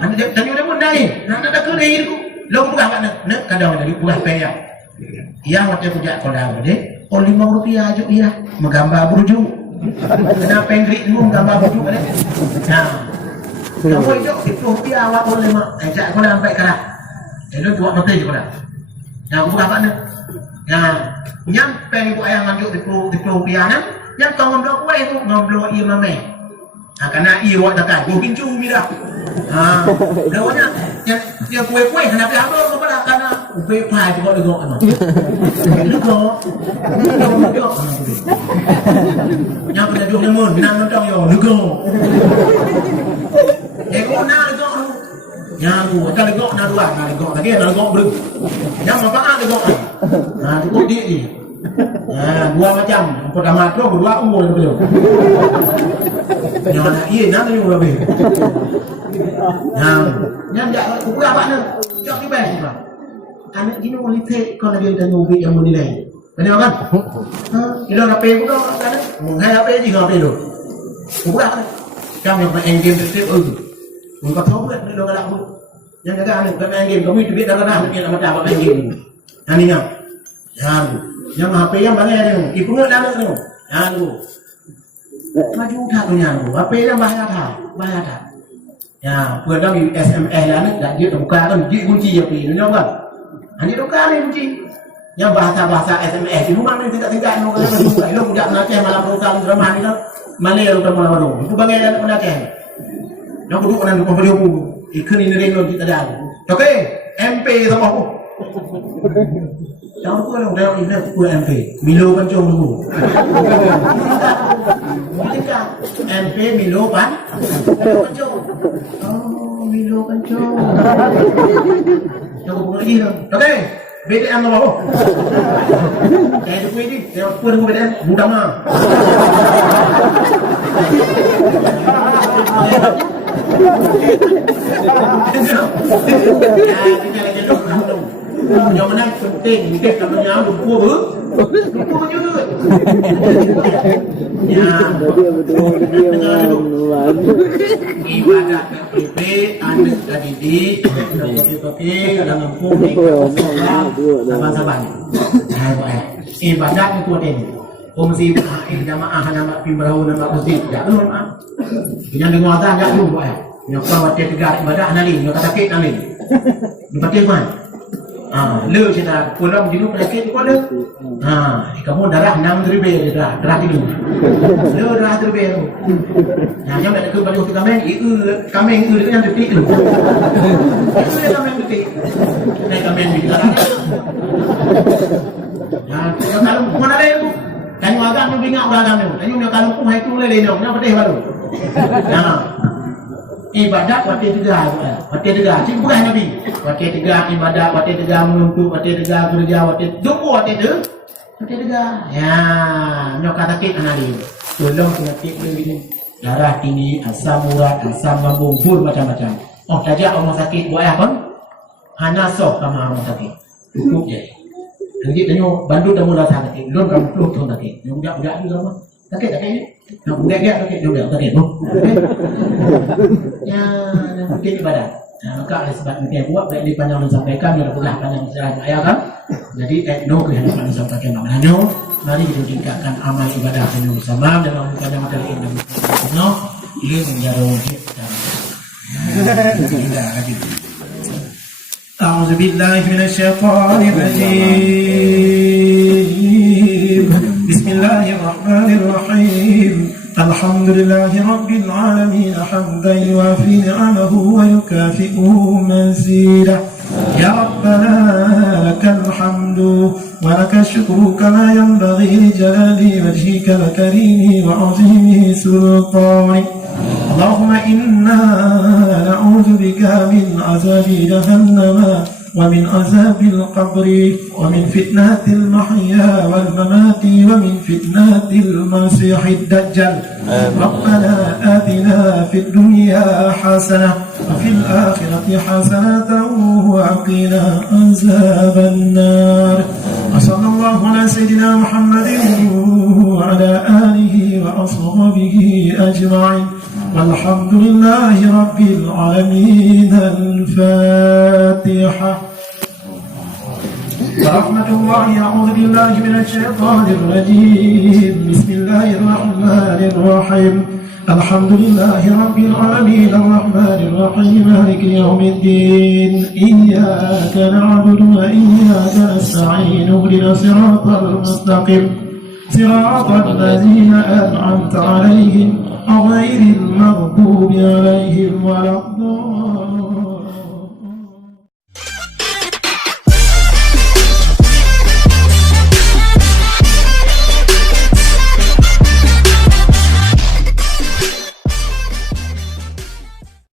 Anda tanya dia pun dah ni. Nak ke ni tu. Lalu pegah kat nak kadang dari pegah payah. Yang waktu pejak kau dah dia. Oh RM5 aja iya. Menggambar bujuk. Kenapa Ingrid ni menggambar bujuk kan? Kamu itu RM10 awak boleh mak. Ajak kau dah sampai kerah. Jadi buat mata je kau dah. Aku pegah kat nak. Nyampe ibu ayah nganjuk RM10 nan. Yang kau ngobrol kau itu ngobrol ia mamai. Karena ia buat takkan. Kau pincu mira. Lawannya dia kue-kue kenapa apa kau dah karena kue pie tu kau legok kan. Legok. Yang kena jual lemon, binang nonton yo legok. Kau nak legok tu. Yang aku tak legok nak dua, nak legok lagi nak legok belum. Yang apa legok ni? Cukup dia ni. Dua macam. Pertama tu dua umur belum. Yang nak ia nak ni lebih. Yang tak aku apa nak? Cak ni baik apa? Anak gini boleh take kalau dia tanya ubi yang menilai. Benar kan? Kita nak pay pun kan? Mengai apa je kau pay tu? Aku apa? Kami yang main game trip tu. Muka tahu kan? Dia orang aku. Yang kata anak kami main game. Kami tu biar dah nak main apa main game. Ani nak? Yang HP yang mana ni? Ikut nak dah tu. Maju tak tu yang tu. HP yang bahaya tak? Ya, pernah di SMS lah ni, dah dia buka kan, dia kunci apa ni, nampak? Hanya buka ni kunci. Yang bahasa SMS, di rumah ni tidak nak kena buka. Lo budak nak malam perusahaan drama ni kan, Malay lo kamu lawan lo. Itu bagai dah nak kena. Yang duduk orang duduk beliau, ikan ini reno kita dah. Okey, MP sama aku. Jangan lupa dong, dah ini aku MP. Milo pancung dulu. Mereka MP Milo pancung. Milo pancung. Jangan lupa lagi dong. Okey, beda yang apa? Saya tu ini, saya pun aku beda. Mudah mah. Kita lagi dong. Yang mana penting kita kalau yang lupa lupa juga. Ya, ibadat PP anda tadi di dalam publik saban-saban. Ibadat itu ada. Fungsi jamaah nama pimbrau nama masjid. Tak perlu maaf. Yang dengar azan tak perlu buat. Yang kau waktu tegak ibadat nali, yang kata sakit nali. Dipakai mana? Le cerita pulang dulu penyakit kau le. Kamu darah 6,000 darah dulu. Le darah 3,000 tu. Yang nak ke balik ke kambing, kambing itu yang detik tu. Itu yang kambing detik. Naik kambing di darah. Yang kalau mana ada tu? Tanya agak tu bingak orang tu. Tanya kalau pun hai tu le dong, yang pedih baru. Ibadat waktu tiga, cik bukan Nabi. Waktu tiga ibadat, waktu tiga menuntut, waktu tiga kerja, waktu jumpa waktu tiga. Ya, nyok kata kita nali. Tolong penyakit ini, darah tinggi, asam urat, asam lambung, full macam-macam. Oh, saja orang sakit buat apa? Hanya sok sama orang sakit. Cukup je. Nanti tanya bantu temu dah sakit, belum kamu perlu tu sakit. Budak juga mah. Sakit ni. Nak budak sakit juga sakit tu. Ya, mungkin ibadat. Maka oleh sebab itu buat baik di panjang disampaikan dalam belah panjang istirahat ayah kan. Jadi no kehidupan disampaikan maknanya. Mari kita tingkatkan amal ibadah penuh bersama dalam panjang materi ini. No, ini menjadi wujud. Tidak lagi. A'udzubillahi minasyaitonirrajim. Bismillahirrahmanirrahim. Alhamdulillahi Rabbil Alamin. Hamdan yuafi ni'amahu wa yukafi'uhu mazidah. Ya Rabbana lakal hamdu wa lakal syukru kama yanbaghi li jalali wajhika wa karimi wa azimi sultanik. Allahumma inna na'udzu bika min azabi jahannam ومن عذاب القبر ومن فتنة المحيا والممات ومن فتنة المسيح الدجال. ربنا آتنا في الدنيا حسنة وفي الآخرة حسنة وقنا عذاب النار. وصلى الله على سيدنا محمد وعلى آله وأصحابه أجمعين والحمد لله رب العالمين. الفاتحة. ورحمة الله. أعوذ بالله من الشيطان الرجيم. بسم الله الرحمن الرحيم. الحمد لله رب العالمين الرحمن الرحيم مالك يوم الدين. إياك نعبد وإياك نستعين. اهدنا الصراط المستقيم صراط الذين أنعمت عليهم غير المغضوب عليهم ولا الضالين.